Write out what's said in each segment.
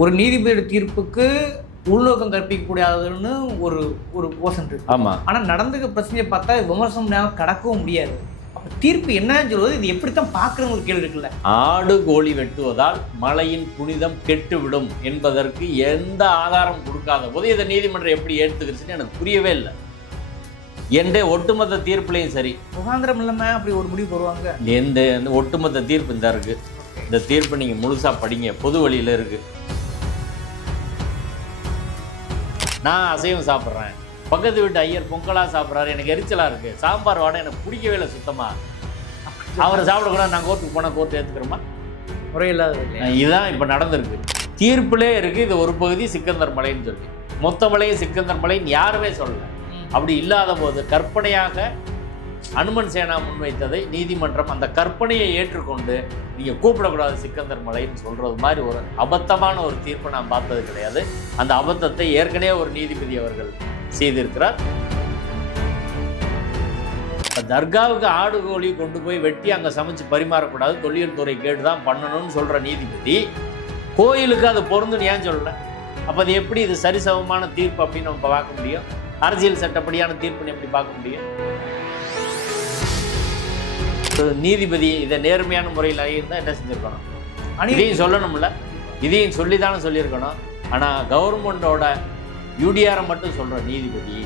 ஒரு நீதிபதி தீர்ப்புக்கு உள்நோக்கம் கற்பிக்கக்கூடியதுன்னு ஒரு ஒரு போர்ஷன் இருக்கு. ஆமாம். ஆனால் நடந்துக்க பிரச்சனையை பார்த்தா விமர்சனம் கடக்கவும் முடியாது. அப்போ தீர்ப்பு என்னன்னு சொல்வது, இது எப்படித்தான் பார்க்குறவங்க ஒரு கேள்வி இருக்குல்ல. ஆடு கோழி வெட்டுவதால் மலையின் புனிதம் கெட்டுவிடும் என்பதற்கு எந்த ஆதாரம் கொடுக்காத போது இதை நீதிமன்றம் எப்படி ஏற்றுக்கிறதுன்னு எனக்கு புரியவே இல்லை. எந்த ஒட்டுமொத்த தீர்ப்புலையும் சரி, சுகாந்திரம் இல்லாமல் அப்படி ஒரு முடிவு போடுவாங்க. எந்த ஒட்டுமொத்த தீர்ப்பு இந்த இருக்குது. இந்த தீர்ப்பு நீங்கள் முழுசாக படிங்க, பொது வழியில் இருக்குது. நான் அசைவம் சாப்பிட்றேன், பக்கத்து வீட்டு ஐயர் பொங்கலாக சாப்பிட்றாரு, எனக்கு எரிச்சலாக இருக்குது, சாம்பார் வாடை எனக்கு பிடிக்கவே இல்லை சுத்தமாக, அவரை சாப்பிடக்கூடாது, நான் கோர்ட்டுக்கு போனால் கோர்ட்டு ஏற்றுக்கிறோமா? முறையில்லாத இதுதான் இப்போ நடந்திருக்கு. தீர்ப்புலே இருக்குது இது ஒரு பகுதி சிக்கந்தர் மலைன்னு சொல்லி, மொத்த மலையும் சிக்கந்தர் மலைன்னு யாருமே சொல்லலை. அப்படி இல்லாத போது கற்பனையாக அனுமன் சேனா முன்வைத்ததை நீதிமன்றம் அந்த கற்பனையை ஏற்றுக்கொண்டு நீங்கள் கூப்பிடக்கூடாது சிக்கந்தர் மலைன்னு சொல்கிறது மாதிரி ஒரு அபத்தமான ஒரு தீர்ப்பை நான் பார்த்தது கிடையாது. அந்த அபத்தத்தை ஏற்கனவே ஒரு நீதிபதி அவர்கள் செய்திருக்கிறார். தர்காவுக்கு ஆடு கோழி கொண்டு போய் வெட்டி அங்கே சமைச்சு பரிமாறக்கூடாது, தொல்லியல் துறை கேட்டு தான் பண்ணணும்னு சொல்கிற நீதிபதி கோயிலுக்கு அது பொருந்துன்னு ஏன் சொல்லலை? அப்போ அது எப்படி இது சரிசமமான தீர்ப்பு அப்படின்னு நம்ம பார்க்க முடியும்? அரசியல் சட்டப்படியான தீர்ப்புன்னு எப்படி பார்க்க முடியும்? நீதிபதி இதை நேர்மையான முறையில் இருந்தால் என்ன செஞ்சுருக்கணும்? இதையும் சொல்லணும்ல, இதையும் சொல்லி தானே சொல்லியிருக்கணும். ஆனால் கவர்மெண்டோட யூடிஆரை மட்டும் சொல்கிற நீதிபதி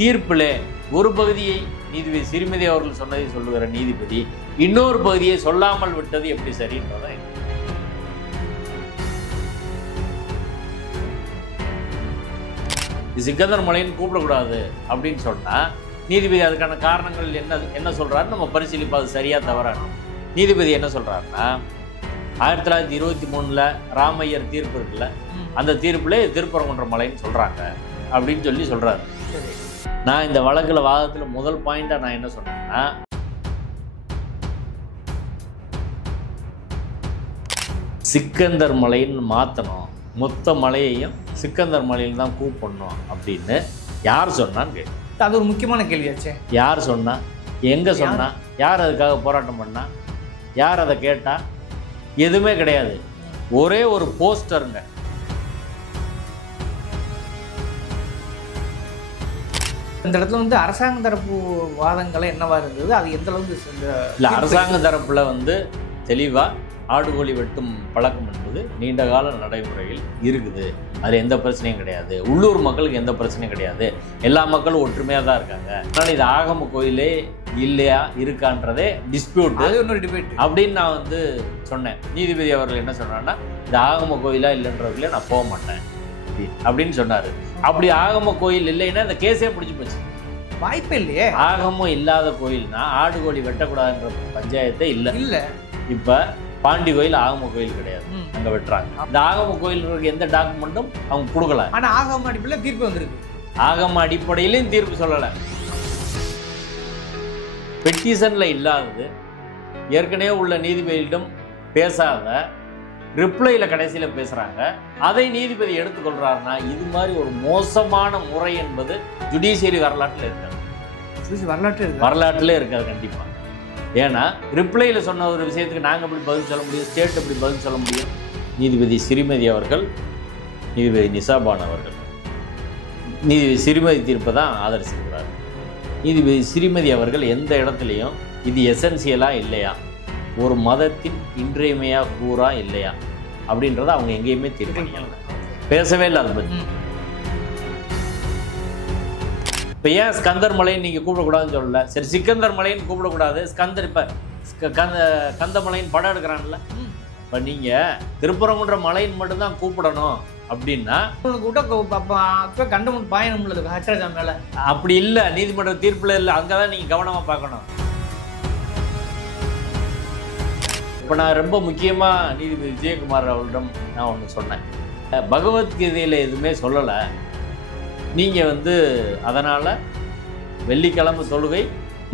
தீர்ப்பில் ஒரு பகுதியை நீதிபதி சிறுமதி அவர்கள் சொன்னதை சொல்லுகிற நீதிபதி இன்னொரு பகுதியை சொல்லாமல் விட்டது எப்படி சரின்றதை சிக்கந்தர் மலைன்னு கூப்பிடக்கூடாது அப்படின்னு சொன்னால் நீதிபதி அதுக்கான காரணங்கள் என்ன சொல்கிறாரு நம்ம பரிசீலிப்போம், அது சரியாக தவறான. நீதிபதி என்ன சொல்கிறாருன்னா 1923 ராமையர் தீர்ப்பு இருக்குல்ல, அந்த தீர்ப்பில் திருப்பரங்குன்ற மலைன்னு சொல்கிறாங்க அப்படின்னு சொல்கிறாரு. நான் இந்த வழக்கில் வாதத்தில் முதல் பாயிண்டாக நான் என்ன சொன்னேன்னா, சிக்கந்தர் மலைன்னு மாற்றணும், மொத்த மலையையும் சிக்கந்தர் மலையில் தான் கூப்பிடணும் அப்படின்னு யார் சொன்னான்னு கேட்டு. அது ஒரு முக்கியமான கேள்வியாச்சே. யார் சொன்னா, எங்கே சொன்னா, யார் அதுக்காக போராட்டம் பண்ணா, யார் அதை கேட்டா? எதுவுமே கிடையாது. ஒரே ஒரு போஸ்டருங்க. இந்த இடத்துல வந்து அரசாங்க தரப்பு வாதங்களை என்னவா இருந்தது, அது எந்த அளவுக்கு இல்லை, அரசாங்க தரப்பில் தெளிவாக ஆடுகோழி வெட்டும் பழக்கம் என்பது நீண்ட கால நடைமுறையில் இருக்குது, அதில் எந்த பிரச்சனையும் கிடையாது, உள்ளூர் மக்களுக்கு எந்த பிரச்சனையும் கிடையாது, எல்லா மக்களும் ஒற்றுமையாக தான் இருக்காங்க, அதனால் இது ஆகம கோயிலே இல்லையா இருக்கான்றதே டிஸ்பியூட் அப்படின்னு நான் சொன்னேன். நீதிபதி அவர்கள் என்ன சொன்னான்னா, இது ஆகம கோயிலா இல்லைன்றதுல நான் போக மாட்டேன் அப்படின்னு சொன்னார். அப்படி ஆகம கோயில் இல்லைன்னா இந்த கேஸே பிடிச்சி போச்சு. வாய்ப்பே இல்லையே. ஆகமம் இல்லாத கோயில்னா ஆடுகோழி வெட்டக்கூடாதுன்ற பஞ்சாயத்தே இல்லை. இப்போ பாண்டி கோயில் ஆகம கோயில் கிடையாது, அங்கே வெட்டுறாங்க. இந்த ஆகம கோயில் எந்த டாக்குமெண்ட்டும் அவங்க கொடுக்கல. ஆனால் ஆகம அடிப்படையில் தீர்ப்பு வந்திருக்கு. ஆகம அடிப்படையிலையும் தீர்ப்பு சொல்லலை. பெட்டிஷனில் இல்லாதது, ஏற்கனவே உள்ள நீதிபதியிடம் பேசாத ரிப்ளையில் கடைசியில் பேசுகிறாங்க, அதை நீதிபதி எடுத்துக்கொள்கிறாருன்னா இது மாதிரி ஒரு மோசமான முறை என்பது ஜுடிஷியரி வரலாற்றில் இருக்காது. வரலாற்றிலே இருக்காது கண்டிப்பாக. ஏன்னா ரிப்ளையில் சொன்ன ஒரு விஷயத்துக்கு நாங்கள் எப்படி பதில் சொல்ல முடியும், ஸ்டேட் எப்படி பதில் சொல்ல முடியும்? நீதிபதி சிறுமதி அவர்கள், நீதிபதி நிசாபான் அவர்கள் நீதிபதி சிறுமதி தீர்ப்பை தான் ஆதரிச்சிருக்கிறார். நீதிபதி சிறுமதி அவர்கள் எந்த இடத்துலையும் இது எசென்சியலாக இல்லையா, ஒரு மதத்தின் இன்றியமையா கூறா இல்லையா அப்படின்றத அவங்க எங்கேயுமே தீர்மானிக்கல, பேசவே இல்லை அதை பற்றி. இப்போ ஏன் ஸ்கந்தர் மலைன்னு நீங்கள் கூப்பிடக்கூடாதுன்னு சொல்லல? சரி, சிக்கந்தர் மலைன்னு கூப்பிடக்கூடாது, ஸ்கந்தர் இப்போ கந்த மலைன்னு படம் எடுக்கிறான்ல, இப்போ நீங்கள் திருப்பரங்குன்ற மலைன்னு மட்டும்தான் கூப்பிடணும் அப்படின்னா கண்டமுன் பாயணம் உள்ளது ஹச்ராஜா மேலே அப்படி இல்லை, நீதிமன்ற தீர்ப்பில் இல்லை, அங்கே தான் நீங்கள் கவனமாக பார்க்கணும். இப்போ நான் ரொம்ப முக்கியமாக நீதிபதி விஜயகுமார் அவர்களிடம் நான் ஒன்று சொன்னேன், பகவத்கீதையில் எதுவுமே சொல்லலை, நீங்கள் அதனால் வெள்ளிக்கிழமை தொழுகை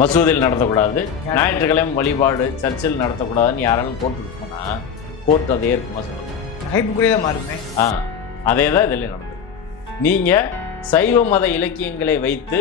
மசூதியில் நடத்தக்கூடாது, ஞாயிற்றுக்கிழமை வழிபாடு சர்ச்சில் நடத்தக்கூடாதுன்னு யாராலும் கோர்ட்டுக்கு போனால் கோர்ட் அதை ஏற்குமா சொல்லணும்? மாறுமே. அதே தான் இதில் நடந்தது. நீங்கள் சைவ மத இலக்கியங்களை வைத்து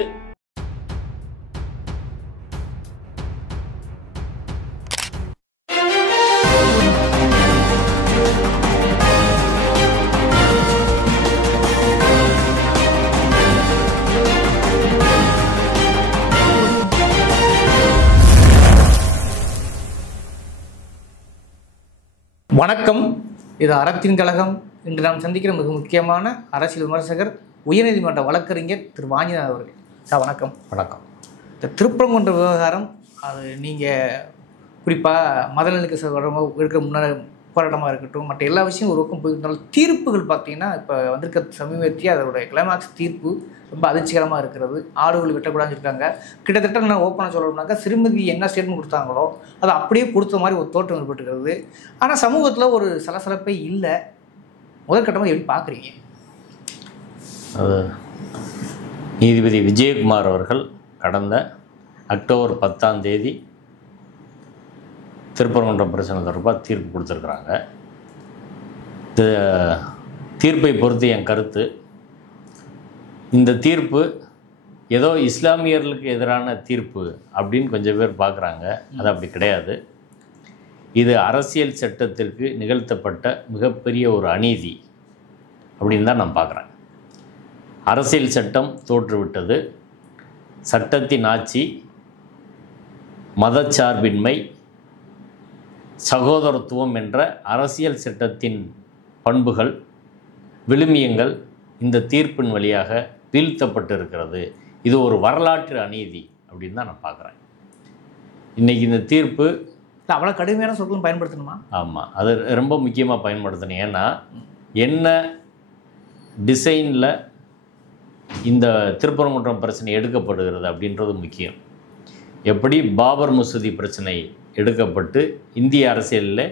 வணக்கம். இது அறத்தின் கழகம். இன்று நாம் சந்திக்கிற மிக முக்கியமான அரசியல் விமர்சகர், உயர்நீதிமன்ற வழக்கறிஞர் திரு வாஞ்சிநாதன் அவர்கள். சார் வணக்கம். வணக்கம். இந்த திருப்பரங்குன்ற விவகாரம், அது நீங்கள் குறிப்பாக மதநலனுக்கு இருக்கிற முன்னாடி போராட்டமாக இருக்கட்டும், மற்ற எல்லா விஷயம் ஒரு பக்கம் போயிருந்தாலும் தீர்ப்புகள் பார்த்தீங்கன்னா இப்போ வந்திருக்க சமீபத்திய அதோடைய கிளைமாக்ஸ் தீர்ப்பு ரொம்ப அதிர்ச்சிகரமாக இருக்கிறது. ஆடுகள் வெட்டக்கூடாதுன்னு இருக்காங்க. கிட்டத்தட்ட நான் ஓப்பனாக சொல்லணும்னாக்கா திருமதி என்ன ஸ்டேட்மெண்ட் கொடுத்தாங்களோ அதை அப்படியே கொடுத்த மாதிரி ஒரு தோற்றம் ஏற்பட்டுருக்கிறது. ஆனால் சமூகத்தில் ஒரு சலசலப்பே இல்லை. முதற்கட்டமாக எப்படி பார்க்குறீங்க? அது நீதிபதி விஜயகுமார் அவர்கள் கடந்த அக்டோபர் 10 திருப்பரங்குன்றம் பிரச்சனை தொடர்பாக தீர்ப்பு கொடுத்துருக்குறாங்க. இந்த தீர்ப்பை பொறுத்து என் கருத்து, இந்த தீர்ப்பு ஏதோ இஸ்லாமியர்களுக்கு எதிரான தீர்ப்பு அப்படின்னு கொஞ்சம் பேர் பார்க்குறாங்க. அது அப்படி கிடையாது. இது அரசியல் சட்டத்திற்கு நிகழ்த்தப்பட்ட மிகப்பெரிய ஒரு அநீதி அப்படின்னு தான் நான் பார்க்குறேன். அரசியல் சட்டம் தோற்றுவிட்டது. சட்டத்தின் ஆட்சி, மதச்சார்பின்மை, சகோதரத்துவம் என்ற அரசியல் சட்டத்தின் பண்புகள், விழுமியங்கள் இந்த தீர்ப்பின் வழியாக வீழ்த்தப்பட்டிருக்கிறது. இது ஒரு வரலாற்று அநீதி அப்படின்னு தான் நான் பார்க்குறேன். இன்றைக்கி இந்த தீர்ப்பு அவ்வளோ கடுமையான சொற்களும் பயன்படுத்தணுமா? ஆமாம், அது ரொம்ப முக்கியமாக பயன்படுத்தணும். ஏன்னா என்ன டிசைனில் இந்த திருப்பரங்குன்றம் பிரச்சனை எடுக்கப்படுகிறது அப்படின்றது முக்கியம். எப்படி பாபர் மசூதி பிரச்சனை எடுக்கப்பட்டு இந்திய அரசியலில்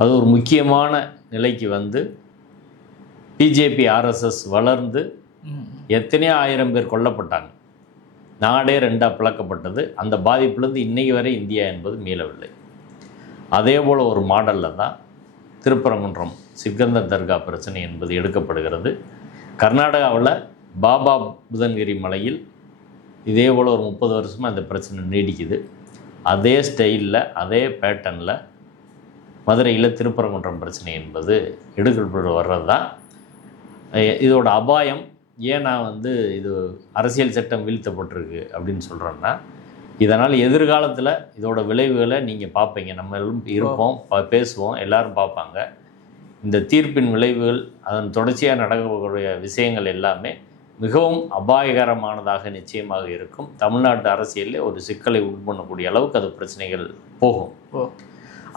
அது ஒரு முக்கியமான நிலைக்கு வந்து பிஜேபி ஆர்எஸ்எஸ் வளர்ந்து எத்தனையோ ஆயிரம் பேர் கொல்லப்பட்டாங்க, நாடே ரெண்டாக பிளக்கப்பட்டது. அந்த பாதிப்புலேருந்து இன்றைக்கு வரை இந்தியா என்பது மீளவில்லை. அதே போல் ஒரு மாடலில் தான் திருப்பரங்குன்றம் சிக்கந்தர் தர்கா பிரச்சனை என்பது எடுக்கப்படுகிறது. கர்நாடகாவில் பாபா புதன்கிரி மலையில் இதே போல் ஒரு 30 வருஷமாக இந்த பிரச்சனை நீடிக்குது. அதே ஸ்டைலில் அதே பேட்டர்னில் மதுரையில் திருப்பரங்குன்றம் பிரச்சனை என்பது எடுக்கப்பட்டு வர்றது தான். இதோட அபாயம் ஏன் நான் வந்து இது அரசியல் சட்டம் வீழ்த்தப்பட்டிருக்கு அப்படின்னு சொல்கிறேன்னா, இதனால் எதிர்காலத்தில் இதோட விளைவுகளை நீங்கள் பார்ப்பீங்க. நம்ம எல்லாம் இருப்போம், பேசுவோம், எல்லோரும் பார்ப்பாங்க. இந்த தீர்ப்பின் விளைவுகள், அதன் தொடர்ச்சியாக நடக்கக்கூடிய விஷயங்கள் எல்லாமே மிகவும் அபாயகரமானதாக நிச்சயமாக இருக்கும். தமிழ்நாட்டு அரசியலில் ஒரு சிக்கலை உண்டு பண்ணக்கூடிய அளவுக்கு அது பிரச்சனைகள் போகும்.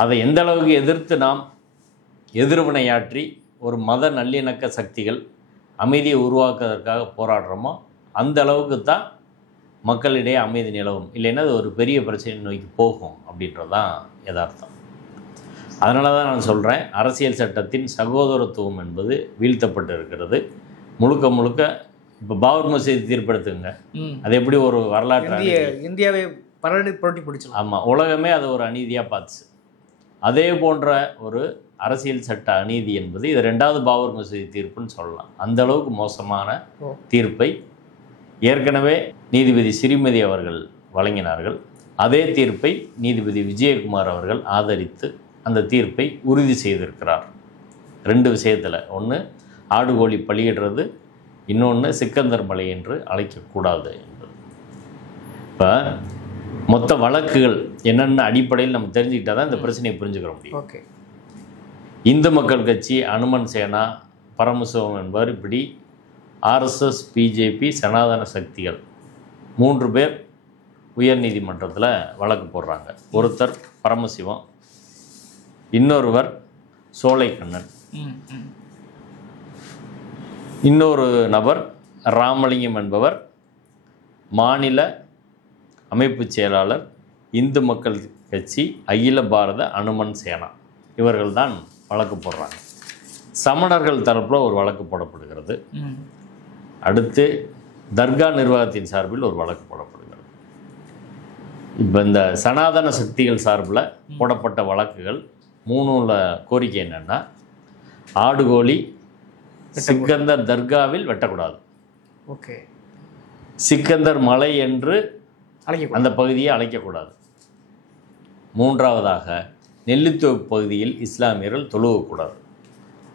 அதை எந்த அளவுக்கு எதிர்த்து நாம் எதிர்வினையாற்றி ஒரு மத நல்லிணக்க சக்திகள் அமைதியை உருவாக்குவதற்காக போராடுறோமோ அந்த அளவுக்கு தான் மக்களிடையே அமைதி நிலவும். இல்லைன்னா அது ஒரு பெரிய பிரச்சனை நோக்கி போகும் அப்படின்றது தான் யதார்த்தம். அதனால தான் நான் சொல்கிறேன், அரசியல் சட்டத்தின் சகோதரத்துவம் என்பது வீழ்த்தப்பட்டு இருக்கிறது. முழுக்க முழுக்க இப்போ பாபர் மசூதி தீர்ப்பெடுத்துங்க, அது எப்படி ஒரு வரலாற்று இந்தியாவை புரட்டி பிடிச்சி, ஆமாம், உலகமே அது ஒரு அநீதியாக பார்த்துச்சு. அதே போன்ற ஒரு அரசியல் சட்ட அநீதி என்பது இது 2வது பாபர் மசூதி தீர்ப்புன்னு சொல்லலாம். அந்த அளவுக்கு மோசமான தீர்ப்பை ஏற்கனவே நீதிபதி ஸ்ரீமதி அவர்கள் வழங்கினார்கள். அதே தீர்ப்பை நீதிபதி விஜயகுமார் அவர்கள் ஆதரித்து அந்த தீர்ப்பை உறுதி செய்திருக்கிறார். 2 விஷயத்தில், ஒன்று ஆடுகோழி பலியிடுறது, இன்னொன்று சிக்கந்தர் மலை என்று அழைக்கக்கூடாது என்பது. இப்போ மொத்த வழக்குகள் என்னென்ன அடிப்படையில் நம்ம தெரிஞ்சுக்கிட்டால் தான் இந்த பிரச்சனையை புரிஞ்சுக்கிற முடியும். ஓகே. இந்து மக்கள் கட்சி, அனுமன் சேனா, பரமசிவம் என்பவர், இப்படி ஆர்எஸ்எஸ், பிஜேபி, சனாதன சக்திகள் 3 பேர் உயர்நீதிமன்றத்தில் வழக்கு போடுறாங்க. ஒருத்தர் பரமசிவம், இன்னொருவர் சோலைக்கண்ணன், இன்னொரு நபர் ராமலிங்கம் என்பவர் மாநில அமைப்பு செயலாளர், இந்து மக்கள் கட்சி, அகில பாரத அனுமன் சேனா. இவர்கள் தான் வழக்கு போடுறாங்க. சமணர்கள் தரப்பில் ஒரு வழக்கு போடப்படுகிறது. அடுத்து தர்கா நிர்வாகத்தின் சார்பில் ஒரு வழக்கு போடப்படுகிறது. இப்போ இந்த சனாதன சக்திகள் சார்பில் போடப்பட்ட வழக்குகள் 3 கோரிக்கை என்னென்னா, ஆடுகோழி சிக்கந்தர் தர்காவில் வெட்டக்கூடாது, ஓகே, சிக்கந்தர் மலை என்று அந்த பகுதியை அழைக்கக்கூடாது, 3வதாக நெல்லித்தோப்பு பகுதியில் இஸ்லாமியர்கள் தொழுவக்கூடாது.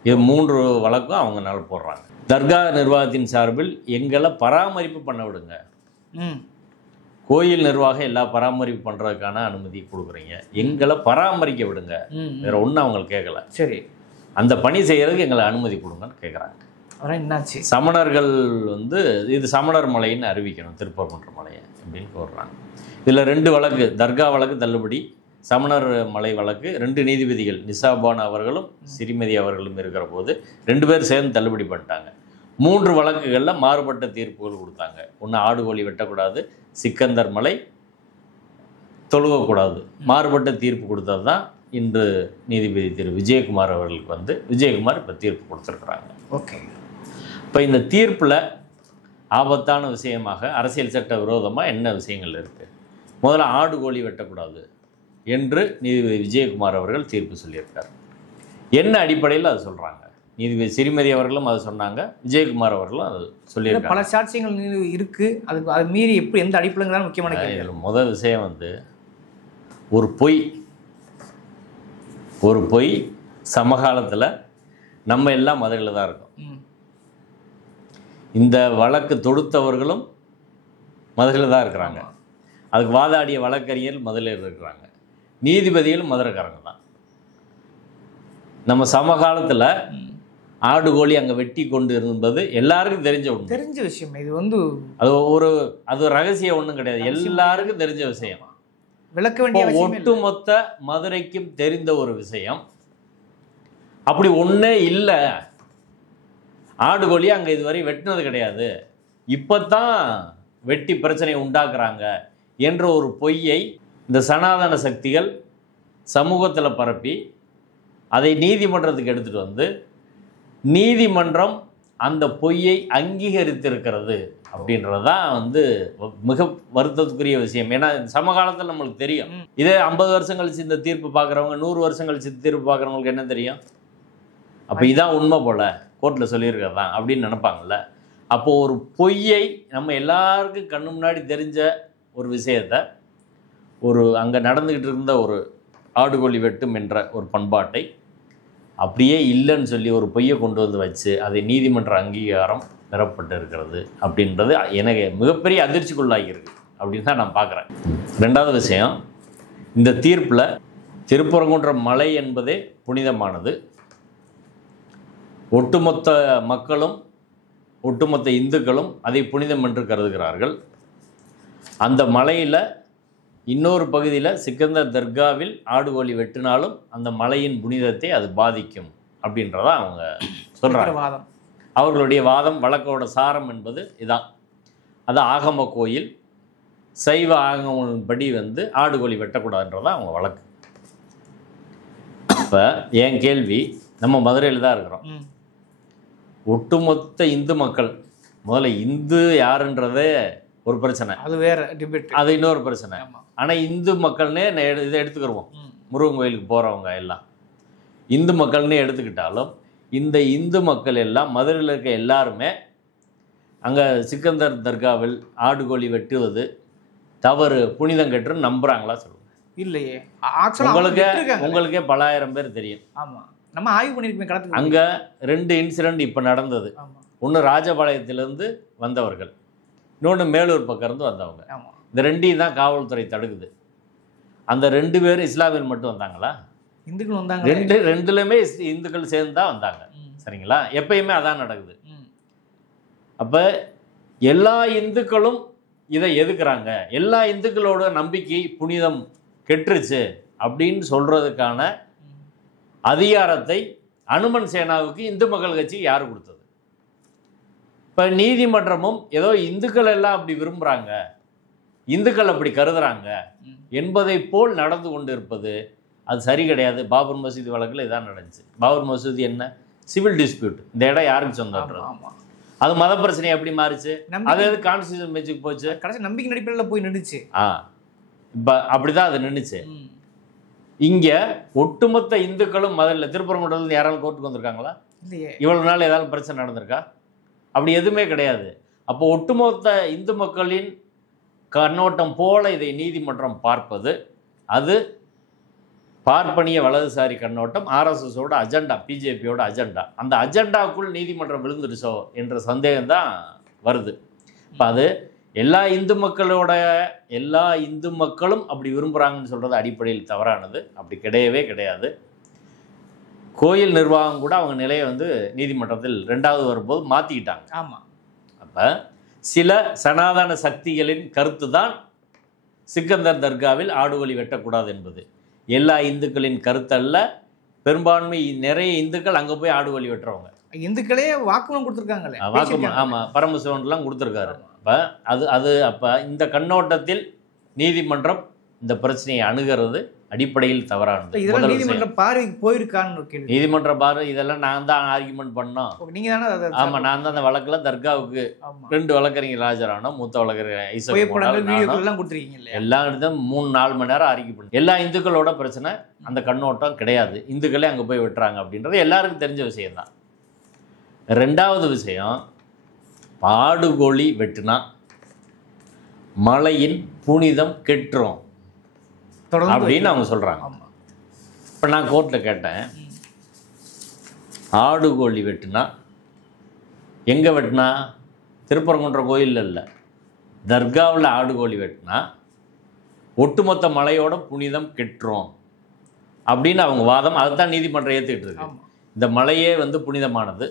இது 3 வழக்கும் அவங்கனால போடுறாங்க. தர்கா நிர்வாகத்தின் சார்பில் எங்களை பராமரிப்பு பண்ண விடுங்க, கோயில் நிர்வாகம் எல்லா பராமரிப்பு பண்ணுறதுக்கான அனுமதி கொடுக்குறீங்க, எங்களை பராமரிக்க விடுங்க, வேற ஒன்றும் அவங்களுக்கு கேட்கல. சரி, அந்த பணி செய்யறதுக்கு எங்களை அனுமதி கொடுங்கன்னு கேட்குறாங்க. என்னாச்சு? சமணர்கள் வந்து இது சமணர் மலைன்னு அறிவிக்கணும், திருப்பரங்குன்ற மலையை அப்படின்னு கோர்றாங்க. இதில் 2 வழக்கு, தர்கா வழக்கு தள்ளுபடி, சமணர் மலை வழக்கு 2 நீதிபதிகள் நிசாபான் அவர்களும் சிறிமதி அவர்களும் இருக்கிற போது 2 பேர் சேர்ந்து தள்ளுபடி பண்ணிட்டாங்க. 3 வழக்குகளில் மாறுபட்ட தீர்ப்புகள் கொடுத்தாங்க. ஒன்று ஆடு கோழி வெட்டக்கூடாது, சிக்கந்தர் மலை தொழுகக்கூடாது, மாறுபட்ட தீர்ப்பு கொடுத்தது தான் இன்று நீதிபதி திரு விஜயகுமார் அவர்களுக்கு வந்து விஜயகுமார் இப்போ தீர்ப்பு கொடுத்துருக்குறாங்க. ஓகே, இப்போ இந்த தீர்ப்பில் ஆபத்தான விஷயமாக அரசியல் சட்ட விரோதமாக என்ன விஷயங்கள் இருக்குது? முதல்ல ஆடு கோழி வெட்டக்கூடாது என்று நீதிபதி விஜயகுமார் அவர்கள் தீர்ப்பு சொல்லியிருக்கார். என்ன அடிப்படையில் அது சொல்கிறாங்க? நீதிபதி சிறிமதி அவர்களும் அதை சொன்னாங்க, விஜயகுமார் அவர்களும் அது சொல்லியிருக்காங்க. பல சாட்சியங்கள் இருக்குது, அதுக்கு அது மீறி எப்படி எந்த அடிப்படைங்கிறதான முக்கியமான கேள்வி. முதல் விஷயம் வந்து ஒரு பொய் சமகாலத்தில் நம்ம எல்லாம் மதுரையில் தான் இருக்கோம். இந்த வழக்கு தொடுத்தவர்களும் மதுரையில் தான் இருக்கிறாங்க, அதுக்கு வாதாடிய வழக்கறிஞர்கள் மதுரையில் இருக்கிறாங்க, நீதிபதிகளும் மதுரைக்காரங்க தான். நம்ம சமகாலத்தில் ஆடு கோழி அங்கே வெட்டி கொண்டு இருந்தது எல்லாருக்கும் தெரிஞ்ச விஷயம். இது வந்து அது ரகசியம் ஒன்றும் கிடையாது, எல்லாருக்கும் தெரிஞ்ச விஷயம், விளக்க வேண்டிய ஒட்டுமொத்த மதுரைக்கும் தெரிந்த ஒரு விஷயம். அப்படி ஒன்றே இல்லை, ஆடு கோழி அங்கே இதுவரை வெட்டினது கிடையாது, இப்போ தான் வெட்டி பிரச்சனை உண்டாக்குறாங்க என்ற ஒரு பொய்யை இந்த சனாதன சக்திகள் சமூகத்தில் பரப்பி அதை நீதிமன்றத்துக்கு எடுத்துகிட்டு வந்து நீதிமன்றம் அந்த பொய்யை அங்கீகரித்திருக்கிறது அப்படின்றது தான் வந்து மிக வருத்தத்துக்குரிய விஷயம். ஏன்னா சமகாலத்தில் நம்மளுக்கு தெரியும், இதே 50 வருஷம் கழிச்சு இந்த தீர்ப்பு பார்க்குறவங்க 100 வருஷம் கழிச்சு தீர்ப்பு பார்க்குறவங்களுக்கு என்ன தெரியும்? அப்போ இதான் உண்மை போல் கோர்ட்டில் சொல்லியிருக்கிறது தான் அப்படின்னு நினைப்பாங்கள்ல. அப்போது ஒரு பொய்யை நம்ம எல்லாருக்கும் கண்ணு முன்னாடி தெரிஞ்ச ஒரு விஷயத்தை, அங்கே நடந்துக்கிட்டு இருந்த ஒரு ஆடு கோழி வெட்டும் என்ற ஒரு பண்பாட்டை அப்படியே இல்லைன்னு சொல்லி ஒரு பொய்யை கொண்டு வந்து வச்சு அதை நீதிமன்ற அங்கீகாரம் பெறப்பட்டு இருக்கிறது அப்படின்றது எனக்கு மிகப்பெரிய அதிர்ச்சிக்குள்ளாகியிருக்கு அப்படின்னு தான் நான் பார்க்குறேன். 2வது விஷயம், இந்த தீர்ப்பில் திருப்பரங்குன்ற மலை என்பதே புனிதமானது, ஒட்டுமொத்த மக்களும் ஒட்டுமொத்த இந்துக்களும் அதை புனிதம் என்று கருதுகிறார்கள். அந்த மலையில் இன்னொரு பகுதியில் சிக்கந்தர் தர்காவில் ஆடு கோழி வெட்டினாலும் அந்த மலையின் புனிதத்தை அது பாதிக்கும் அப்படின்றத அவங்க சொல்கிறாங்க. அவர்களுடைய வாதம், வழக்கோட சாரம் என்பது இதான். அது ஆகம கோயில் சைவ ஆகமப்படி வந்து ஆடு கோழி வெட்டக்கூடாதுன்றதான் அவங்க வழக்கு. இப்போ என் கேள்வி, நம்ம மதுரையில் தான் இருக்கிறோம், ஒட்டுமொத்த இந்து மக்கள், முதல்ல இந்து யாருன்றதே ஒரு பிரச்சனை, அது வேற டிபேட், அது இன்னொரு பிரச்சனை. ஆனால் இந்து மக்கள்னே இதை எடுத்துக்கிடுவோம், முருகன் கோயிலுக்கு போகிறவங்க எல்லாம் இந்து மக்கள்னே எடுத்துக்கிட்டாலும் இந்த இந்து மக்கள் எல்லாம் மதுரையில் இருக்க எல்லாருமே அங்கே சிக்கந்தர் தர்காவில் ஆடு கோழி வெட்டுவது தவறு, புனிதம் கெட்டுன்னு நம்புகிறாங்களா சொல்லுங்க? இல்லையே, உங்களுக்கே பல ஆயிரம் பேர் தெரியும். ஆமாம், நம்ம ஆய்வு பண்ணியிருக்கோம். அங்கே 2 இன்சிடெண்ட் இப்போ நடந்தது. ஒன்று ராஜபாளையத்திலேருந்து வந்தவர்கள், இன்னொன்று மேலூர் பக்கம் இருந்து வந்தவங்க. இந்த 2ஐயும் தான் காவல்துறை தடுக்குது. அந்த 2 பேரும் இஸ்லாமியர் மட்டும் வந்தாங்களா? இந்துக்கள் வந்தாங்க. 2லுமே இந்துக்கள் சேர்ந்து தான் வந்தாங்க. சரிங்களா? எப்பயுமே அதான் நடக்குது. அப்போ எல்லா இந்துக்களும் இதை எதுக்குறாங்க, எல்லா இந்துக்களோட நம்பிக்கை புனிதம் கெட்டுருச்சு அப்படின்னு சொல்கிறதுக்கான அதிகாரத்தை அனுமன் சேனாவுக்கு இந்து மக்கள் கட்சி யார் கொடுத்தது? இப்போ நீதிமன்றமும் ஏதோ இந்துக்கள் எல்லாம் அப்படி விரும்புகிறாங்க, இந்துக்கள் அப்படி கருதுறாங்க என்பதை போல் நடந்து கொண்டு இருப்பது அது சரி கிடையாது. பாபர் மசூதி வழக்கில் இதான் நடந்துச்சு. பாபர் மசூதி என்ன சிவில் டிஸ்பியூட், இந்த இடம் யாருக்கு சொந்தம், அது மத பிரச்சனை எப்படி மாறிச்சு, அது கான்ஸ்டியூஷன் பெஞ்சுக்கு போச்சு, கடைசி நம்பிக்கை நடிப்பில் போய் நின்றுச்சு. இப்போ அப்படிதான் அது நின்றுச்சு. இங்கே ஒட்டுமொத்த இந்துக்களும் முதல்ல திருப்பரங்குன்றத்துலேருந்து யாராலும் கோர்ட்டுக்கு வந்திருக்காங்களா? இல்லையே. இவ்வளவு நாள் ஏதாவது பிரச்சனை நடந்திருக்கா? அப்படி எதுவுமே கிடையாது. அப்போ ஒட்டுமொத்த இந்து மக்களின் கண்ணோட்டம் போல இதை நீதிமன்றம் பார்ப்பது அது பார்ப்பனிய வலதுசாரி கண்ணோட்டம், ஆர்எஸ்எஸோட அஜெண்டா, பிஜேபியோட அஜெண்டா. அந்த அஜெண்டாவுக்குள் நீதிமன்றம் விழுந்துருச்சோ என்ற சந்தேகம் தான் வருது. இப்போ அது எல்லா இந்து மக்களும் அப்படி விரும்புகிறாங்கன்னு சொல்கிறது அடிப்படையில் தவறானது. அப்படி கிடையவே கிடையாது. கோயில் நிர்வாகம் கூட அவங்க நிலையை வந்து நீதிமன்றத்தில் 2வது வரும்போது மாற்றிக்கிட்டாங்க. ஆமாம். அப்போ சில சனாதன சக்திகளின் கருத்து தான் சிக்கந்தர் தர்காவில் ஆடுகோழி வெட்டக்கூடாது என்பது. எல்லா இந்துக்களின் கருத்தல்ல. பெரும்பான்மை நிறைய இந்துக்கள் அங்கே போய் ஆடுகோழி வெட்டுறவங்க. இந்துக்களே வாக்குமூலம் கொடுத்துருக்காங்களே. வாக்குமூலம், ஆமாம், பரமசிவன்லாம் கொடுத்துருக்காரு. அப்போ அப்போ இந்த கண்ணோட்டத்தில் நீதிமன்றம் இந்த பிரச்சனையை அணுகிறது அடிப்படையில் தவறானது. இதெல்லாம் நீதிமன்ற பார்வைக்கு போயிருக்கான்னு கேள்வி. நீதிமன்ற பார்வை இதெல்லாம் நான் தான் ஆர்கியூமெண்ட் பண்ணோம். நீங்க தானே? ஆமாம், நான் தான் அந்த வழக்கில் தர்காவுக்கு 2 வழக்கறிஞர் ராஜரானோம், மூத்த வழக்கறிஞர் எல்லா இடத்தும் 3-4 மணி நேரம் ஆர்கியூ பண்ணி. எல்லா இந்துக்களோட பிரச்சனை அந்த கண்ணோட்டம் கிடையாது. இந்துக்களே அங்கே போய் வெட்டுறாங்க அப்படின்றது எல்லாருக்கும் தெரிஞ்ச விஷயம்தான். 2வது விஷயம், ஆடுகோழி வெட்டுனா மலையின் புனிதம் கெட்டுரும் அப்படின்னு அவங்க சொல்கிறாங்க. இப்போ நான் கோர்ட்டில் கேட்டேன், ஆடுகோழி வெட்டுனா எங்கே வெட்டினா? திருப்பரங்குன்ற கோயிலில் இல்லை, தர்காவில் ஆடுகோழி வெட்டினா ஒட்டுமொத்த மலையோட புனிதம் கெட்டுரும் அப்படின்னு அவங்க வாதம். அதை தான் நீதிமன்றம் ஏற்றுக்கிட்டு இருக்கு. இந்த மலையே வந்து புனிதமானது,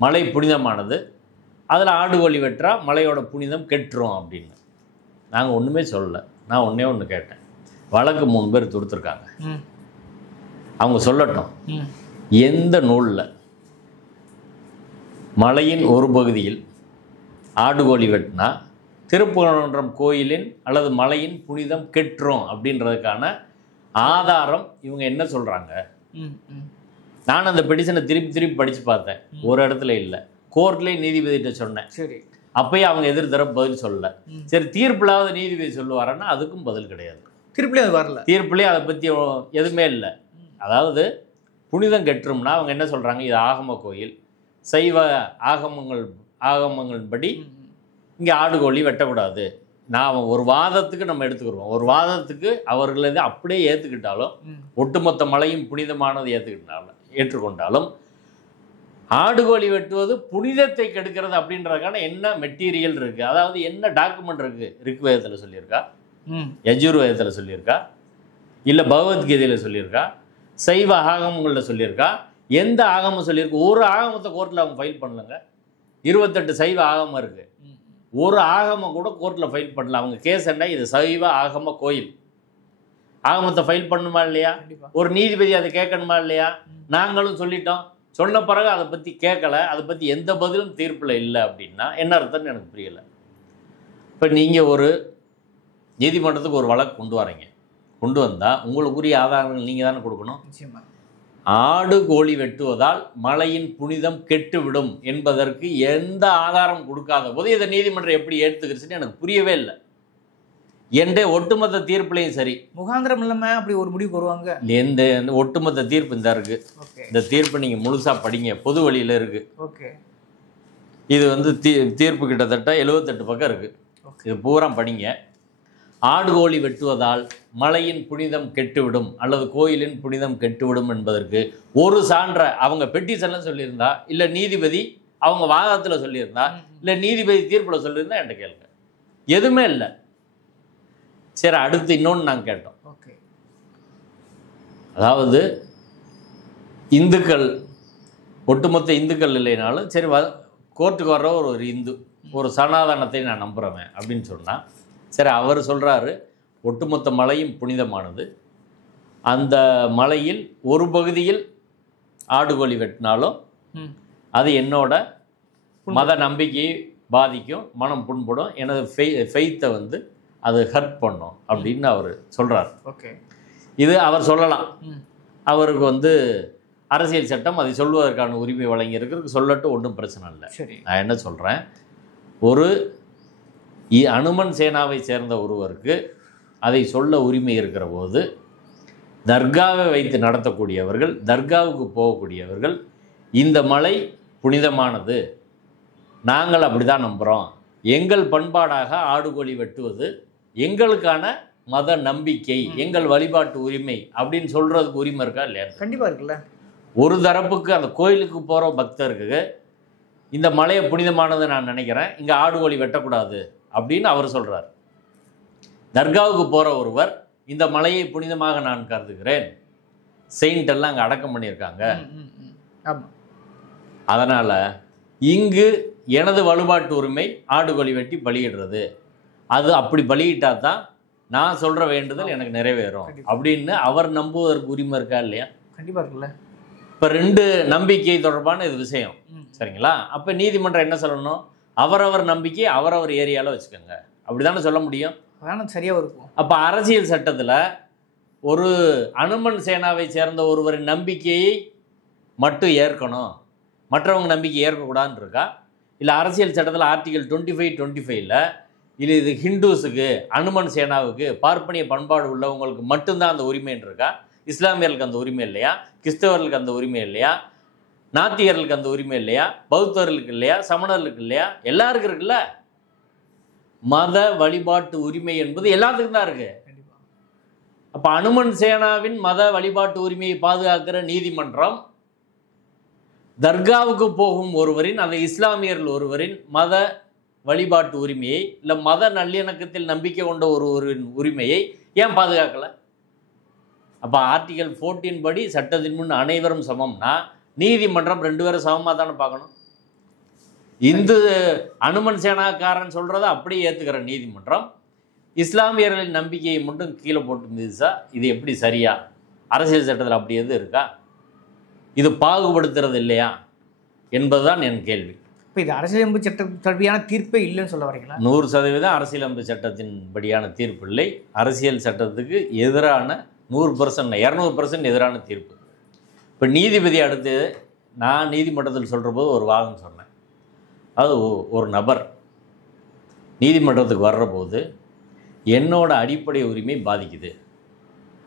மலை புனிதமானது, அதில் ஆடுகோழி வெட்டுறா மலையோட புனிதம் கெட்டுரும் அப்படின்னு. நாங்கள் ஒன்றுமே சொல்லலை. நான் ஒன்று கேட்டேன், வழக்கு 3 பேர் தொடுத்துருக்காங்க, அவங்க சொல்லட்டும் எந்த நூலில் மலையின் ஒரு பகுதியில் ஆடுகோழி வெட்டினா திருப்பரங்குன்றம் கோயிலின் அல்லது மலையின் புனிதம் கெட்டுரும் அப்படின்றதுக்கான ஆதாரம் இவங்க என்ன சொல்கிறாங்க? நான் அந்த பெட்டிஷனை திருப்பி படித்து பார்த்தேன், ஒரு இடத்துல இல்லை. கோர்ட்லேயே நீதிபதிகிட்ட சொன்னேன், சரி, அப்பயே அவங்க எதிர்த்தரப்பு பதில் சொல்லல. சரி, தீர்ப்பிலாவது நீதிபதி சொல்லுவாரன்னா அதுக்கும் பதில் கிடையாது. தீர்ப்புலேயே அதை பற்றி எதுவுமே இல்லை. அதாவது புனிதம் கெட்டுரும்னா அவங்க என்ன சொல்கிறாங்க, இது ஆகம கோயில், சைவ ஆகமங்களின்படி இங்கே ஆடுகோழி வெட்டக்கூடாது. நான் ஒரு வாதத்துக்கு நம்ம எடுத்துக்கிறோம், ஒரு வாதத்துக்கு அவர்களது அப்படியே ஏற்றுக்கிட்டாலும், ஒட்டுமொத்த மலையும் புனிதமானது ஏற்றுக்கொண்டாலும் ஆடுகோழி வெட்டுவது புனிதத்தை கெடுக்கிறது அப்படின்றதுக்கான என்ன மெட்டீரியல் இருக்குது, அதாவது என்ன டாக்குமெண்ட் இருக்குது? ரிக்வேதத்தில் சொல்லியிருக்கா, யஜுர்வேதத்தில் சொல்லியிருக்கா, இல்லை பகவத்கீதையில் சொல்லியிருக்கா, சைவ ஆகமங்களில் சொல்லியிருக்கா, எந்த ஆகமம் சொல்லியிருக்கு? ஒரு ஆகமத்தை கோர்ட்டில் அவங்க ஃபைல் பண்ணலங்க. 28 சைவ ஆகமம் இருக்குது, ஒரு ஆகமம் கூட கோர்ட்டில் ஃபைல் பண்ணல. அவங்க கேஸ் என்ன? இது சைவ ஆகம கோயில், ஆகமத்தை ஃபைல் பண்ணுமா இல்லையா? ஒரு நீதிபதி அதை கேட்கணுமா இல்லையா? நாங்களும் சொல்லிட்டோம், சொன்ன பிறகு அதை பற்றி கேட்கல, அதை பற்றி எந்த பதிலும் தீர்ப்பில் இல்லை அப்படின்னா என்ன அர்த்தம்னு எனக்கு புரியலை. இப்போ நீங்கள் ஒரு நீதிமன்றத்துக்கு ஒரு வழக்கு கொண்டு வந்தால் உங்களுக்குரிய ஆதாரங்கள் நீங்கள் தானே கொடுக்கணும். ஆடு கோழி வெட்டுவதால் மலையின் புனிதம் கெட்டுவிடும் என்பதற்கு எந்த ஆதாரம் கொடுக்காத போது இதை நீதிமன்றம் எப்படி ஏற்றுக்கிறதுன்னு எனக்கு புரியவே இல்லை. என்ற ஒட்டுமொத்த தீர்ப்புலையும் சரி, முகாந்திரம் இல்லாமல் அப்படி ஒரு முடிவு வருவாங்க. எந்த ஒட்டுமொத்த தீர்ப்பு இந்த இருக்குது, இந்த தீர்ப்பு நீங்கள் முழுசாக படிங்க, பொது வழியில் இருக்குது. இது வந்து தீர்ப்பு கிட்டத்தட்ட 78 பக்கம் இருக்குது, இது பூரா படிங்க. ஆடுகோழி வெட்டுவதால் மலையின் புனிதம் கெட்டுவிடும் அல்லது கோயிலின் புனிதம் கெட்டுவிடும் என்பதற்கு ஒரு சான்ற அவங்க பெட்டிஷன்ல சொல்லியிருந்தா, இல்லை நீதிபதி அவங்க வாதத்தில் சொல்லியிருந்தா, இல்லை நீதிபதி தீர்ப்பில் சொல்லியிருந்தா என்கிட்ட கேளுங்க. எதுவுமே இல்லை. சரி, அடுத்து இன்னொன்று நாங்கள் கேட்டோம். அதாவது இந்துக்கள், ஒட்டுமொத்த இந்துக்கள் இல்லைனாலும் சரி, கோர்ட்டுக்கு வர்ற ஒரு இந்து, ஒரு சனாதனத்தை நான் நம்புகிறவன் அப்படின்னு சொன்னால், சரி, அவர் சொல்கிறாரு ஒட்டுமொத்த மலையும் புனிதமானது, அந்த மலையில் ஒரு பகுதியில் ஆடுகோழி வெட்டினாலும் அது என்னோட மத நம்பிக்கையை பாதிக்கும், மனம் புண்படும், எனது ஃபெய்த்தை வந்து அது ஹர்ட் பண்ணும் அப்படின்னு அவர் சொல்கிறார். இது அவர் சொல்லலாம், அவருக்கு வந்து அரசியல் சட்டம் அதை சொல்வதற்கான உரிமை வழங்கி இருக்கிறதுக்கு சொல்லட்டும், ஒன்றும் பிரச்சனை இல்லை. நான் என்ன சொல்கிறேன், ஒரு அனுமன் சேனாவை சேர்ந்த ஒருவருக்கு அதை சொல்ல உரிமை இருக்கிற போது, தர்காவை வைத்து நடத்தக்கூடியவர்கள், தர்காவுக்கு போகக்கூடியவர்கள், இந்த மலை புனிதமானது, நாங்கள் அப்படி தான் நம்புகிறோம், எங்கள் பண்பாடாக ஆடுகோழி வெட்டுவது எங்களுக்கான மத நம்பிக்கை, எங்கள் வழிபாட்டு உரிமை அப்படின்னு சொல்கிறதுக்கு உரிமை இருக்கா இல்லையா? கண்டிப்பாக இருக்குல்ல. ஒரு தரப்புக்கு அந்த கோயிலுக்கு போகிற பக்தருக்கு இந்த மலையை புனிதமானது நான் நினைக்கிறேன், இங்கே ஆடுகோழி வெட்டக்கூடாது அப்படின்னு அவர் சொல்கிறார். தர்காவுக்கு போகிற ஒருவர் இந்த மலையை புனிதமாக நான் கருதுகிறேன், செயின்ட் எல்லாம் அங்கே அடக்கம் பண்ணியிருக்காங்க, அதனால் இங்கு எனது வழிபாட்டு உரிமை ஆடு கோழி வெட்டி பலியிடுறது, அது அப்படி பலியிட்டா தான் நான் சொல்கிற வேண்டுதல் எனக்கு நிறைவேறும் அப்படின்னு அவர் நம்புவதற்கு உரிமை இருக்கா இல்லையா? கண்டிப்பாக இருக்குல்ல. இப்போ 2 நம்பிக்கை தொடர்பான இது விஷயம், சரிங்களா? அப்போ நீதிமன்றம் என்ன சொல்லணும்? அவரவர் நம்பிக்கை அவரவர் ஏரியாவில் வச்சுக்கோங்க, அப்படி தானே சொல்ல முடியும். அதான் சரியாக இருக்கும். அப்போ அரசியல் சட்டத்தில் ஒரு அனுமன் சேனாவை சேர்ந்த ஒருவரின் நம்பிக்கையை மட்டும் ஏற்கணும், மற்றவங்க நம்பிக்கை ஏற்கக்கூடாதுன்னு இருக்கா? இல்லை அரசியல் சட்டத்தில் ஆர்டிகல் 25(25)ல் இல்லை இது ஹிந்துஸுக்கு, அனுமன் சேனாவுக்கு, பார்ப்பனிய பண்பாடு உள்ளவங்களுக்கு மட்டும்தான் அந்த உரிமைன்னு இருக்கா? இஸ்லாமியர்களுக்கு அந்த உரிமை இல்லையா? கிறிஸ்தவர்களுக்கு அந்த உரிமை இல்லையா? நாத்திகர்களுக்கு அந்த உரிமை இல்லையா? பௌத்தர்களுக்கு இல்லையா? சமணர்களுக்கு இல்லையா? எல்லாருக்கும் இருக்குல்ல. மத வழிபாட்டு உரிமை என்பது எல்லாத்துக்கும் தான் இருக்கு. அப்போ அனுமன் சேனாவின் மத வழிபாட்டு உரிமையை பாதுகாக்கிற நீதிமன்றம் தர்காவுக்கு போகும் ஒருவரின், அந்த இஸ்லாமியர்கள் ஒருவரின் மத வழிபாட்டு உரிமையை, இல்லை மத நல்லிணக்கத்தில் நம்பிக்கை கொண்ட ஒருவரின் உரிமையை ஏன் பாதுகாக்கலை? அப்போ ஆர்டிகல் 14 படி சட்டத்தின் முன் அனைவரும் சமம்னா நீதிமன்றம் 2 பேரும் சமமாக தானே பார்க்கணும். இந்து அனுமன் சேனாக்காரன் சொல்கிறத அப்படியே ஏற்றுக்கிற நீதிமன்றம் இஸ்லாமியர்களின் நம்பிக்கையை மட்டும் கீழே போட்டு மிதிச்சா இது எப்படி சரியா? அரசியல் சட்டத்தில் அப்படி எது இருக்கா? இது பாகுபடுத்துறது இல்லையா என்பதுதான் என் கேள்வி. இப்போ இது அரசியலமைப்பு சட்டப்படியான தீர்ப்பே இல்லைன்னு சொல்ல வரீங்களா? 100% அரசியலமைப்பு சட்டத்தின்படியான தீர்ப்பு இல்லை. அரசியல் சட்டத்துக்கு எதிரான 100%, 200% எதிரான தீர்ப்பு. இப்போ நீதிபதி அடுத்து நான் நீதிமன்றத்தில் சொல்கிற போது ஒரு வாதம் சொன்னேன். அது ஒரு நபர் நீதிமன்றத்துக்கு வர்ற போது என்னோட அடிப்படை உரிமை பாதிக்குது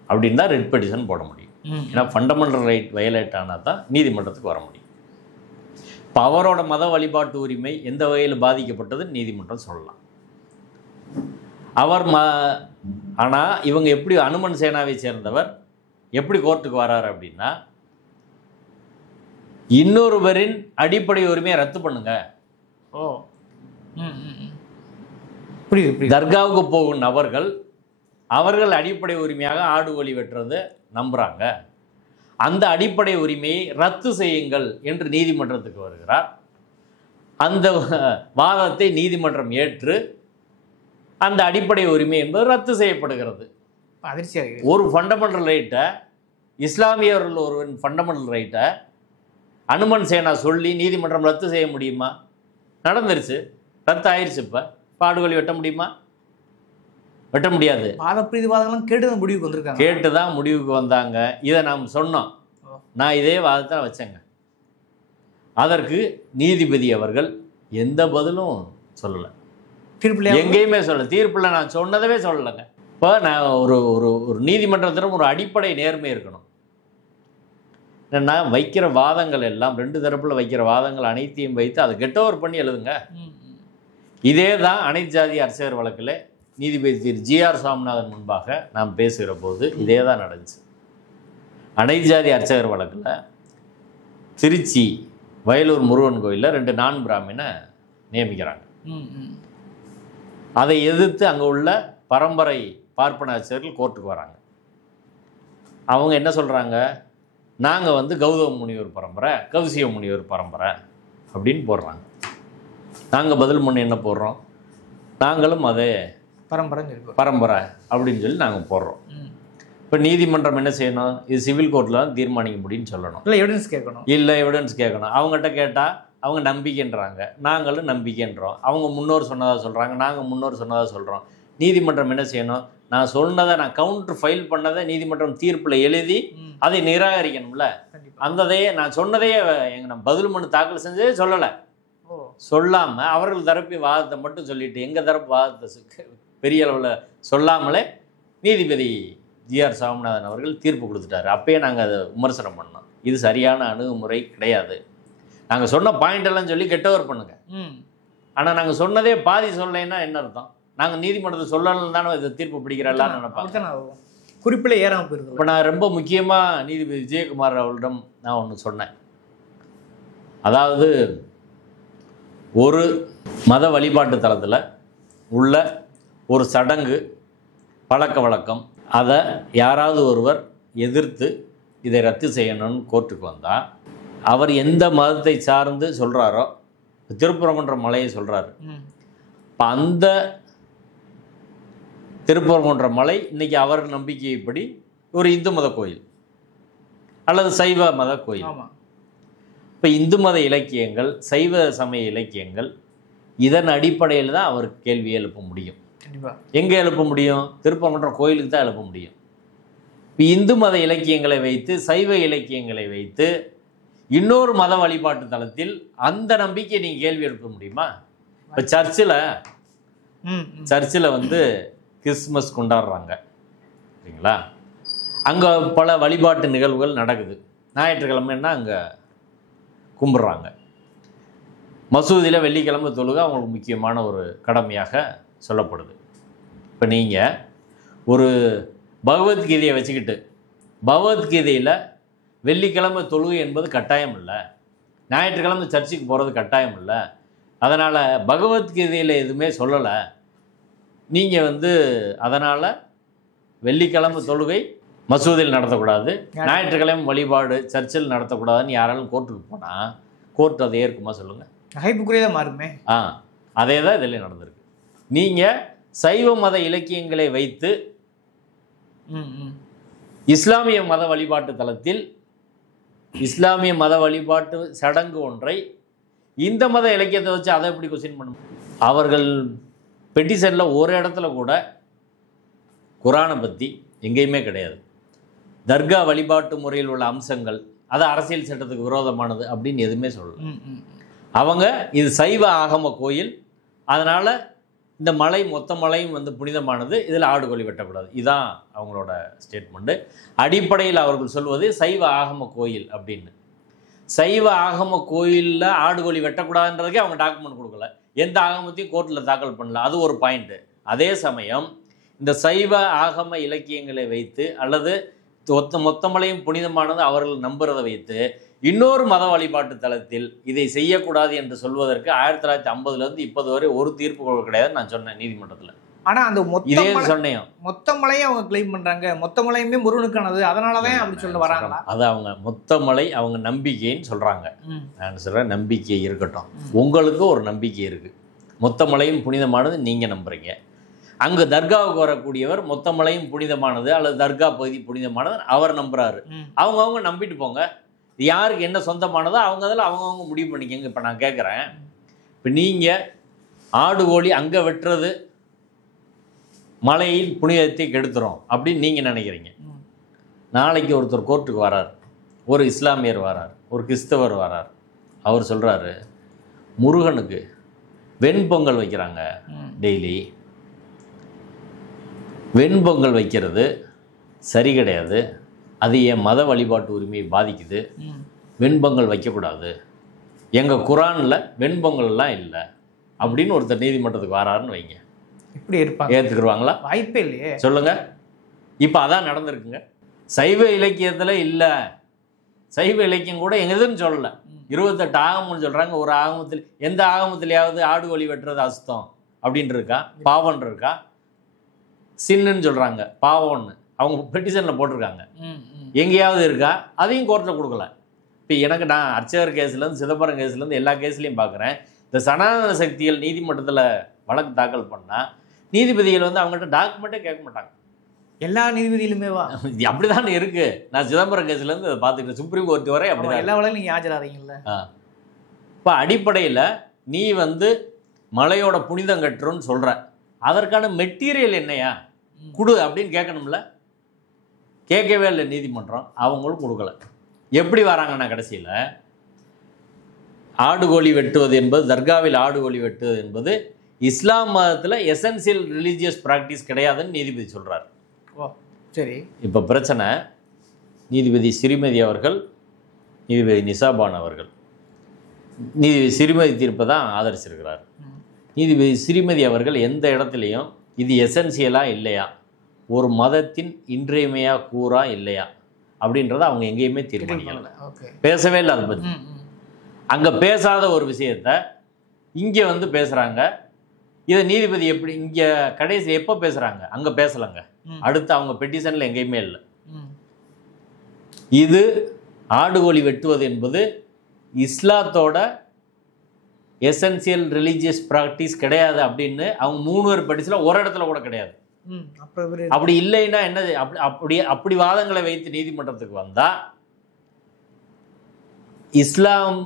அப்படின்னு தான் ரெட் பெட்டிஷன் போட முடியும். ஏன்னா ஃபண்டமெண்டல் ரைட் வயலேட் ஆனால் தான் நீதிமன்றத்துக்கு வர முடியும். இப்போ அவரோட மத வழிபாட்டு உரிமை எந்த வகையில் பாதிக்கப்பட்டதுன்னு நீதிமன்றம் சொல்லலாம். அவர் ஆனால் இவங்க எப்படி அனுமன் சேனாவை சேர்ந்தவர் எப்படி கோர்ட்டுக்கு வராரு அப்படின்னா, இன்னொருவரின் அடிப்படை உரிமையை ரத்து பண்ணுங்க. ஓ, புரியுது. தர்காவுக்கு போகும் நபர்கள் அவர்கள் அடிப்படை உரிமையாக ஆடு கோழி வெட்டுறது நம்புகிறாங்க, அந்த அடிப்படை உரிமையை ரத்து செய்யுங்கள் என்று நீதிமன்றத்துக்கு வருகிறார். அந்த வாதத்தை நீதிமன்றம் ஏற்று அந்த அடிப்படை உரிமை என்பது ரத்து செய்யப்படுகிறது. அதிர்ச்சியாக ஒரு ஃபண்டமெண்டல் ரைட்டை, இஸ்லாமியர்கள் ஒரு ஃபண்டமெண்டல் ரைட்டை அனுமன் சேனா சொல்லி நீதிமன்றம் ரத்து செய்ய முடியுமா? நடந்துருச்சு, ரத்து ஆயிடுச்சு. இப்போ ஆடுகோழி வெட்ட முடியுமா? வெட்ட முடியாது. வாதம் கேட்டு தான் முடிவுக்கு வந்திருக்காங்க. கேட்டு தான் முடிவுக்கு வந்தாங்க. இதை நாம் சொன்னோம். நான் இதே வாதத்தை வச்சேங்க. அதற்கு நீதிபதி அவர்கள் எந்த பதிலும் சொல்லலை, தீர்ப்பில் எங்கேயுமே சொல்லலை. தீர்ப்பில் நான் சொன்னதவே சொல்லலைங்க. இப்போ நான் ஒரு ஒரு நீதிமன்றத்திலும் ஒரு அடிப்படை நேர்மை இருக்கணும். என்னென்னா வைக்கிற வாதங்கள் எல்லாம் 2 தரப்பில் வைக்கிற வாதங்கள் அனைத்தையும் வைத்து அதை கெட் ஓவர் பண்ணி எழுதுங்க. இதே தான் அனைத்து ஜாதி அர்ச்சகர் வழக்கில் நீதிபதி திரு GR சாமிநாதன் முன்பாக நாம் பேசுகிற போது இதே தான் நடந்துச்சு. அனைத்து ஜாதி அர்ச்சகர் வழக்கில் திருச்சி வயலூர் முருகன் கோயிலில் 2 நான் பிராமினை நியமிக்கிறாங்க. அதை எதிர்த்து அங்கே உள்ள பரம்பரை பார்ப்பன அர்ச்சகர்கள் கோர்ட்டுக்கு வராங்க. அவங்க என்ன சொல்கிறாங்க, நாங்கள் கௌதம முனிவர் பரம்பரை, கௌசிக முனிவர் பரம்பரை அப்படின்னு போடுறாங்க. நாங்கள் பதில் முன்னே என்ன போடுறோம், நாங்களும் அதே பரம்பரை அப்படின்னு சொல்லி நாங்கள் போடுறோம். இப்போ நீதிமன்றம் என்ன செய்யணும், இது சிவில் கோர்ட்டில் தான் தீர்மானிக்க முடியும்னு சொல்லணும். இல்லை எவிடன்ஸ் கேட்கணும். இல்லை எவிடன்ஸ் கேட்கணும். அவங்ககிட்ட கேட்டால் அவங்க நம்பிக்கைன்றாங்க, நாங்களும் நம்பிக்கைன்றோம். அவங்க முன்னோர் சொன்னதாக சொல்கிறாங்க, நாங்கள் முன்னோர் சொன்னதாக சொல்கிறோம். நீதிமன்றம் என்ன செய்யணும், நான் சொன்னதை, நான் கவுண்டர் ஃபைல் பண்ணதை நீதிமன்றம் தீர்ப்பில் எழுதி அதை நிராகரிக்கணும்ல. அந்ததையே நான் சொன்னதையே நான் பதில் மனு தாக்கல் செஞ்சதே சொல்லலை. சொல்லாமல் அவர்கள் தரப்பு வாதத்தை மட்டும் சொல்லிட்டு எங்கள் தரப்பு வாதத்தை பெரிய அளவில் சொல்லாமலே நீதிபதி GR சாமிநாதன் அவர்கள் தீர்ப்பு கொடுத்துட்டாரு. அப்பயே நாங்கள் அதை விமர்சனம் பண்ணோம். இது சரியான அணுகுமுறை கிடையாது. நாங்கள் சொன்ன பாயிண்ட் எல்லாம் சொல்லி கெட் ஓவர் பண்ணுங்க. ஆனால் நாங்கள் சொன்னதே பாதி சொல்லலைன்னா என்ன அர்த்தம்? நாங்கள் நீதிமன்றத்தை சொல்லணும் தானே இதை தீர்ப்பு பிடிக்கிறெல்லாம் நினைப்பாங்க. குறிப்பில் ஏறாமல் போயிருக்கு. இப்போ நான் ரொம்ப முக்கியமாக நீதிபதி விஜயகுமார் அவர்களிடம் நான் ஒன்று சொன்னேன். அதாவது ஒரு மத வழிபாட்டு தளத்தில் உள்ள ஒரு சடங்கு பழக்க வழக்கம், அதை யாராவது ஒருவர் எதிர்த்து இதை ரத்து செய்யணும்னு கோர்ட்டுக்கு வந்தால் அவர் எந்த மதத்தை சார்ந்து சொல்கிறாரோ, திருப்பரங்குன்ற மலையை சொல்கிறாரு, இப்போ அந்த திருப்பரங்குன்ற மலை இன்றைக்கி அவர் நம்பிக்கைப்படி ஒரு இந்து மத கோயில் அல்லது சைவ மத கோயில். இப்போ இந்து மத இலக்கியங்கள், சைவ சமய இலக்கியங்கள், இதன் அடிப்படையில் தான் அவர் கேள்வியை எழுப்ப முடியும். எங்கே எழுப்ப முடியும்? திருப்பரங்குன்றம் கோயிலுக்கு தான் எழுப்ப முடியும். இப்போ இந்து மத இலக்கியங்களை வைத்து, சைவ இலக்கியங்களை வைத்து இன்னொரு மத வழிபாட்டு தளத்தில் அந்த நம்பிக்கையை நீங்கள் கேள்வி எழுப்ப முடியுமா? இப்போ சர்ச்சில் வந்து கிறிஸ்மஸ் கொண்டாடுறாங்க சரிங்களா, அங்கே பல வழிபாட்டு நிகழ்வுகள் நடக்குது. ஞாயிற்றுக்கிழமைன்னா அங்கே கும்பிட்றாங்க. மசூதியில் வெள்ளிக்கிழமை தொழுகை அவங்களுக்கு முக்கியமான ஒரு கடமையாக சொல்லப்படுது. இப்போ நீங்கள் ஒரு பகவத்கீதையை வச்சுக்கிட்டு பகவத்கீதையில் வெள்ளிக்கிழமை தொழுகை என்பது கட்டாயம் இல்லை, ஞாயிற்றுக்கிழமை சர்ச்சுக்கு போகிறது கட்டாயம் இல்லை, அதனால் பகவத்கீதையில் எதுவுமே சொல்லலை, நீங்கள் வந்து அதனால் வெள்ளிக்கிழமை தொழுகை மசூதியில் நடத்தக்கூடாது, ஞாயிற்றுக்கிழமை வழிபாடு சர்ச்சில் நடத்தக்கூடாதுன்னு யாராலும் கோர்ட்டுக்கு போனால் கோர்ட் அதை ஏற்குமா சொல்லுங்கள்? நகைப்புக்குரியதாக மாறுமே. அதே தான் இதில் நடந்திருக்கு. நீங்கள் சைவ மத இலக்கியங்களை வைத்து இஸ்லாமிய மத வழிபாட்டு தளத்தில் இஸ்லாமிய மத வழிபாட்டு சடங்கு ஒன்றை இந்த மத இலக்கியத்தை வச்சு அதை எப்படி கொஸ்டின் பண்ண? அவர்கள் பெட்டிஷனில் ஒரு இடத்துல கூட குரானை பற்றி எங்கேயுமே கிடையாது. தர்கா வழிபாட்டு முறையில் உள்ள அம்சங்கள் அது அரசியல் சட்டத்துக்கு விரோதமானது அப்படின்னு எதுவுமே சொல்லல. அவங்க இது சைவ ஆகம கோயில், அதனால் இந்த மலை மொத்த மலையும் வந்து புனிதமானது, இதில் ஆடுகோழி வெட்டக்கூடாது, இதுதான் அவங்களோட ஸ்டேட்மெண்ட்டு. அடிப்படையில் அவர்கள் சொல்வது சைவ ஆகம கோயில் அப்படின்னு. சைவ ஆகம கோயிலில் ஆடுகோழி வெட்டக்கூடாதுன்றதுக்கே அவங்க டாக்குமெண்ட் கொடுக்கல, எந்த ஆகமத்தையும் கோர்ட்டில் தாக்கல் பண்ணல, அது ஒரு பாயிண்ட்டு. அதே சமயம் இந்த சைவ ஆகம இலக்கியங்களை வைத்து அல்லது மொத்தமலையும் புனிதமானது அவர்கள் நம்புறதை வைத்து இன்னொரு மத வழிபாட்டு தளத்தில் இதை செய்யக்கூடாது என்று சொல்வதற்கு 1950 இப்போது வரை ஒரு தீர்ப்பு கிடையாது நான் சொன்னேன் நீதிமன்றத்தில். ஆனால் அந்த இதே சொன்னேன், மொத்த மலையும் அவங்க கிளைம் பண்ணுறாங்க, மொத்த மலையுமே முருகனுக்கானது, அதனால தான் அப்படி சொல்லிட்டு வராங்களா? அது அவங்க மொத்த மலை அவங்க நம்பிக்கைன்னு சொல்கிறாங்க. நான் சொல்கிறேன் நம்பிக்கை இருக்கட்டும், உங்களுக்கு ஒரு நம்பிக்கை இருக்குது, மொத்த மலையும் புனிதமானது நீங்கள் நம்புறீங்க. அங்கே தர்காவுக்கு வரக்கூடியவர் மொத்த மலையும் புனிதமானது அல்லது தர்கா பகுதி புனிதமானது அவர் நம்புறாரு. அவங்க நம்பிட்டு போங்க, யாருக்கு என்ன சொந்தமானதோ அவங்க அதில் அவங்கவுங்க முடிவு பண்ணிக்கங்க. இப்போ நான் கேட்குறேன், இப்போ நீங்கள் ஆடு கோழி அங்கே வெட்டுறது மலையில் புனிதத்தை கெடுத்துரும் அப்படின்னு நீங்கள் நினைக்கிறீங்க. நாளைக்கு ஒருத்தர் கோர்ட்டுக்கு வரார், ஒரு இஸ்லாமியர் வரார், ஒரு கிறிஸ்தவர் வரார், அவர் சொல்கிறாரு முருகனுக்கு வெண்பொங்கல் வைக்கிறாங்க டெய்லி, வெண்பொங்கல் வைக்கிறது சரி கிடையாது, அது என் மத வழிபாட்டு உரிமையை பாதிக்குது, வெண்பொங்கல் வைக்கக்கூடாது, எங்கள் குரானில் வெண்பொங்கல்லாம் இல்லை அப்படின்னு ஒருத்தர் நீதிமன்றத்துக்கு வராருன்னு வைங்க, இப்படி இருப்பாங்க, ஏற்றுக்குருவாங்களா? வாய்ப்பே இல்லையே. சொல்லுங்கள். இப்போ அதான் நடந்திருக்குங்க. சைவ இலக்கியத்தில் இல்லை, சைவ இலக்கியம் கூட எங்கதுன்னு சொல்லலை, 28 ஆகமம்னு சொல்கிறாங்க. ஒரு ஆகமத்தில் எந்த ஆகமத்திலேயாவது ஆடு கோழி வெட்டுறது அசுத்தம் அப்படின்ட்டு இருக்கா? பாவம்னு இருக்கா? சின்னுன்னு சொல்கிறாங்க, பாவம்னு அவங்க பெட்டிஷனில் போட்டிருக்காங்க, எங்கேயாவது இருக்கா? அதையும் கோர்ட்டில் கொடுக்கல. இப்போ எனக்கு நான் அர்ச்சகர் கேஸ்லேருந்து சிதம்பரம் கேஸ்லேருந்து எல்லா கேஸ்லையும் பார்க்குறேன், இந்த சனாதன சக்திகள் நீதிமன்றத்தில் வழக்கு தாக்கல் பண்ணால் நீதிபதிகள் வந்து அவங்கள்ட்ட டாக்குமெண்ட்டே கேட்க மாட்டாங்க. எல்லா நீதிபதியிலுமேவா? அப்படி தான் இருக்குது. நான் சிதம்பரம் கேஸ்லேருந்து அதை பார்த்துக்கிட்டேன், சுப்ரீம் கோர்ட் வரை அப்படி எல்லா வழக்கும் நீங்கள் ஆஜராதீங்கல்ல. இப்போ அடிப்படையில் நீ வந்து மலையோட புனிதம் கட்டுறோன்னு சொல்கிற, அதற்கான மெட்டீரியல் என்னையா கொடு அப்படின்னு கேட்கணும்ல. கேட்கவே இல்லை நீதிமன்றம், அவங்களும் கொடுக்கல. எப்படி வராங்கன்னா கடைசியில் ஆடுகோழி வெட்டுவது என்பது, தர்காவில் ஆடுகோழி வெட்டுவது என்பது இஸ்லாம் மதத்தில் எசென்சியல் ரிலீஜியஸ் ப்ராக்டிஸ் கிடையாதுன்னு நீதிபதி சொல்கிறார். ஓ சரி. இப்போ பிரச்சனை, நீதிபதி ஸ்ரீமதி அவர்கள், நீதிபதி நிசாபான் அவர்கள் நீதிபதி ஸ்ரீமதி தீர்ப்பை தான் ஆதரிச்சிருக்கிறார். நீதிபதி ஸ்ரீமதி அவர்கள் எந்த இடத்துலையும் இது எசென்சியலாக இல்லையா, ஒரு மதத்தின் இன்றியமையா கூறா இல்லையா அப்படின்றத அவங்க எங்கேயுமே தீர்மானிக்கல, பேசவே இல்லை அதை பற்றி. அங்கே பேசாத ஒரு விஷயத்த இங்கே வந்து பேசுகிறாங்க. இதை நீதிபதி எப்படி இங்கே கடைசியில் எப்போ பேசுகிறாங்க, அங்கே பேசலைங்க. அடுத்து அவங்க பெட்டிஷனில் எங்கேயுமே இல்லை. இது ஆடுகோழி வெட்டுவது என்பது இஸ்லாத்தோட எசென்சியல் ரிலீஜியஸ் ப்ராக்டிஸ் கிடையாது அப்படின்னு அவங்க 3 பேர் பெட்டிஷனில் ஒரு இடத்துல கூட கிடையாது. அப்படி இல்லைன்னா என்னது, அப்படி வாதங்களை வைத்து நீதிமன்றத்துக்கு வந்தால் இஸ்லாம்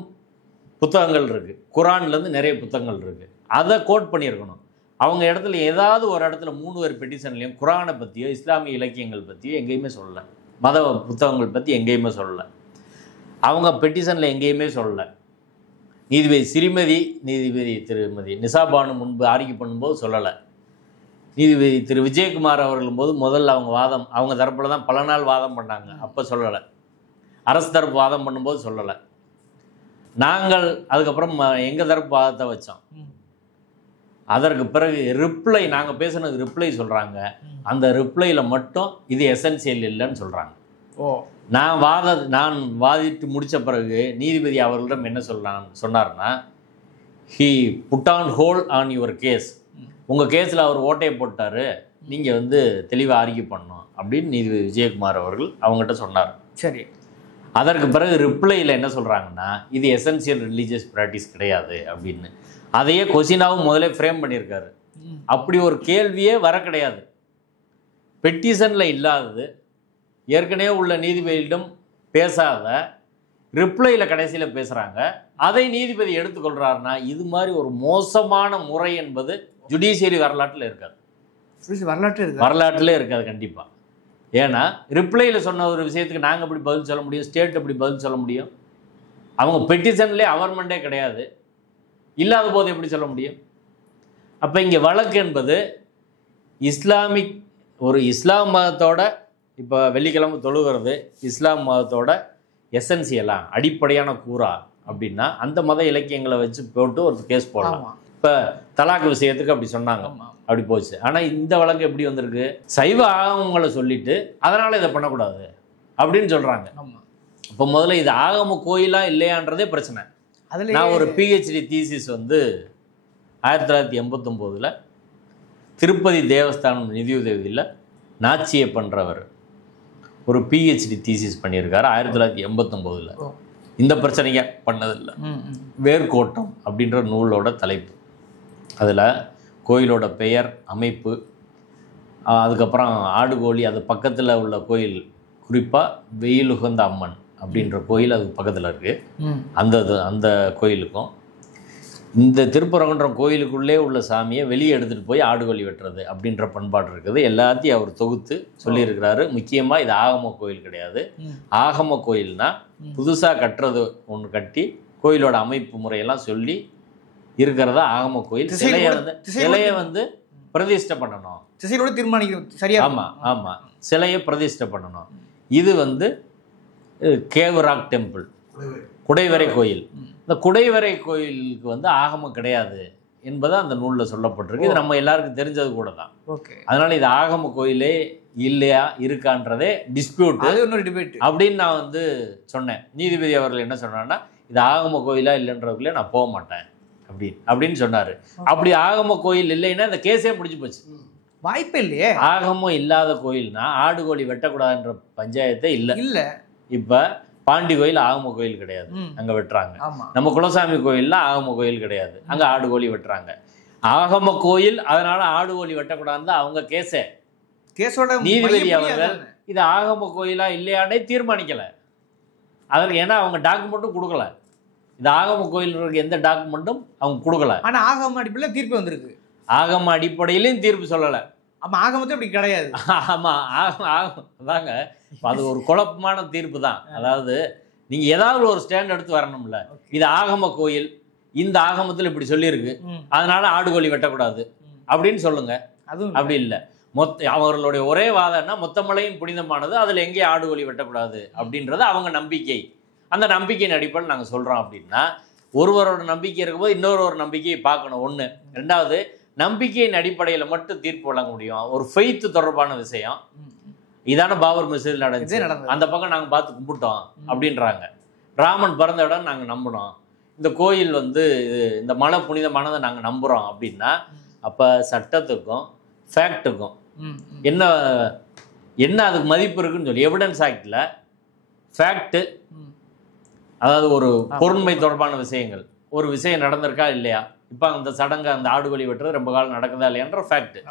புத்தகங்கள் இருக்குது, குரான்லேருந்து நிறைய புத்தகங்கள் இருக்குது, அதை கோட் பண்ணியிருக்கணும். அவங்க இடத்துல ஏதாவது ஒரு இடத்துல 3 பேர் பெட்டிஷன்லையும் குரானை பற்றியோ இஸ்லாமிய இலக்கியங்கள் பற்றியோ எங்கேயுமே சொல்லலை, மத புத்தகங்கள் பற்றி எங்கேயுமே சொல்லலை. அவங்க பெட்டிஷனில் எங்கேயுமே சொல்லலை. நீதிபதி திருமதி நிசாபானு முன்பு ஆர்கியூ பண்ணும்போது சொல்லலை. நீதிபதி திரு விஜயகுமார் அவர்கள் போது முதல்ல அவங்க தரப்பில் தான் பல நாள் வாதம் பண்ணாங்க, அப்போ சொல்லலை. அரசு தரப்பு வாதம் பண்ணும்போது சொல்லலை. நாங்கள் அதுக்கப்புறம் எங்கள் தரப்பு வாதத்தை வச்சோம். அதற்கு பிறகு ரிப்ளை, நாங்கள் பேசுனது ரிப்ளை சொல்கிறாங்க. அந்த ரிப்ளையில் மட்டும் இது எசென்சியல் இல்லைன்னு சொல்கிறாங்க. நான் வாதிட்டு முடித்த பிறகு நீதிபதி அவர்களிடம் என்ன சொன்னார்னா, he put on hold on your case, உங்கள் கேஸில் அவர் ஓட்டையை போட்டார், நீங்கள் வந்து தெளிவாக ஆர்கியூ பண்ணணும் அப்படின்னு நீதிபதி விஜயகுமார் அவர்கள் அவங்ககிட்ட சொன்னார். சரி. அதற்கு பிறகு ரிப்ளையில் என்ன சொல்கிறாங்கன்னா, இது எசென்சியல் ரிலீஜியஸ் ப்ராக்டிஸ் கிடையாது அப்படின்னு. அதையே கொஸ்டினாவும் முதலே ஃப்ரேம் பண்ணியிருக்காரு. அப்படி ஒரு கேள்வியே வர கிடையாது. பெட்டிஷனில் இல்லாதது, ஏற்கனவே உள்ள நீதிபதியிடம் பேசாத, ரிப்ளையில் கடைசியில் பேசுகிறாங்க, அதை நீதிபதி எடுத்துக்கொள்கிறாருன்னா இது மாதிரி ஒரு மோசமான முறை என்பது ஜுடிஷியரி வரலாற்றில் இருக்காது. வரலாற்றிலே இருக்காது கண்டிப்பாக. ஏன்னா ரிப்ளையில் சொன்ன ஒரு விஷயத்துக்கு நாங்கள் எப்படி பதில் சொல்ல முடியும், ஸ்டேட் எப்படி பதில் சொல்ல முடியும்? அவங்க பெட்டிஷன்லேயே அவர்மெண்ட்டே கிடையாது, இல்லாத போது எப்படி சொல்ல முடியும்? அப்போ இங்கே வழக்கு என்பது இஸ்லாம் மதத்தோட, இப்போ வெள்ளிக்கிழமை தொழுகிறது இஸ்லாம் மதத்தோட எசென்சியலாக அடிப்படையான கூறா அப்படின்னா அந்த மத இலக்கியங்களை வச்சு போட்டு ஒரு கேஸ் போடலாம். இப்போ தலாக்கு விஷயத்துக்கு அப்படி சொன்னாங்க, அப்படி போச்சு. ஆனால் இந்த வழக்கு எப்படி வந்திருக்கு, சைவ ஆகமங்களை சொல்லிட்டு அதனால் இதை பண்ணக்கூடாது அப்படின்னு சொல்கிறாங்க. இப்போ முதல்ல இது ஆகம கோயிலா இல்லையான்றதே பிரச்சனை. நான் ஒரு பிஹெச்டி தீசிஸ் வந்து 1989 திருப்பதி தேவஸ்தானம் நிதியுதவியில் நாச்சியை பண்ணுறவர் ஒரு பிஹெச்டி தீசிஸ் பண்ணியிருக்காரு 1989. இந்த பிரச்சனையை பண்ணதில்லை. வேர்க்கோட்டம் அப்படின்ற நூலோட தலைப்பு, அதில் கோயிலோட பெயர், அமைப்பு, அதுக்கப்புறம் ஆடுகோழி, அது பக்கத்தில் உள்ள கோயில், குறிப்பாக வெயிலுகந்த அம்மன் அப்படின்ற கோயில் அது பக்கத்தில் இருக்குது. அந்த கோயிலுக்கும் இந்த திருப்பரங்குன்றம் கோயிலுக்குள்ளே உள்ள சாமியை வெளியே எடுத்துகிட்டு போய் ஆடுகோழி வெட்டுறது அப்படின்ற பண்பாடு இருக்குது. எல்லாத்தையும் அவர் தொகுத்து சொல்லியிருக்கிறாரு. முக்கியமாக இது ஆகம கோயில் கிடையாது. ஆகம கோயில்னா புதுசாக கட்டுறது ஒன்று கட்டி கோயிலோட அமைப்பு முறையெல்லாம் சொல்லி இருக்கிறதா ஆகம கோயில். சிலையை வந்து பிரதிஷ்டை பண்ணணும், திசையோட தீர்மானிக்கணும். சரியா? ஆமாம், சிலையை பிரதிஷ்டை பண்ணணும். இது வந்து கேவ் ராக் டெம்பிள், குடைவரை கோயில். இந்த குடைவரை கோயிலுக்கு வந்து ஆகமம் கிடையாது என்பது அந்த நூலில் சொல்லப்பட்டிருக்கு. இது நம்ம எல்லாருக்கும் தெரிஞ்சது கூட தான். அதனால இது ஆகம கோயிலே இல்லையா இருக்கான்றதே டிஸ்பியூட் அப்படின்னு நான் வந்து சொன்னேன். நீதிபதி அவர்கள் என்ன சொன்னாங்கன்னா, இது ஆகம கோயிலா இல்லைன்றதுக்குள்ளே நான் போக மாட்டேன் அப்படின்னு சொன்னார். அப்படி ஆகம கோயில் இல்லைன்னா இந்த கேஸே முடிஞ்சு போச்சு. வாய்ப்பே இல்லையே. ஆகமம் இல்லாத கோயில்னா ஆடுகோழி வெட்டக்கூடாதுன்ற பஞ்சாயத்தே இல்லை. இப்போ பாண்டி கோயில் ஆகம கோயில் கிடையாது, அங்கே வெட்டுறாங்க. நம்ம குலசாமி கோயிலில் ஆகம கோயில் கிடையாது, அங்கே ஆடுகோழி வெட்டுறாங்க. ஆகம கோயில், அதனால ஆடுகோழி வெட்டக்கூடாதுன்னு அவங்க கேஸோட நீதிபதி அவர்கள் இது ஆகம கோயிலா இல்லையானே தீர்மானிக்கலை. அதற்கு ஏன்னா அவங்க டாக்குமெண்ட்டும் கொடுக்கல. இது ஆகம கோயில் எந்த டாக்குமெண்ட்டும் அவங்க கொடுக்கல. ஆனால் ஆகம அடிப்படையில் தீர்ப்பு வந்திருக்கு. ஆகம அடிப்படையிலையும் தீர்ப்பு சொல்லலை. ஆமாம், ஆகமத்தை இப்படி கிடையாது. ஆமாம், அதாங்க அது ஒரு குழப்பமான தீர்ப்பு தான். அதாவது நீங்கள் ஏதாவது ஒரு ஸ்டாண்ட் எடுத்து வரணும்ல. இது ஆகம கோயில், இந்த ஆகமத்தில் இப்படி சொல்லியிருக்கு, அதனால ஆடுகோழி வெட்டக்கூடாது அப்படின்னு சொல்லுங்க. அப்படி இல்லை. அவர்களுடைய ஒரே வாதம்னா மொத்தமலையும் புனிதமானது, அதில் எங்கேயும் ஆடுகோழி வெட்டக்கூடாது அப்படின்றது அவங்க நம்பிக்கை. அந்த நம்பிக்கையின் அடிப்படையில் நாங்கள் சொல்கிறோம் அப்படின்னா, ஒருவரோட நம்பிக்கை இருக்கும்போது இன்னொரு நம்பிக்கையை பார்க்கணும். ஒன்று. ரெண்டாவது, நம்பிக்கையின் அடிப்படையில் மட்டும் தீர்ப்பு வழங்க முடியும். ஒரு ஃபெய்த் தொடர்பான விஷயம் இதான பாபர் மசூதியில் நடந்துச்சு, அந்த பக்கம் நாங்கள் பார்த்து கும்பிட்டோம் அப்படின்றாங்க. ராமன் பிறந்த இடம் நாங்கள் நம்பினோம், இந்த கோயில் வந்து இந்த மலை புனிதமானதை நாங்கள் நம்புகிறோம் அப்படின்னா அப்போ சட்டத்துக்கும் ஃபேக்ட்டுக்கும் என்ன என்ன அதுக்கு மதிப்பு இருக்குன்னு சொல்லி எவிடன்ஸ் ஆக்டில் ஃபேக்ட்டு, அதாவது ஒரு பொருண்மை தொடர்பான விஷயங்கள், ஒரு விஷயம் நடந்திருக்கா இல்லையா, இப்போ அந்த சடங்கு அந்த ஆடுகோழி வெட்டுறது ரொம்ப காலம் நடக்குதா இல்லையான்ற ஃபேக்ட்டு,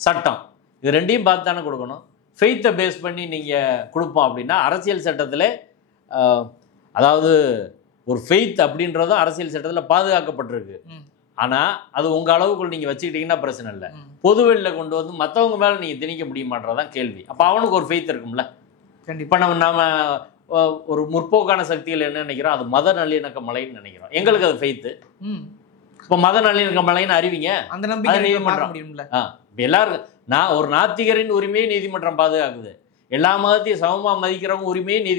சட்டம், இது ரெண்டையும் பார்த்து தானே கொடுக்கணும். ஃபெய்த்தை பேஸ் பண்ணி நீங்கள் கொடுப்போம் அப்படின்னா அரசியல் சட்டத்தில், அதாவது ஒரு ஃபெய்த் அப்படின்றதும் அரசியல் சட்டத்தில் பாதுகாக்கப்பட்டிருக்கு. ஆனால் அது உங்கள் அளவுக்குள் நீங்கள் வச்சுக்கிட்டீங்கன்னா பிரச்சனை இல்லை. பொதுவெளியில் கொண்டு வந்து மற்றவங்க மேலே நீங்கள் திணிக்க முடியுமான்றதான் கேள்வி. அப்போ அவனுக்கு ஒரு ஃபெய்த் இருக்கும்ல. இப்போ நம்ம ஒரு முற்போக்கான சக்திகள் என்ன நினைக்கிறோம், அது மத நல்லிணக்க மலைன்னு நினைக்கிறோம். எங்களுக்கு அது ஃபெய்த்து. இப்போ மத நல்லிணக்க மலைன்னு அறிவிங்க, அந்த நம்பிக்கை நீதிமன்றம். எல்லாரும் நான் ஒரு நாத்திகரின் உரிமையை நீதிமன்றம் பாதுகாக்குது, எல்லா மதத்தையும் சமமாக மதிக்கிறவங்க உரிமையை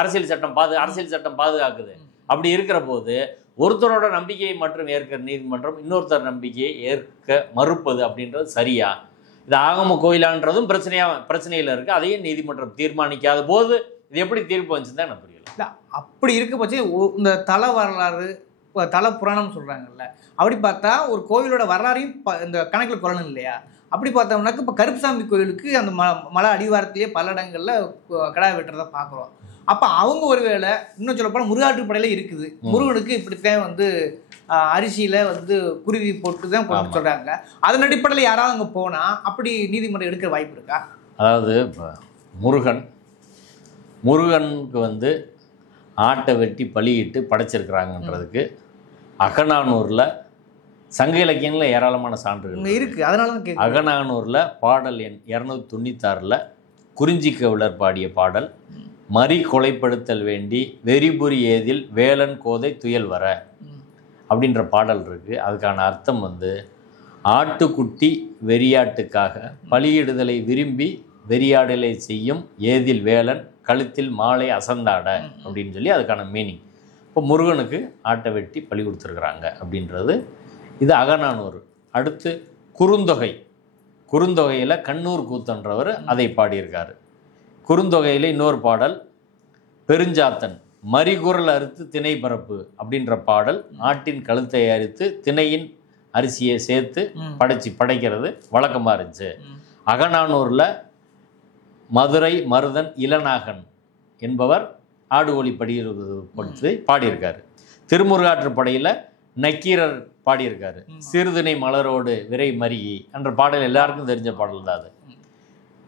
அரசியல் சட்டம் பாதுகாக்குது. அப்படி இருக்கிற போது ஒருத்தரோட நம்பிக்கையை மற்றும் ஏற்கிற நீதிமன்றம் இன்னொருத்தர் நம்பிக்கையை ஏற்க மறுப்பது அப்படின்றது சரியா? இது ஆகம கோயிலான்றதும் பிரச்சனையில் இருக்குது. அதையும் நீதிமன்றம் தீர்மானிக்காத போது இது எப்படி தீர்ப்பு வந்துச்சுன்னு தான் எனக்கு புரியல. இல்லை, அப்படி இருக்க பட்சம் இந்த தல வரலாறு, தல புராணம் சொல்கிறாங்கல்ல, அப்படி பார்த்தா ஒரு கோவிலோட வரலாறையும் இந்த கணக்கில் கொள்ளணும் இல்லையா? அப்படி பார்த்தோம்னாக்க இப்போ கருப்புசாமி கோயிலுக்கு அந்த மலை அடிவாரத்திலேயே பல இடங்களில் கடா வெட்டுறதை பார்க்குறோம். அப்போ அவங்க ஒருவேளை இன்னும் சொல்லப்போனால் முருகாற்றுப்படையில் இருக்குது, முருகனுக்கு இப்படித்தான் வந்து அரிசியில் குருவி போட்டு தான் போட்டு சொல்கிறாங்க. அதன் அடிப்படையில் யாராவது அங்கே போனால் அப்படி நீதிமன்றம் எடுக்கிற வாய்ப்பு இருக்கா? அதாவது இப்போ முருகனுக்கு ஆட்டை வெட்டி பலியிட்டு படைச்சிருக்கிறாங்கன்றதுக்கு அகநானூரில் சங்க இலக்கியங்களில் ஏராளமான சான்றுகள் இருக்குது. அதனால தான் அகநானூரில் பாடல் எண் 296 குறிஞ்சி கவிழர் பாடிய பாடல், மறி கொலைப்படுத்தல் வேண்டி வெறிபுரி ஏதில் வேலன் கோதை துயல் வர அப்படின்ற பாடல் இருக்குது. அதுக்கான அர்த்தம் ஆட்டுக்குட்டி வெறியாட்டுக்காக பலியிடுதலை விரும்பி வெறியாடலை செய்யும் ஏதில் வேலன் கழுத்தில் மாலை அசந்தாட அப்படின்னு சொல்லி அதுக்கான மீனிங். இப்போ முருகனுக்கு ஆட்டை வெட்டி பலி கொடுத்துருக்குறாங்க அப்படின்றது இது அகநானூறு. அடுத்து குறுந்தொகையில் கண்ணூர் கூத்தன்றவர் அதை பாடியிருக்காரு. குறுந்தொகையில் இன்னொரு பாடல் பெருஞ்சாத்தன் மறிகுரல் அறுத்து திணை பரப்பு அப்படின்ற பாடல், ஆட்டின் கழுத்தை அறுத்து திணையின் அரிசியை சேர்த்து படைக்கிறது வழக்கமாக இருந்துச்சு. அகநானூரில் மதுரை மருதன் இளநாகன் என்பவர் ஆடுகோழி படுத்தி பாடியிருக்காரு. திருமுருகாற்றுப்படையில் நக்கீரர் பாடியிருக்காரு. சிறுதினை மலரோடு விரை மருகி என்ற பாடல் எல்லாருக்கும் தெரிஞ்ச பாடல் தான் அது.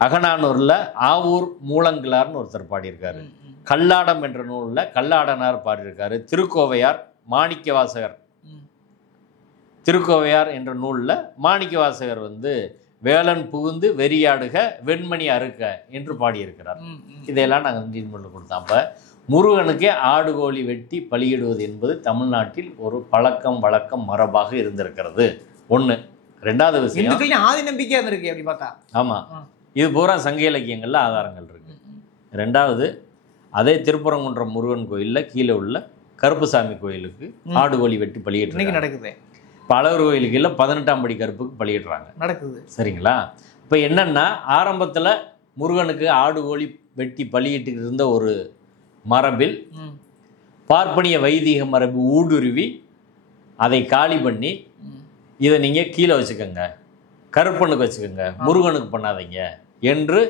அகநானூரில் ஆவூர் மூலங்கிலார்னு ஒருத்தர் பாடியிருக்காரு. கல்லாடம் என்ற நூலில் கல்லாடனார் பாடியிருக்காரு. திருக்கோவையார் என்ற நூலில் மாணிக்கவாசகர் வேலன் புகுந்து வெறியாடுக வெண்மணி அறுக்க என்று பாடியிருக்கிறார். இதையெல்லாம் நாங்கள் நீதிமன்றம் கொடுத்தோம். அப்போ முருகனுக்கே ஆடுகோழி வெட்டி பலியிடுவது என்பது தமிழ்நாட்டில் ஒரு வழக்கம் மரபாக இருந்திருக்கிறது. ஒன்று. ரெண்டாவது விஷயம், ஆதி நம்பிக்கை இருந்திருக்கு அப்படி பார்த்தா. ஆமாம், இது பூரா சங்க இலக்கியங்களில் ஆதாரங்கள் இருக்கு. ரெண்டாவது, அதே திருப்பரங்குன்றம் முருகன் கோயிலில் கீழே உள்ள கருப்புசாமி கோயிலுக்கு ஆடுகோழி வெட்டி பலியிட்டு நடக்குது. பலவர் கோயிலுக்கு இல்லை 18ஆம் படி கருப்புக்கு பலியிடுறாங்க நடக்குது. சரிங்களா? இப்போ என்னென்னா, ஆரம்பத்தில் முருகனுக்கு ஆடுகோழி வெட்டி பலியிட்டு இருந்த ஒரு மரபில் பார்ப்பனிய வைதிக மரபு ஊடுருவி அதை காலி பண்ணி இதை நீங்கள் கீழே வச்சுக்கோங்க, கருப்பனுக்கு வச்சுக்கோங்க, முருகனுக்கு பண்ணாதீங்க என்று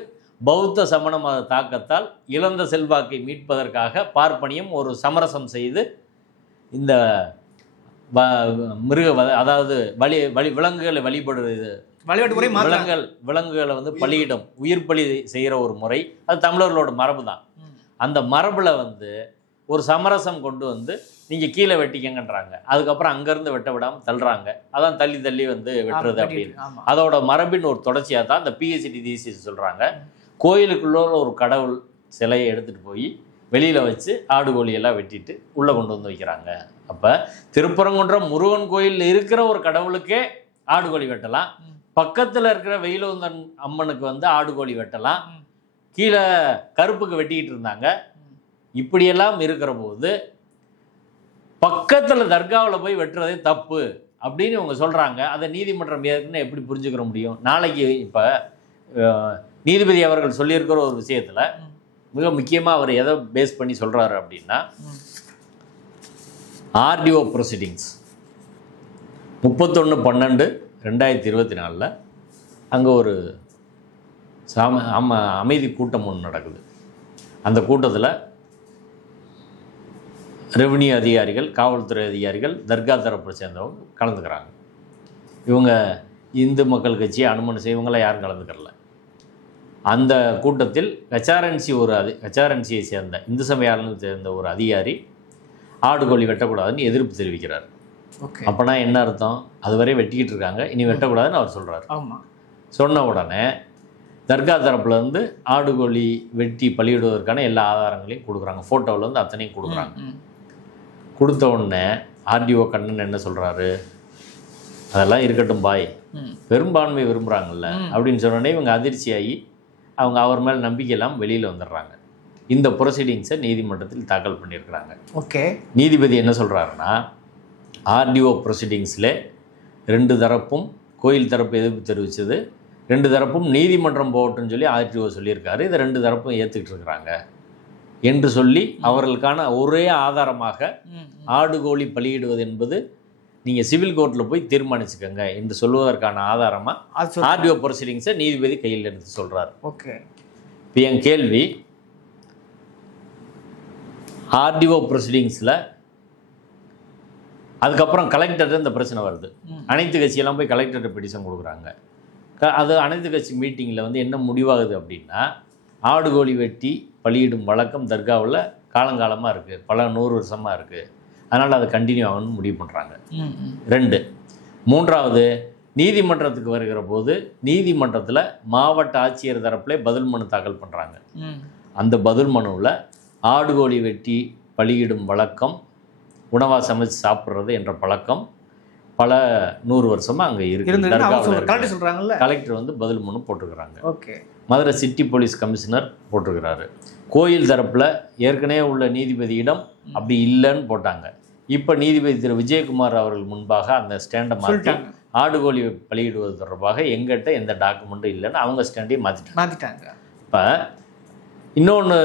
பௌத்த சமண மத தாக்கத்தால் இழந்த செல்வாக்கை மீட்பதற்காக பார்ப்பனியம் ஒரு சமரசம் செய்து இந்த அதாவது விலங்குகளை வழிபடுறது, விலங்குகளை பலியிடும், உயிர் பலி செய்கிற ஒரு முறை, அது தமிழர்களோட மரபு தான். அந்த மரபில் ஒரு சமரசம் கொண்டு நீங்கள் கீழே வெட்டிக்கங்கன்றாங்க. அதுக்கப்புறம் அங்கேருந்து வெட்ட விடாமல் தள்ளுறாங்க. அதான் தள்ளி வெட்டுறது அப்படின்னு. அதோட மரபின் ஒரு தொடர்ச்சியாக தான் இந்த பிஹெச்டி தீசிஸ் சொல்கிறாங்க. கோயிலுக்குள்ள ஒரு கடவுள் சிலையை எடுத்துகிட்டு போய் வெளியில் வச்சு ஆடுகோழியெல்லாம் வெட்டிட்டு உள்ளே கொண்டு வைக்கிறாங்க. அப்போ திருப்பரங்குன்றம் முருகன் கோயிலில் இருக்கிற ஒரு கடவுளுக்கே ஆடுகோழி வெட்டலாம், பக்கத்தில் இருக்கிற வெயிலோந்தன் அம்மனுக்கு ஆடுகோழி வெட்டலாம், கீழே கருப்புக்கு வெட்டிக்கிட்டு இருந்தாங்க. இப்படியெல்லாம் இருக்கிற போது பக்கத்தில் தர்காவில் போய் வெட்டுறதே தப்பு அப்படின்னு இவங்க சொல்கிறாங்க. அதை நீதிமன்றம் ஏற்கனவே எப்படி புரிஞ்சுக்கிற முடியும்? நாளைக்கு இப்போ நீதிபதி அவர்கள் சொல்லியிருக்கிற ஒரு விஷயத்தில் மிக முக்கியமாக அவர் எதை பேஸ் பண்ணி சொல்கிறாரு அப்படின்னா, ஆர்டிஓ ப்ரொசீடிங்ஸ் 31/12 2024 அங்கே ஒரு அமைதி கூட்டம் ஒன்று நடக்குது. அந்த கூட்டத்தில் ரெவென்யூ அதிகாரிகள், காவல்துறை அதிகாரிகள், தர்கா தரப்பை சேர்ந்தவங்க கலந்துக்கிறாங்க. இவங்க இந்து மக்கள் கட்சி, அனுமன் இவங்களாம் யாரும் கலந்துக்கிறல. அந்த கூட்டத்தில் ஹெச்ஆர்என்சியை சேர்ந்த இந்து சமயாளர்கள் சேர்ந்த ஒரு அதிகாரி ஆடு கோழி வெட்டக்கூடாதுன்னு எதிர்ப்பு தெரிவிக்கிறார். அப்போனா என்ன அர்த்தம்? அதுவரை வெட்டிக்கிட்டு இருக்காங்க, இனி வெட்டக்கூடாதுன்னு அவர் சொல்கிறார். ஆமாம். சொன்ன உடனே தர்கா தரப்புலேருந்து ஆடு கோழி வெட்டி பலியிடுவதற்கான எல்லா ஆதாரங்களையும் கொடுக்குறாங்க. ஃபோட்டோவிலேருந்து அத்தனையும் கொடுக்குறாங்க. கொடுத்த உடனே ஆர்டிஓ கண்ணன் என்ன சொல்கிறாரு? அதெல்லாம் இருக்கட்டும் பாய், பெரும்பான்மை விரும்புகிறாங்கல்ல அப்படின்னு சொன்னோடனே இவங்க அதிர்ச்சியாகி அவங்க அவர் மேலே நம்பிக்கை இல்லாமல் வெளியில் வந்துடுறாங்க. இந்த ப்ரொசீடிங்ஸை நீதிமன்றத்தில் தாக்கல் பண்ணியிருக்கிறாங்க. ஓகே. நீதிபதி என்ன சொல்கிறாருன்னா, ஆர்டிஓ ப்ரொசீடிங்ஸில் 2 தரப்பும், கோயில் தரப்பு எதிர்ப்பு தெரிவித்தது, 2 தரப்பும் நீதிமன்றம் போகட்டும்னு சொல்லி ஆர்டிஓ சொல்லியிருக்காரு. இதை 2 தரப்பும் ஏற்றுக்கிட்டு இருக்கிறாங்க என்று சொல்லி அவர்களுக்கான ஒரே ஆதாரமாக ஆடு கோழி பலியிடுவது என்பது நீங்கள் சிவில் கோர்ட்டில் போய் தீர்மானிச்சுக்கோங்க என்று சொல்வதற்கான ஆதாரமாக ஆர்டிஓ ப்ரொசீடிங்ஸை நீதிபதி கையில் எடுத்து சொல்கிறார். ஓகே. இப்போ என் கேள்வி, ஆர்டிஓ ப்ரொசீடிங்ஸில் அதுக்கப்புறம் கலெக்டர்கிட்ட இந்த பிரச்சனை வருது. அனைத்து கட்சியெல்லாம் போய் கலெக்டர்கிட்ட பெட்டிஷன் கொடுக்குறாங்க. அது அனைத்து கட்சி மீட்டிங்கில் வந்து என்ன முடிவாகுது அப்படின்னா, ஆடு கோழி வெட்டி பலியிடும் வழக்கம் தர்காவில் காலங்காலமாக இருக்குது, பல 100 வருஷமாக இருக்குது, அதனால் அதை கண்டினியூ ஆகணும்னு முடிவு பண்ணுறாங்க. 2. 3வது, நீதிமன்றத்துக்கு வருகிற போது நீதிமன்றத்தில் மாவட்ட ஆட்சியர் தரப்பில் பதில் மனு தாக்கல் பண்ணுறாங்க. அந்த பதில் மனுவில் ஆடு கோழி வெட்டி பலியிடும் வழக்கம், உணவாக சமைச்சு சாப்பிட்றது என்ற பழக்கம் பல 100 வருஷமாக அங்கே இருக்குது. கலெக்டர் வந்து பதில் மனு போட்டுக்கிறாங்க. Okay. Madurai city police commissioner போட்டிருக்கிறாரு. கோயில் தரப்பில் ஏற்கனவே உள்ள நீதிபதியிடம் அப்படி இல்லைன்னு போட்டாங்க. இப்போ நீதிபதி திரு விஜயகுமார் அவர்கள் முன்பாக அந்த ஸ்டாண்டை மாற்றி ஆடு கோழி பலியிடுவது தொடர்பாக எங்கிட்ட எந்த டாக்குமெண்ட்டும் இல்லைன்னு அவங்க ஸ்டாண்டையும் மாற்றிட்டாங்க. இப்போ இன்னொன்று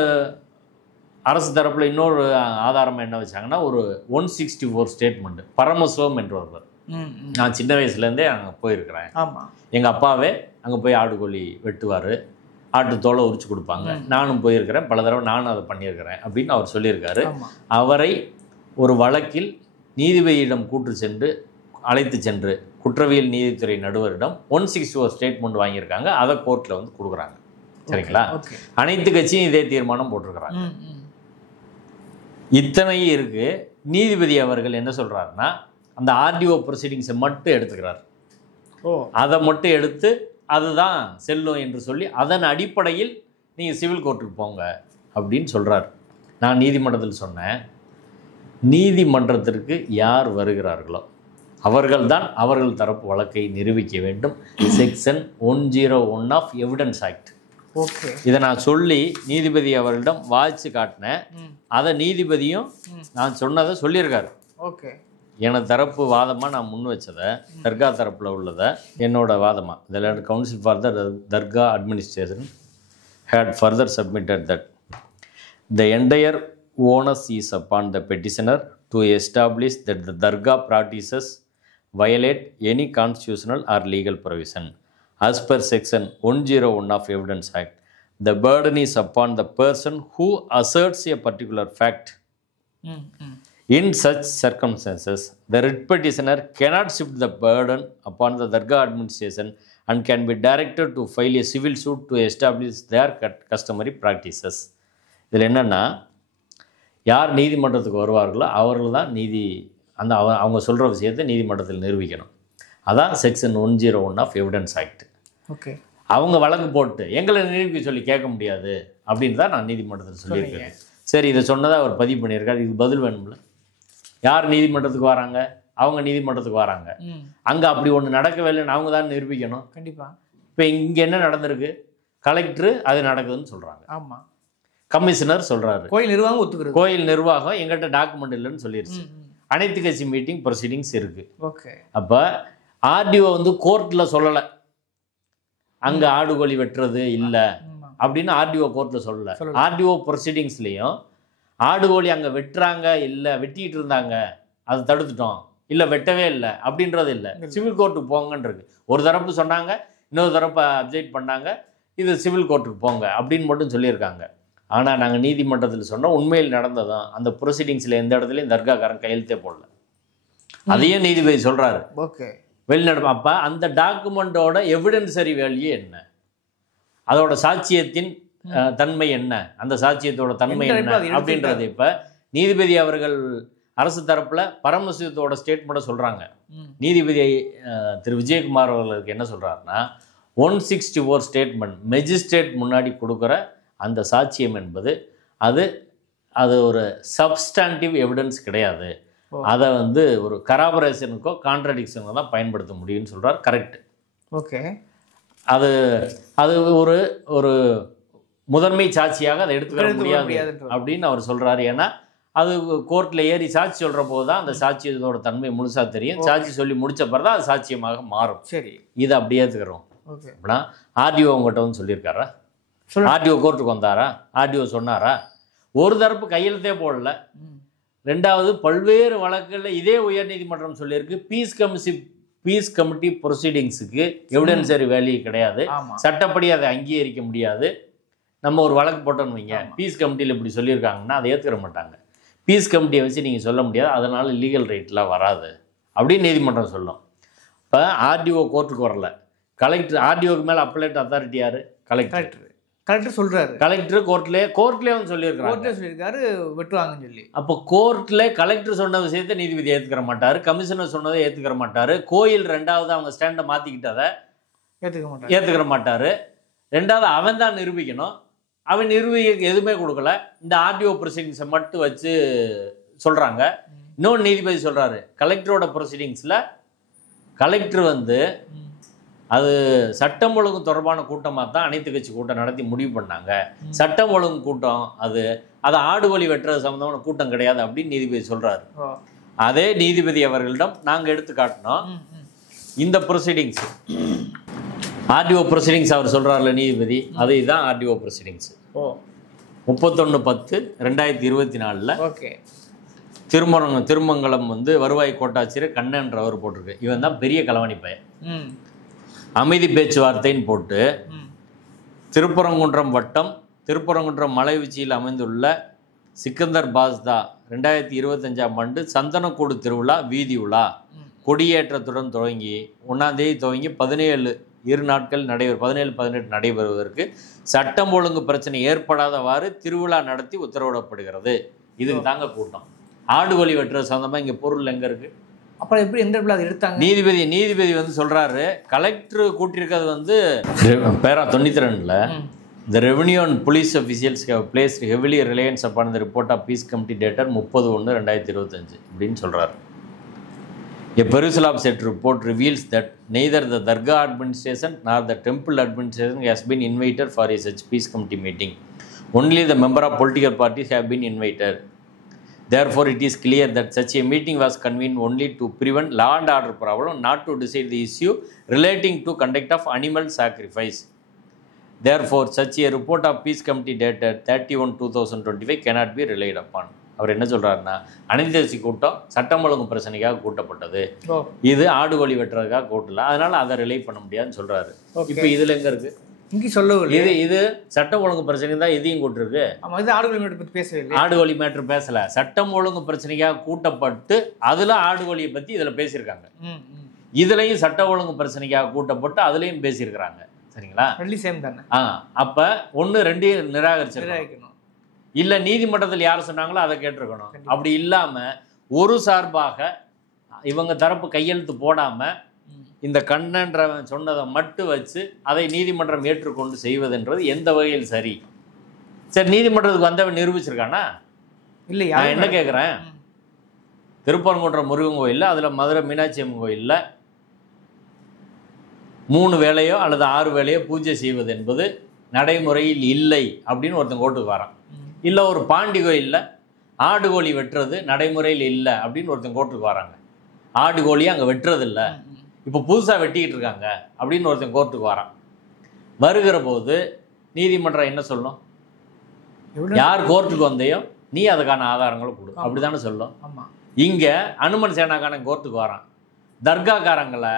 அரசு தரப்பில் இன்னொரு ஆதாரமாக என்ன வச்சாங்கன்னா, ஒரு 164 ஸ்டேட்மெண்ட்டு. பரமசிவம் என்ற ஒருவர், நான் சின்ன வயசுலேருந்தே அங்கே போயிருக்கிறேன். ஆமாம். எங்கள் அப்பாவே அங்கே போய் ஆடு கோழி வெட்டுவார், ஆட்டு தோலை உரிச்சு கொடுப்பாங்க, நானும் போயிருக்கிறேன், பல தடவை நானும் அதை பண்ணியிருக்கிறேன் அப்படின்னு அவர் சொல்லியிருக்காரு. அவரை ஒரு வழக்கில் நீதிபதியிடம் அழைத்து சென்று குற்றவியல் நீதித்துறை நடுவரிடம் 164 ஸ்டேட்மெண்ட் வாங்கியிருக்காங்க. அதை கோர்ட்டில் வந்து கொடுக்குறாங்க. சரிங்களா? அனைத்து கட்சியும் இதே தீர்மானம் போட்டிருக்கிறாங்க. இத்தனையும் இருக்குது. நீதிபதி அவர்கள் என்ன சொல்கிறாருன்னா, அந்த ஆர்டிஓ ப்ரொசீடிங்ஸை மட்டும் எடுத்துக்கிறார். அதை மட்டும் எடுத்து அதுதான் செல்லும் என்று சொல்லி அதன் அடிப்படையில் நீங்கள் சிவில் கோர்ட்டுக்கு போங்க அப்படின்னு சொல்கிறார். நான் நீதிமன்றத்தில் சொன்னேன், நீதிமன்றத்திற்கு யார் வருகிறார்களோ அவர்கள்தான் அவர்கள் தரப்பு வழக்கை நிரூபிக்க வேண்டும். Section 101 of evidence act. Okay. இதை நான் சொல்லி நீதிபதி அவர்களிடம் வாய்ச்சி காட்டினேன். அதை நீதிபதியும் நான் சொன்னதை சொல்லியிருக்காரு. ஓகே. எனது தரப்பு வாதமாக நான் முன் வச்சதை, தர்கா தரப்பில் உள்ளதை என்னோட வாதமாக, இதில் counsel for the Dargah administration had further submitted that the entire onus is upon the petitioner to establish that the Dargah practices violate any constitutional or legal provision. As per section 101 of Evidence Act, the burden is upon the person who asserts a particular fact. In such circumstances, the writ petitioner cannot shift the burden upon the Dargah administration and can be directed to file a civil suit to establish their customary practices. இதில் என்னென்னா, யார் நீதிமன்றத்துக்கு வருவார்களோ அவர்கள் தான் அவங்க சொல்கிற விஷயத்தை நீதிமன்றத்தில் நிரூபிக்கணும். அதான் section 101 of evidence act. Okay. அவங்க வழக்கு போட்டு எங்களை நிரூபிக்க சொல்லி கேட்க முடியாது அப்படின்னு தான் நான் நீதிமன்றத்தில் சொல்லியிருக்கேன். சரி, இதை சொன்னதாக அவர் பதிவு பண்ணியிருக்காரு. இதுக்கு பதில் வேணும்ல. யார் நீதிமன்றத்துக்கு வராங்க? அவங்க நீதிமன்றத்துக்கு வராங்க. அங்கே அப்படி ஒன்று நடக்கவே இல்லைன்னு அவங்க தான் நிரூபிக்கணும். கண்டிப்பாக. இப்போ இங்கே என்ன நடந்திருக்கு? கலெக்டரு அது நடக்குதுன்னு சொல்கிறாங்க. ஆமாம். கமிஷனர் சொல்கிறாரு, கோயில் நிர்வாகம் ஒத்துக்கிறது. கோயில் நிர்வாகம் எங்கிட்ட டாக்குமெண்ட் இல்லைன்னு சொல்லிடுச்சு. அனைத்து கட்சி மீட்டிங் ப்ரொசீடிங்ஸ் இருக்குது. ஓகே. அப்போ ஆர்டிஓ வந்து கோர்ட்டில் சொல்லலை அங்கே ஆடு கோழி வெட்டுறது இல்லை அப்படின்னு. ஆர்டிஓ கோர்ட்டில் சொல்லலை. ஆர்டிஓ ப்ரொசீடிங்ஸ்லேயும் ஆடு கோழி அங்கே வெட்டுறாங்க இல்லை, வெட்டிக்கிட்டு இருந்தாங்க, அதை தடுத்துட்டோம் இல்லை வெட்டவே இல்லை அப்படின்றது இல்லை, சிவில் கோர்ட்டுக்கு போங்கன்றது. ஒரு தரப்பு சொன்னாங்க, இன்னொரு தரப்பு அப்ஜெக்ட் பண்ணாங்க, இது சிவில் கோர்ட்டுக்கு போங்க அப்படின்னு மட்டும் சொல்லியிருக்காங்க. ஆனால் நாங்கள் நீதிமன்றத்தில் சொன்னோம் உண்மையில் நடந்ததான், அந்த ப்ரொசீடிங்ஸில் எந்த இடத்துலையும் தர்காக்காரன் கையெழுத்தே போடல. அதையும் நீதிபதி சொல்கிறாரு. ஓகே, வெளிநடப்பு. அப்போ அந்த டாக்குமெண்ட்டோட எவிடன்சரி வேல்யூ என்ன, அதோட சாட்சியத்தின் தன்மை என்ன, அந்த சாட்சியத்தோட தன்மை என்ன அப்படின்றது. இப்போ நீதிபதி அவர்கள் அரசு தரப்பில் பரமசிவத்தோட ஸ்டேட்மெண்ட்டை சொல்கிறாங்க. நீதிபதி திரு விஜயகுமார் அவர்களுக்கு என்ன சொல்கிறாருன்னா, 164 ஸ்டேட்மெண்ட் மெஜிஸ்ட்ரேட் முன்னாடி கொடுக்குற அந்த சாட்சியம் என்பது அது ஒரு சப்ஸ்டாண்டிவ் எவிடன்ஸ் கிடையாது, அதை வந்து ஒரு கராபரேஷனுக்கோ கான்ட்ரடிக்ஷனுக்கோ தான் பயன்படுத்த முடியும்னு சொல்கிறார். கரெக்ட். ஓகே, அது அது ஒரு ஒரு முதன்மை சாட்சியாக அதை எடுத்துக்கிற முடியாது அப்படின்னு அவர் சொல்கிறாரு. ஏன்னா அது கோர்ட்டில் ஏறி சாட்சி சொல்கிற போது தான் அந்த சாட்சியத்தோட தன்மை முழுசாக தெரியும். சாட்சி சொல்லி முடிச்ச பிறகு தான் அது சாட்சியமாக மாறும். சரி, இதை அப்படியே ஏற்றுக்கிறோம். அப்படின்னா ஆர்டிஓ உங்கள்கிட்ட வந்து சொல்லியிருக்காரா? ஆர்டிஓ கோர்ட்டுக்கு வந்தாரா? ஆர்டிஓ சொன்னாரா? ஒரு தரப்பு கையெழுத்தே போடல. ரெண்டாவது, பல்வேறு வழக்குகளில் இதே உயர்நீதிமன்றம் சொல்லியிருக்கு, பீஸ் கமிட்டி ப்ரொசீடிங்ஸுக்கு எவிடன்சரி வேல்யூ கிடையாது, சட்டப்படி அதை அங்கீகரிக்க முடியாது. நம்ம ஒரு வழக்கு போட்டோன்னு வைங்க, பீஸ் கமிட்டியில் இப்படி சொல்லியிருக்காங்கன்னா அதை ஏற்றுக்கிற மாட்டாங்க. பீஸ் கமிட்டியை வச்சு நீங்கள் சொல்ல முடியாது, அதனால் லீகல் ரைட்லாம் வராது அப்படின்னு நீதிமன்றம் சொல்லும். இப்போ ஆர்டிஓ கோர்ட்டுக்கு வரல, கலெக்டர். ஆர்டிஓக்கு மேலே அப்பலேட் அத்தாரிட்டி யார்? கலெக்டர் சொல்கிறாரு. கலெக்டர் கோர்ட்லேயே வந்து சொல்லியிருக்காரு வெட்டுவாங்கன்னு சொல்லி. அப்போ கோர்ட்டில் கலெக்டர் சொன்ன விஷயத்தை நீதிபதி ஏற்றுக்கிற மாட்டார், கமிஷனர் சொன்னதை ஏற்றுக்கிற மாட்டார். கோயில் ரெண்டாவது அவங்க ஸ்டாண்டை மாற்றிக்கிட்டதை ஏற்றுக்கிற மாட்டார். ரெண்டாவது அவன் தான் நிரூபிக்கணும், அவன் நிரூபிக்க எதுவுமே கொடுக்கல. இந்த ஆர்டிஓ ப்ரொசீடிங்ஸை மட்டும் வச்சு சொல்கிறாங்க. இன்னொன்று நீதிபதி சொல்கிறாரு, கலெக்டரோட ப்ரொசீடிங்ஸில் கலெக்டர் வந்து அது சட்டம் ஒழுங்கு தொடர்பான கூட்டமாக தான் அனைத்து கட்சி கூட்டம் நடத்தி முடிவு பண்ணாங்க. சட்டம் ஒழுங்கு கூட்டம் அது ஆடு வழி வெட்டுறது சம்மந்தமான கூட்டம் கிடையாது அப்படின்னு நீதிபதி சொல்கிறாரு. அதே நீதிபதி அவர்களிடம் நாங்கள் எடுத்து காட்டினோம் இந்த ப்ரொசீடிங்ஸ், ஆர்டிஓ ப்ரொசீடிங்ஸ் அவர் சொல்கிறார்ல நீதிபதி, அதே தான் ஆர்டிஓ ப்ரொசீடிங்ஸ். 31/10/2024 ஓகே, திருமங்கலம் வந்து வருவாய் கோட்டாட்சியர் கண்ணன்றவர் போட்டிருக்கு. இவன் தான் பெரிய களவாணி பையன். அமைதி பேச்சுவார்த்தைன்னு போட்டு திருப்பரங்குன்றம் வட்டம் திருப்பரங்குன்றம் மலை உச்சியில் அமைந்துள்ள சிக்கந்தர் பாஸ்தா 2025ஆம் ஆண்டு சந்தனக்கூடு திருவிழா வீதி உலா கொடியேற்றத்துடன் தொடங்கி 1ஆம் தேதி துவங்கி 17 நாட்கள் 17-18 நடைபெறுவதற்கு சட்டம் ஒழுங்கு பிரச்சனை ஏற்படாதவாறு திருவிழா நடத்தி உத்தரவிடப்படுகிறது. இதுக்கு தாங்க கூட்டம். ஆடு வழி வெட்டுறது சம்பந்தமாக இங்கே பொருள் எங்கே இருக்குது? அப்புறம் எப்படி எந்த இடத்துல அதை எடுத்தாங்க? நீதிபதி வந்து சொல்கிறாரு, கலெக்டர் கூட்டியிருக்கிறது வந்து பேரா 92ல் The revenue and police officials have placed heavily reliance upon the report of peace committee dated 30/1/2025 அப்படின்னு சொல்கிறார். A perusal of said report reveals that neither the Dargah administration nor the temple administration has been invited for a such peace committee meeting. Only the member of political parties have been invited. Therefore, it is clear that such a meeting was convened only to prevent law and order problem, not to decide the issue relating to conduct of animal sacrifice. Therefore, such a report of peace committee dated 31/2025 cannot be relied upon. அவர் என்ன சொல்கிறாருன்னா, அனைத்து கட்சி கூட்டம் சட்டம் ஒழுங்கு பிரச்சனைக்காக கூட்டப்பட்டது, இது ஆடு வழி வெட்டுறதுக்காக கூட்டல, அதனால் அதை ரிலை பண்ண முடியாதுன்னு சொல்கிறாரு. இப்போ இதில் எங்கே இருக்குது? இங்கே சொல்லவில்லை. இது சட்டம் ஒழுங்கு பிரச்சனை தான் இதையும் கூட்டிருக்கு. ஆடு வழி மேட்ரு பற்றி பேசவில்லை. ஆடு வழி மேட்ரு பேசலை, சட்டம் ஒழுங்கு பிரச்சனைக்காக கூட்டப்பட்டு அதில் ஆடு வழியை பற்றி இதில் பேசியிருக்காங்க. இதுலேயும் சட்ட ஒழுங்கு பிரச்சனைக்காக கூட்டப்பட்டு அதுலேயும் பேசியிருக்கிறாங்க. சரிங்களா? ரெண்டு சேம் தானே. அப்போ 1-2 நிராகரிச்சிருக்கணும். இல்லை நீதிமன்றத்தில் யார் சொன்னாங்களோ அதை கேட்டிருக்கணும். அப்படி இல்லாமல் ஒரு சார்பாக இவங்க தரப்பு கையெழுத்து போடாமல் இந்த கண்ணன்றவன் சொன்னதை மட்டும் வச்சு அதை நீதிமன்றம் ஏற்றுக்கொண்டு செய்வதுன்றது எந்த வகையில் சரி? சரி, நீதிமன்றத்துக்கு வந்தவன் நிரூபிச்சிருக்கானா? இல்லை. நான் என்ன கேட்குறேன், திருப்பரங்குன்றம் முருகன் கோயிலில், அதில் மதுரை மீனாட்சி அம்மன் கோயிலில் 3 வேளையோ அல்லது 6 வேளையோ பூஜை செய்வது என்பது நடைமுறையில் இல்லை அப்படின்னு ஒருத்தன் கோர்ட்டுக்கு வரான். இல்லை ஒரு பாண்டி கோயிலில் ஆடு கோழி வெட்டுறது நடைமுறையில் இல்லை அப்படின்னு ஒருத்தன் கோர்ட்டுக்கு வராங்க. ஆடு கோழியை அங்கே வெட்டுறதில்லை, இப்போ புதுசாக வெட்டிக்கிட்டு இருக்காங்க அப்படின்னு ஒருத்தன் கோர்ட்டுக்கு வரான். வருகிற போது நீதிமன்றம் என்ன சொல்லணும்? யார் கோர்ட்டுக்கு வந்தையோ நீ அதுக்கான ஆதாரங்களை கொடு, அப்படிதானே சொல்லும். ஆமாம். இங்கே அனுமன் சேனாக்காரன் கோர்ட்டுக்கு வரான். தர்காக்காரங்களை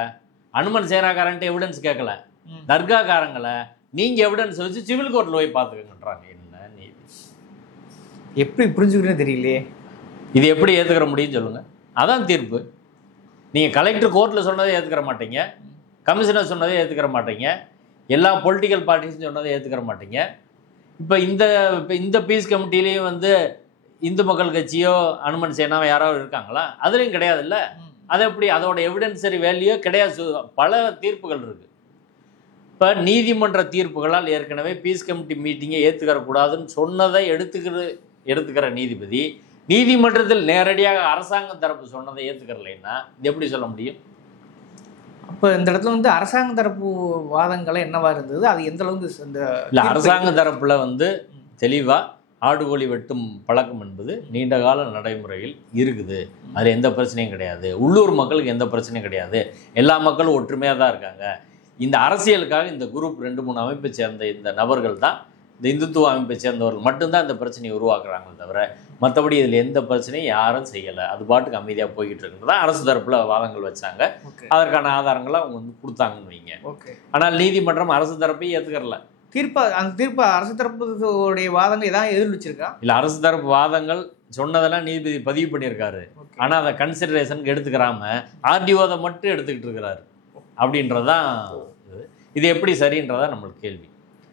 அனுமன் சேனாக்காரன்ட்டு எவிடன்ஸ் கேட்கல, தர்காக்காரங்களை நீங்கள் எவிடன்ஸ் வச்சு சிவில் கோர்ட்டில் போய் பார்த்துக்கங்கன்றாங்க. என்ன நீதி, எப்படி புரிஞ்சுக்கிறேன்னு தெரியலையே. இது எப்படி ஏற்றுக்கிற முடியும்னு சொல்லுங்கள். அதான் தீர்ப்பு. நீங்கள் கலெக்டர் கோர்ட்டில் சொன்னதை ஏற்றுக்கிற மாட்டீங்க, கமிஷனர் சொன்னதை ஏற்றுக்கிற மாட்டீங்க, எல்லா பொலிட்டிக்கல் பார்ட்டிஸும் சொன்னதை ஏற்றுக்கிற மாட்டீங்க. இப்போ இந்த பீஸ் கமிட்டிலையும் வந்து இந்து மக்கள் கட்சியோ அனுமன் சேனாவோ யாராவது இருக்காங்களா? அதுலேயும் கிடையாதுல்ல. அது எப்படி அதோட எவிடன்சரி வேல்யூ கிடையாது. பல தீர்ப்புகள் இருக்குது. இப்போ நீதிமன்ற தீர்ப்புகளால் ஏற்கனவே பீஸ் கமிட்டி மீட்டிங்கை ஏற்றுக்கக்கூடாதுன்னு சொன்னதை எடுத்துக்கிற நீதிபதி நீதிமன்றத்தில் நேரடியாக அரசாங்கம் தரப்பு சொன்னதை ஏற்றுக்கிறலைன்னா இது எப்படி சொல்ல முடியும்? அப்போ இந்த இடத்துல வந்து அரசாங்க தரப்பு வாதங்களை என்னவா இருந்தது, அது எந்த அளவுக்கு இந்த இல்லை அரசாங்க தரப்பில் வந்து தெளிவாக ஆடுகோழி வெட்டும் பழக்கம் என்பது நீண்ட கால நடைமுறையில் இருக்குது, அதில் எந்த பிரச்சனையும் கிடையாது, உள்ளூர் மக்களுக்கு எந்த பிரச்சனையும் கிடையாது, எல்லா மக்களும் ஒற்றுமையாக தான் இருக்காங்க. இந்த அரசியலுக்காக இந்த குரூப் 2-3 அமைப்பை சேர்ந்த இந்த நபர்கள் தான், இந்த இந்துத்துவ அமைப்பை சேர்ந்தவர்கள் மட்டும்தான் இந்த பிரச்சனையை உருவாக்குறாங்களே தவிர மற்றபடி இதில் எந்த பிரச்சனையும் யாரும் செய்யலை, அது பாட்டுக்கு அமைதியாக போய்கிட்டு இருக்குன்னு தான் அரசு தரப்பில் வாதங்கள் வச்சாங்க. அதற்கான ஆதாரங்களை அவங்க வந்து கொடுத்தாங்கன்னு வைங்க. ஆனால் நீதிமன்றம் அரசு தரப்பையும் ஏற்றுக்கறல. அந்த தீர்ப்பு அரசு தரப்புடைய வாதங்கள் ஏதாவது எதிர்வச்சிருக்கா? இல்லை, அரசு தரப்பு வாதங்கள் சொன்னதெல்லாம் நீதிபதி பதிவு பண்ணியிருக்காரு. ஆனால் அதை கன்சிடரேஷனுக்கு எடுத்துக்கிறாம ஆர்டிஓதை மட்டும் எடுத்துக்கிட்டு இருக்கிறாரு அப்படின்றதான் இது எப்படி சரின்றதான் நம்மளுக்கு கேள்வி.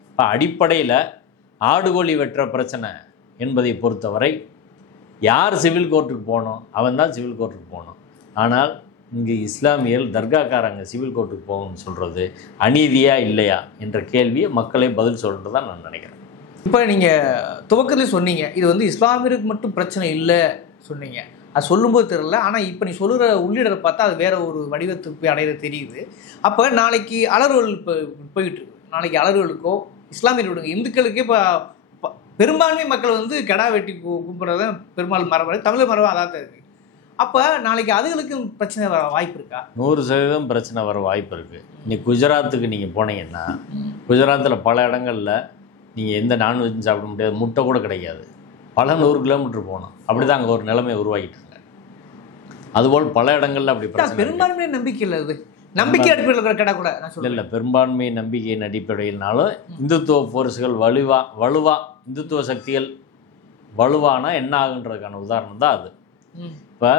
இப்போ அடிப்படையில் ஆடுகோழி வெட்டுற பிரச்சனை என்பதை பொறுத்தவரை யார் சிவில் கோர்ட்டுக்கு போகணும், அவன் தான் சிவில் கோர்ட்டுக்கு போகணும். ஆனால் இங்கே இஸ்லாமியர்கள் தர்காக்காரங்க சிவில் கோர்ட்டுக்கு போகணும்னு சொல்கிறது அநீதியா இல்லையா என்ற கேள்வியை மக்களே பதில் சொல்கிறது தான் நான் நினைக்கிறேன். இப்போ நீங்கள் துவக்கத்தில் சொன்னீங்க இது வந்து இஸ்லாமியருக்கு மட்டும் பிரச்சனை இல்லை சொன்னீங்க, அது சொல்லும்போது தெரியல. ஆனால் இப்போ நீ சொல்லுற உள்ளிடரை பார்த்தா அது வேற ஒரு வடிவத்துக்கு போய் அடையிற தெரியுது. அப்போ நாளைக்கு அலறுவல் போயிட்டு இருக்கு. நாளைக்கு அலறுவலுக்கோ இஸ்லாமியர்களுடைய இந்துக்களுக்கே இப்போ பெரும்பான்மை மக்கள் வந்து கெடா வெட்டி கும்பிட்றத பெரும்பாலும் மரபு தமிழ் மரபு அதான் தான் இருக்குது. அப்போ நாளைக்கு அதுகளுக்கும் பிரச்சனை வர வாய்ப்பு இருக்கா? 100% பிரச்சனை வர வாய்ப்பு இருக்குது. இன்னைக்கு குஜராத்துக்கு நீங்கள் போனீங்கன்னா குஜராத்தில் பல இடங்களில் நீங்கள் எந்த நான்வெஜ்ஜும் சாப்பிட முடியாது, முட்டை கூட கிடைக்காது. பல 100 கிலோமீட்டர் போகணும். அப்படி தான் அங்கே ஒரு நிலைமை உருவாகிட்டு இருக்காங்க. அதுபோல் பல இடங்களில் அப்படி பிரச்சனை. பெரும்பான்மை நம்பிக்கை இல்லை, அது நம்பிக்கை அடிப்படையில் கடை கூட இல்லை பெரும்பான்மை நம்பிக்கையின் அடிப்படையினாலும் இந்துத்துவ போர்ஸுகள் வலுவா இந்துத்துவ சக்திகள் வலுவானா என்ன ஆகுன்றதுக்கான உதாரணம் தான் அது. இப்போ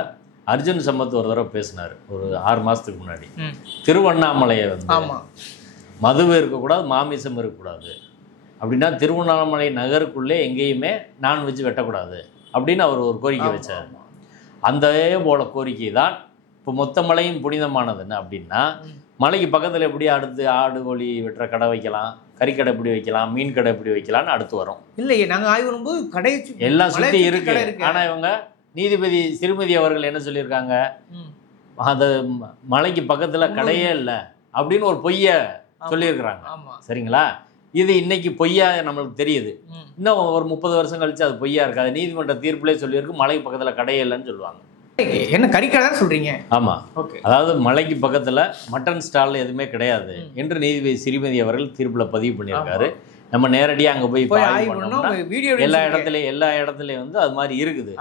அர்ஜுன் சம்பத் ஒரு தடவை பேசினார் ஒரு 6 மாதத்துக்கு முன்னாடி. திருவண்ணாமலையை வந்து மதுவு இருக்கக்கூடாது, மாமிசம் இருக்கக்கூடாது அப்படின்னா திருவண்ணாமலை நகருக்குள்ளே எங்கேயுமே நான்வெஜ் வெட்டக்கூடாது அப்படின்னு அவர் ஒரு கோரிக்கை வச்சார். அந்த போல கோரிக்கை தான் இப்போ மொத்த மலையும் புனிதமானதுன்னு. அப்படின்னா மலைக்கு பக்கத்தில் எப்படி அடுத்து ஆடு கோழி வெட்டுற கடை வைக்கலாம், கறிக்கடை எப்படி வைக்கலாம், மீன் கடை எப்படி வைக்கலாம்னு அடுத்து வரும். இல்லையே நாங்கள் ஆய்வு வரும்போது கடை எல்லாம் சுற்றி இருக்கு. ஆனால் இவங்க நீதிபதி திருமதி அவர்கள் என்ன சொல்லியிருக்காங்க, அந்த மலைக்கு பக்கத்தில் கடையே இல்லை அப்படின்னு ஒரு பொய்ய சொல்லியிருக்கிறாங்க. சரிங்களா? இது இன்னைக்கு பொய்யா நம்மளுக்கு தெரியுது. இன்னும் ஒரு 30 வருஷம் கழிச்சு அது பொய்யா இருக்காது. நீதிமன்ற தீர்ப்புலேயே சொல்லியிருக்கு மலைக்கு பக்கத்தில் கடையே இல்லைன்னு சொல்லுவாங்க. என்ன கறிக்கடை சொல்றீங்க? ஆமாம், அதாவது மலைக்கு பக்கத்தில் மட்டன் ஸ்டால் எதுவுமே கிடையாது என்று நீதிபதி ஸ்ரீமதி அவர்கள் தீர்ப்பில் பதிவு பண்ணியிருக்காரு. நம்ம நேரடியாக அங்கே போய் எல்லா இடத்துலையும் வந்து அது மாதிரி இருக்குது.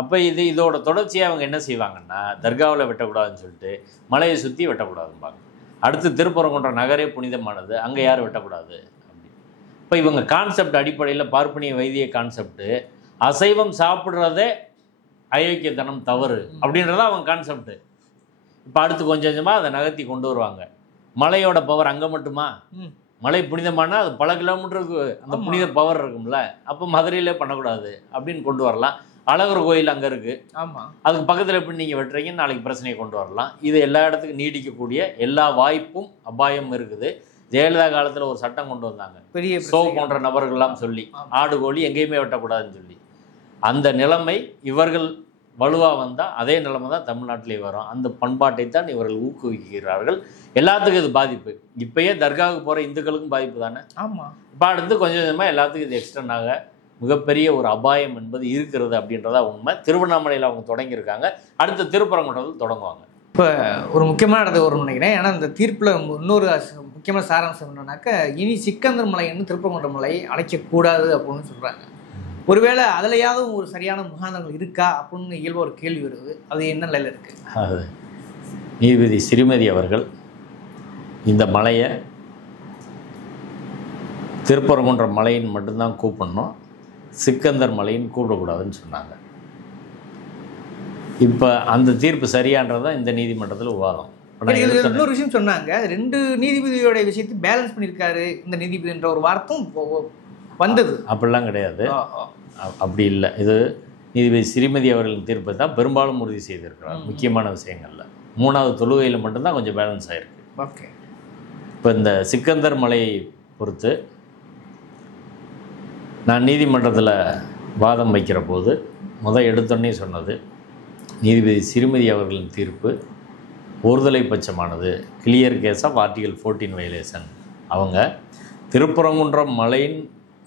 அப்போ இதோட தொடர்ச்சியாக அவங்க என்ன செய்வாங்கன்னா தர்காவில் வெட்டக்கூடாதுன்னு சொல்லிட்டு மலையை சுற்றி வெட்டக்கூடாதும்பாங்க. அடுத்து திருப்பரங்குன்றம் நகரே புனிதமானது, அங்கே யாரும் வெட்டக்கூடாது அப்படி. இப்போ இவங்க கான்செப்ட் அடிப்படையில் பார்ப்பனிய வைத்திய கான்செப்ட் அசைவம் சாப்பிட்றதே அயோக்கியத்தனம் தவறு அப்படின்றத அவங்க கான்செப்ட். இப்போ அடுத்து கொஞ்சம் கொஞ்சமாக அதை நகர்த்தி கொண்டு வருவாங்க. மலையோட பவர் அங்கே மட்டுமா? மலை புனிதமானா அது பல கிலோமீட்டருக்கு அந்த புனித பவர் இருக்கும்ல, அப்போ மதுரையிலே பண்ணக்கூடாது அப்படின்னு கொண்டு வரலாம். அழகர் கோயில் அங்கே இருக்குது, அதுக்கு பக்கத்தில் எப்படி நீங்கள் வெட்டுறீங்கன்னு நாளைக்கு பிரச்சனையை கொண்டு வரலாம். இது எல்லா இடத்துக்கும் நீடிக்கக்கூடிய எல்லா வாய்ப்பும் அபாயம் இருக்குது. ஜெயலலிதா காலத்தில் ஒரு சட்டம் கொண்டு வந்தாங்க, பெரிய சோ போன்ற நபர்கள்லாம் சொல்லி ஆடு கோழி எங்கேயுமே வெட்டக்கூடாதுன்னு சொல்லி. அந்த நிலைமை இவர்கள் வலுவாக வந்தால் அதே நிலைமை தான் தமிழ்நாட்டிலே வரும். அந்த பண்பாட்டை தான் இவர்கள் ஊக்குவிக்கிறார்கள். எல்லாத்துக்கும் இது பாதிப்பு. இப்போயே தர்காவுக்கு போகிற இந்துக்களுக்கும் பாதிப்பு தானே. இப்போ அடுத்து கொஞ்சம் கொஞ்சமாக எல்லாத்துக்கும் இது எக்ஸ்டர்னாக மிகப்பெரிய ஒரு அபாயம் என்பது இருக்கிறது அப்படின்றதா உண்மை. திருவண்ணாமலையில் அவங்க தொடங்கியிருக்காங்க, அடுத்த திருப்பரங்குன்றத்தில் தொடங்குவாங்க. இப்போ ஒரு முக்கியமான இடத்துக்கு வரும்னு நினைக்கிறேன். ஏன்னா இந்த தீர்ப்பில் இன்னொரு முக்கியமான சாராம்சம் என்னன்னாக்கா இனி சிக்கந்தர் மலைன்னு திருப்பரங்குன்ற மலை அழைக்கக்கூடாது அப்படின்னு சொல்கிறாங்க. ஒருவேளை அதுலையாவது ஒரு சரியான முகாந்தங்கள் இருக்கா அப்படின்னு இயல்பு ஒரு கேள்வி வருது. அது என்ன நிலையில் இருக்குது? அது நீதிபதி ஸ்ரீமதி அவர்கள் இந்த மலையை திருப்பரங்குன்ற மலையின் மட்டும்தான் கூப்பிடணும், சிக்கந்தர் மலையின் கூப்பிடக்கூடாதுன்னு சொன்னாங்க. இப்போ அந்த தீர்ப்பு சரியானதான் இந்த நீதிமன்றத்தில் விவாதம். இன்னொரு விஷயம் சொன்னாங்க, 2 நீதிபதியோட விஷயத்தை பேலன்ஸ் பண்ணியிருக்காரு இந்த நீதிபதின்ற ஒரு வார்த்தையும் வந்தது. அப்படிலாம் கிடையாது, அப்படி இல்லை. இது நீதிபதி ஸ்ரீமதி அவர்களின் தீர்ப்பை தான் பெரும்பாலும் உறுதி செய்திருக்கிறார். முக்கியமான விஷயங்களில் 3வது தொழுகையில் மட்டும்தான் கொஞ்சம் பேலன்ஸ் ஆகிருக்கு. ஓகே. இப்போ இந்த சிக்கந்தர் மலையை பொறுத்து நான் நீதிமன்றத்தில் வாதம் வைக்கிற போது எடுத்தோன்னே சொன்னது, நீதிபதி ஸ்ரீமதி அவர்களின் தீர்ப்பு ஒருதலை பட்சமானது, clear case of article 14 violation. அவங்க திருப்பரங்குன்றம் மலையின்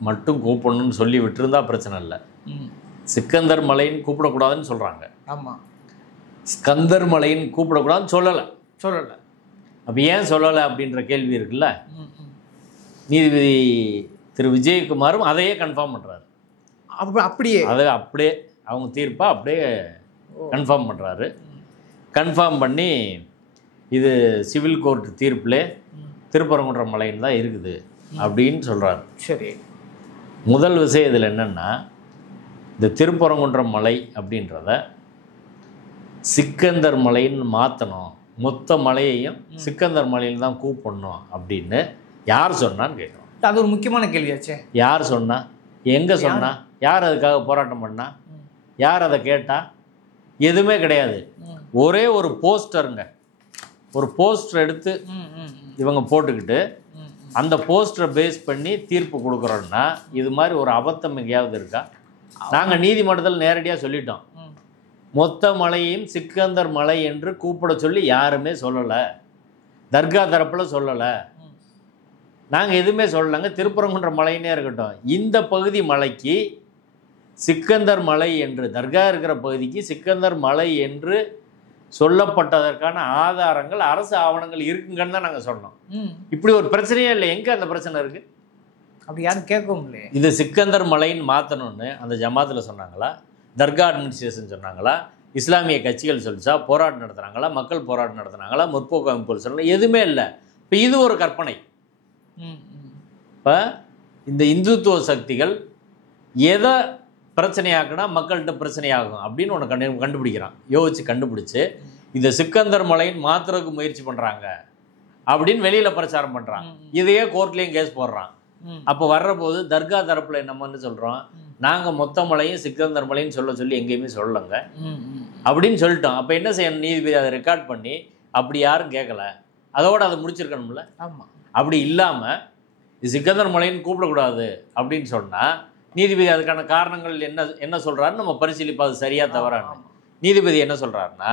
மட்டும் கூப்பிடணும்னு சொல்லி விட்டுருந்தா பிரச்சனை இல்லை, சிக்கந்தர் மலையின் கூப்பிடக்கூடாதுன்னு சொல்கிறாங்க. ஆமாம், ஸ்கந்தர் மலையின் கூப்பிடக்கூடாதுன்னு சொல்லலை. அப்போ ஏன் சொல்லலை அப்படின்ற கேள்வி இருக்குல்ல. நீதிபதி திரு விஜயகுமாரும் அதையே கன்ஃபார்ம் பண்ணுறாரு. அப்படியே அவங்க தீர்ப்பாக அப்படியே கன்ஃபார்ம் பண்ணுறாரு. கன்ஃபார்ம் பண்ணி இது சிவில் கோர்ட் தீர்ப்பில் திருப்பரங்குன்றம் மலைன்னு தான் இருக்குது அப்படின்னு சொல்கிறாரு. சரி, முதல் விஷயம் இதில் என்னென்னா, இந்த திருப்பரங்குன்றம் மலை அப்படின்றத சிக்கந்தர் மலைன்னு மாற்றணும், மொத்த மலையையும் சிக்கந்தர் மலையில் தான் கூப்பிடணும் அப்படின்னு யார் சொன்னான்னு கேட்குறோம். அது ஒரு முக்கியமான கேள்வியாச்சே. யார் சொன்னா, எங்கே சொன்னா, யார் அதுக்காக போராட்டம் பண்ணா, யார் அதை கேட்டா? எதுவுமே கிடையாது. ஒரே ஒரு போஸ்டருங்க, ஒரு போஸ்டர் எடுத்து இவங்க போட்டுக்கிட்டு அந்த போஸ்டரை பேஸ் பண்ணி தீர்ப்பு கொடுக்குறோன்னா இது மாதிரி ஒரு அபத்தம் எங்கேயாவது இருக்கா? நாங்கள் நீதிமன்றத்தில் நேரடியாக சொல்லிட்டோம், மொத்த மலையையும் சிக்கந்தர் மலை என்று கூப்பிட சொல்லி யாருமே சொல்லலை, தர்கா தரப்பில் சொல்லலை, நாங்கள் எதுவுமே சொல்லலைங்க. திருப்பரங்குன்ற மலைன்னே இருக்கட்டும், இந்த பகுதி மலைக்கு சிக்கந்தர் மலை என்று, தர்கா இருக்கிற பகுதிக்கு சிக்கந்தர் மலை என்று சொல்லப்பட்டதற்கான ஆதாரங்கள் அரசு ஆவணங்கள் இருக்குங்கன்னு தான் நாங்கள் சொன்னோம். இப்படி ஒரு பிரச்சனையே இல்லை. எங்கே அந்த பிரச்சனை இருக்குது? அப்படி யாரும் கேட்கவும் இல்லையே. இது சிக்கந்தர் மலைன்னு மாற்றணும்னு அந்த ஜமாத்தில் சொன்னாங்களா, தர்கா அட்மினிஸ்ட்ரேஷன் சொன்னாங்களா, இஸ்லாமிய கட்சிகள் சொல்லிச்சா, போராட்டம் நடத்துனாங்களா, மக்கள் போராட்டம் நடத்துனாங்களா, முற்போக்கு அமைப்புகள் சொல்லலாம், எதுவுமே இல்லை. இப்போ இது ஒரு கற்பனை. இப்போ இந்த இந்துத்துவ சக்திகள் எதை பிரச்சனையாக்குனா மக்கள்கிட்ட பிரச்சனையாகும் அப்படின்னு ஒன்று கண்டுபிடிக்கிறான், யோசிச்சு கண்டுபிடிச்சு இந்த சிக்கந்தர் மலைன்னு மாத்துறதுக்கு முயற்சி பண்ணுறாங்க அப்படின்னு வெளியில் பிரச்சாரம் பண்ணுறான். இதையே கோர்ட்லேயும் கேஸ் போடுறான். அப்போ வர்ற போது தர்கா தரப்பில் என்னமான்னு சொல்கிறோம், நாங்கள் மொத்த மலையும் சிக்கந்தர் மலைன்னு சொல்லி எங்கேயுமே சொல்லலைங்க அப்படின்னு சொல்லிட்டோம். அப்போ என்ன செய்யணும், நீதிபதி அதை ரெக்கார்ட் பண்ணி அப்படி யாரும் கேட்கல, அதோடு அதை முடிச்சிருக்கணும்ல. ஆமாம், அப்படி இல்லாமல் சிக்கந்தர் மலைன்னு கூப்பிடக்கூடாது அப்படின்னு சொன்னால் நீதிபதி அதுக்கான காரணங்கள் என்ன சொல்கிறாருன்னு நம்ம பரிசீலிப்பா, அது சரியாக தவறான. நீதிபதி என்ன சொல்கிறாருன்னா,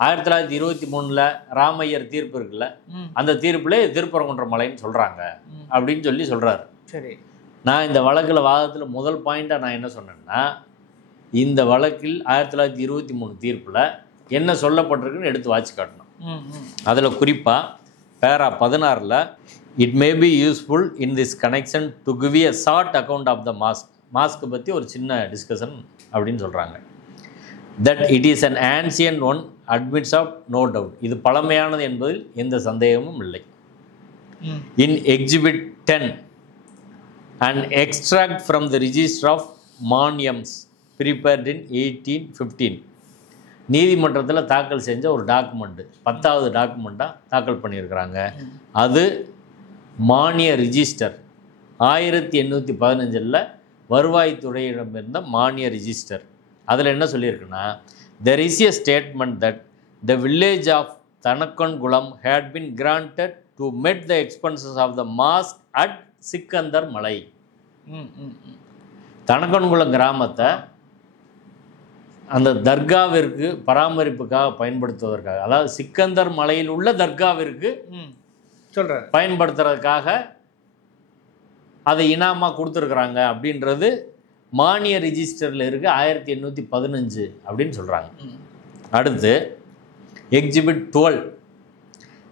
1923 ராமையர் தீர்ப்பு இருக்குல்ல, அந்த தீர்ப்புல திருப்பரங்குன்றம் மலைன்னு சொல்கிறாங்க அப்படின்னு சொல்கிறாரு. சரி, நான் இந்த வழக்கில் வாதத்தில் முதல் பாயிண்ட்டாக நான் என்ன சொன்னேன்னா, இந்த வழக்கில் 1923 தீர்ப்பில் என்ன சொல்லப்பட்டிருக்குன்னு எடுத்து வாட்சி காட்டணும். அதில் குறிப்பாக பேரா 16ல் it may be useful in this connection to give a short account of the mosque பற்றி ஒரு சின்ன டிஸ்கஷன் அப்படின்னு சொல்கிறாங்க. That it is an ancient one admits of no doubt, இது பழமையானது என்பதில் எந்த சந்தேகமும் இல்லை. In exhibit 10 and extract from the register of மானியம்ஸ் ப்ரிப்பேர்ட் இன் 1815, நீதிமன்றத்தில் தாக்கல் செஞ்ச ஒரு டாக்குமெண்ட்டு, 10வது டாக்குமெண்ட்டாக தாக்கல் பண்ணியிருக்கிறாங்க. அது மானிய ரிஜிஸ்டர் 1815 வருவாய்த்துறையிடம் இருந்த மானிய ரிஜிஸ்டர். அதில் என்ன சொல்லியிருக்குன்னா, there is a statement that the village of Thanakkankulam had been granted to meet the expenses of the mosque at Sikandar Malai. Thanakkankulam கிராமத்தை அந்த தர்காவிற்கு பராமரிப்புக்காக பயன்படுத்துவதற்காக, அதாவது சிக்கந்தர் மலையில் உள்ள தர்காவிற்கு சொல்கிறார் பயன்படுத்துறதுக்காக அதை இனாமாக கொடுத்துருக்குறாங்க அப்படின்றது மானிய ரிஜிஸ்டரில் இருக்கு 1815 அப்படின்னு சொல்கிறாங்க. அடுத்து exhibit 12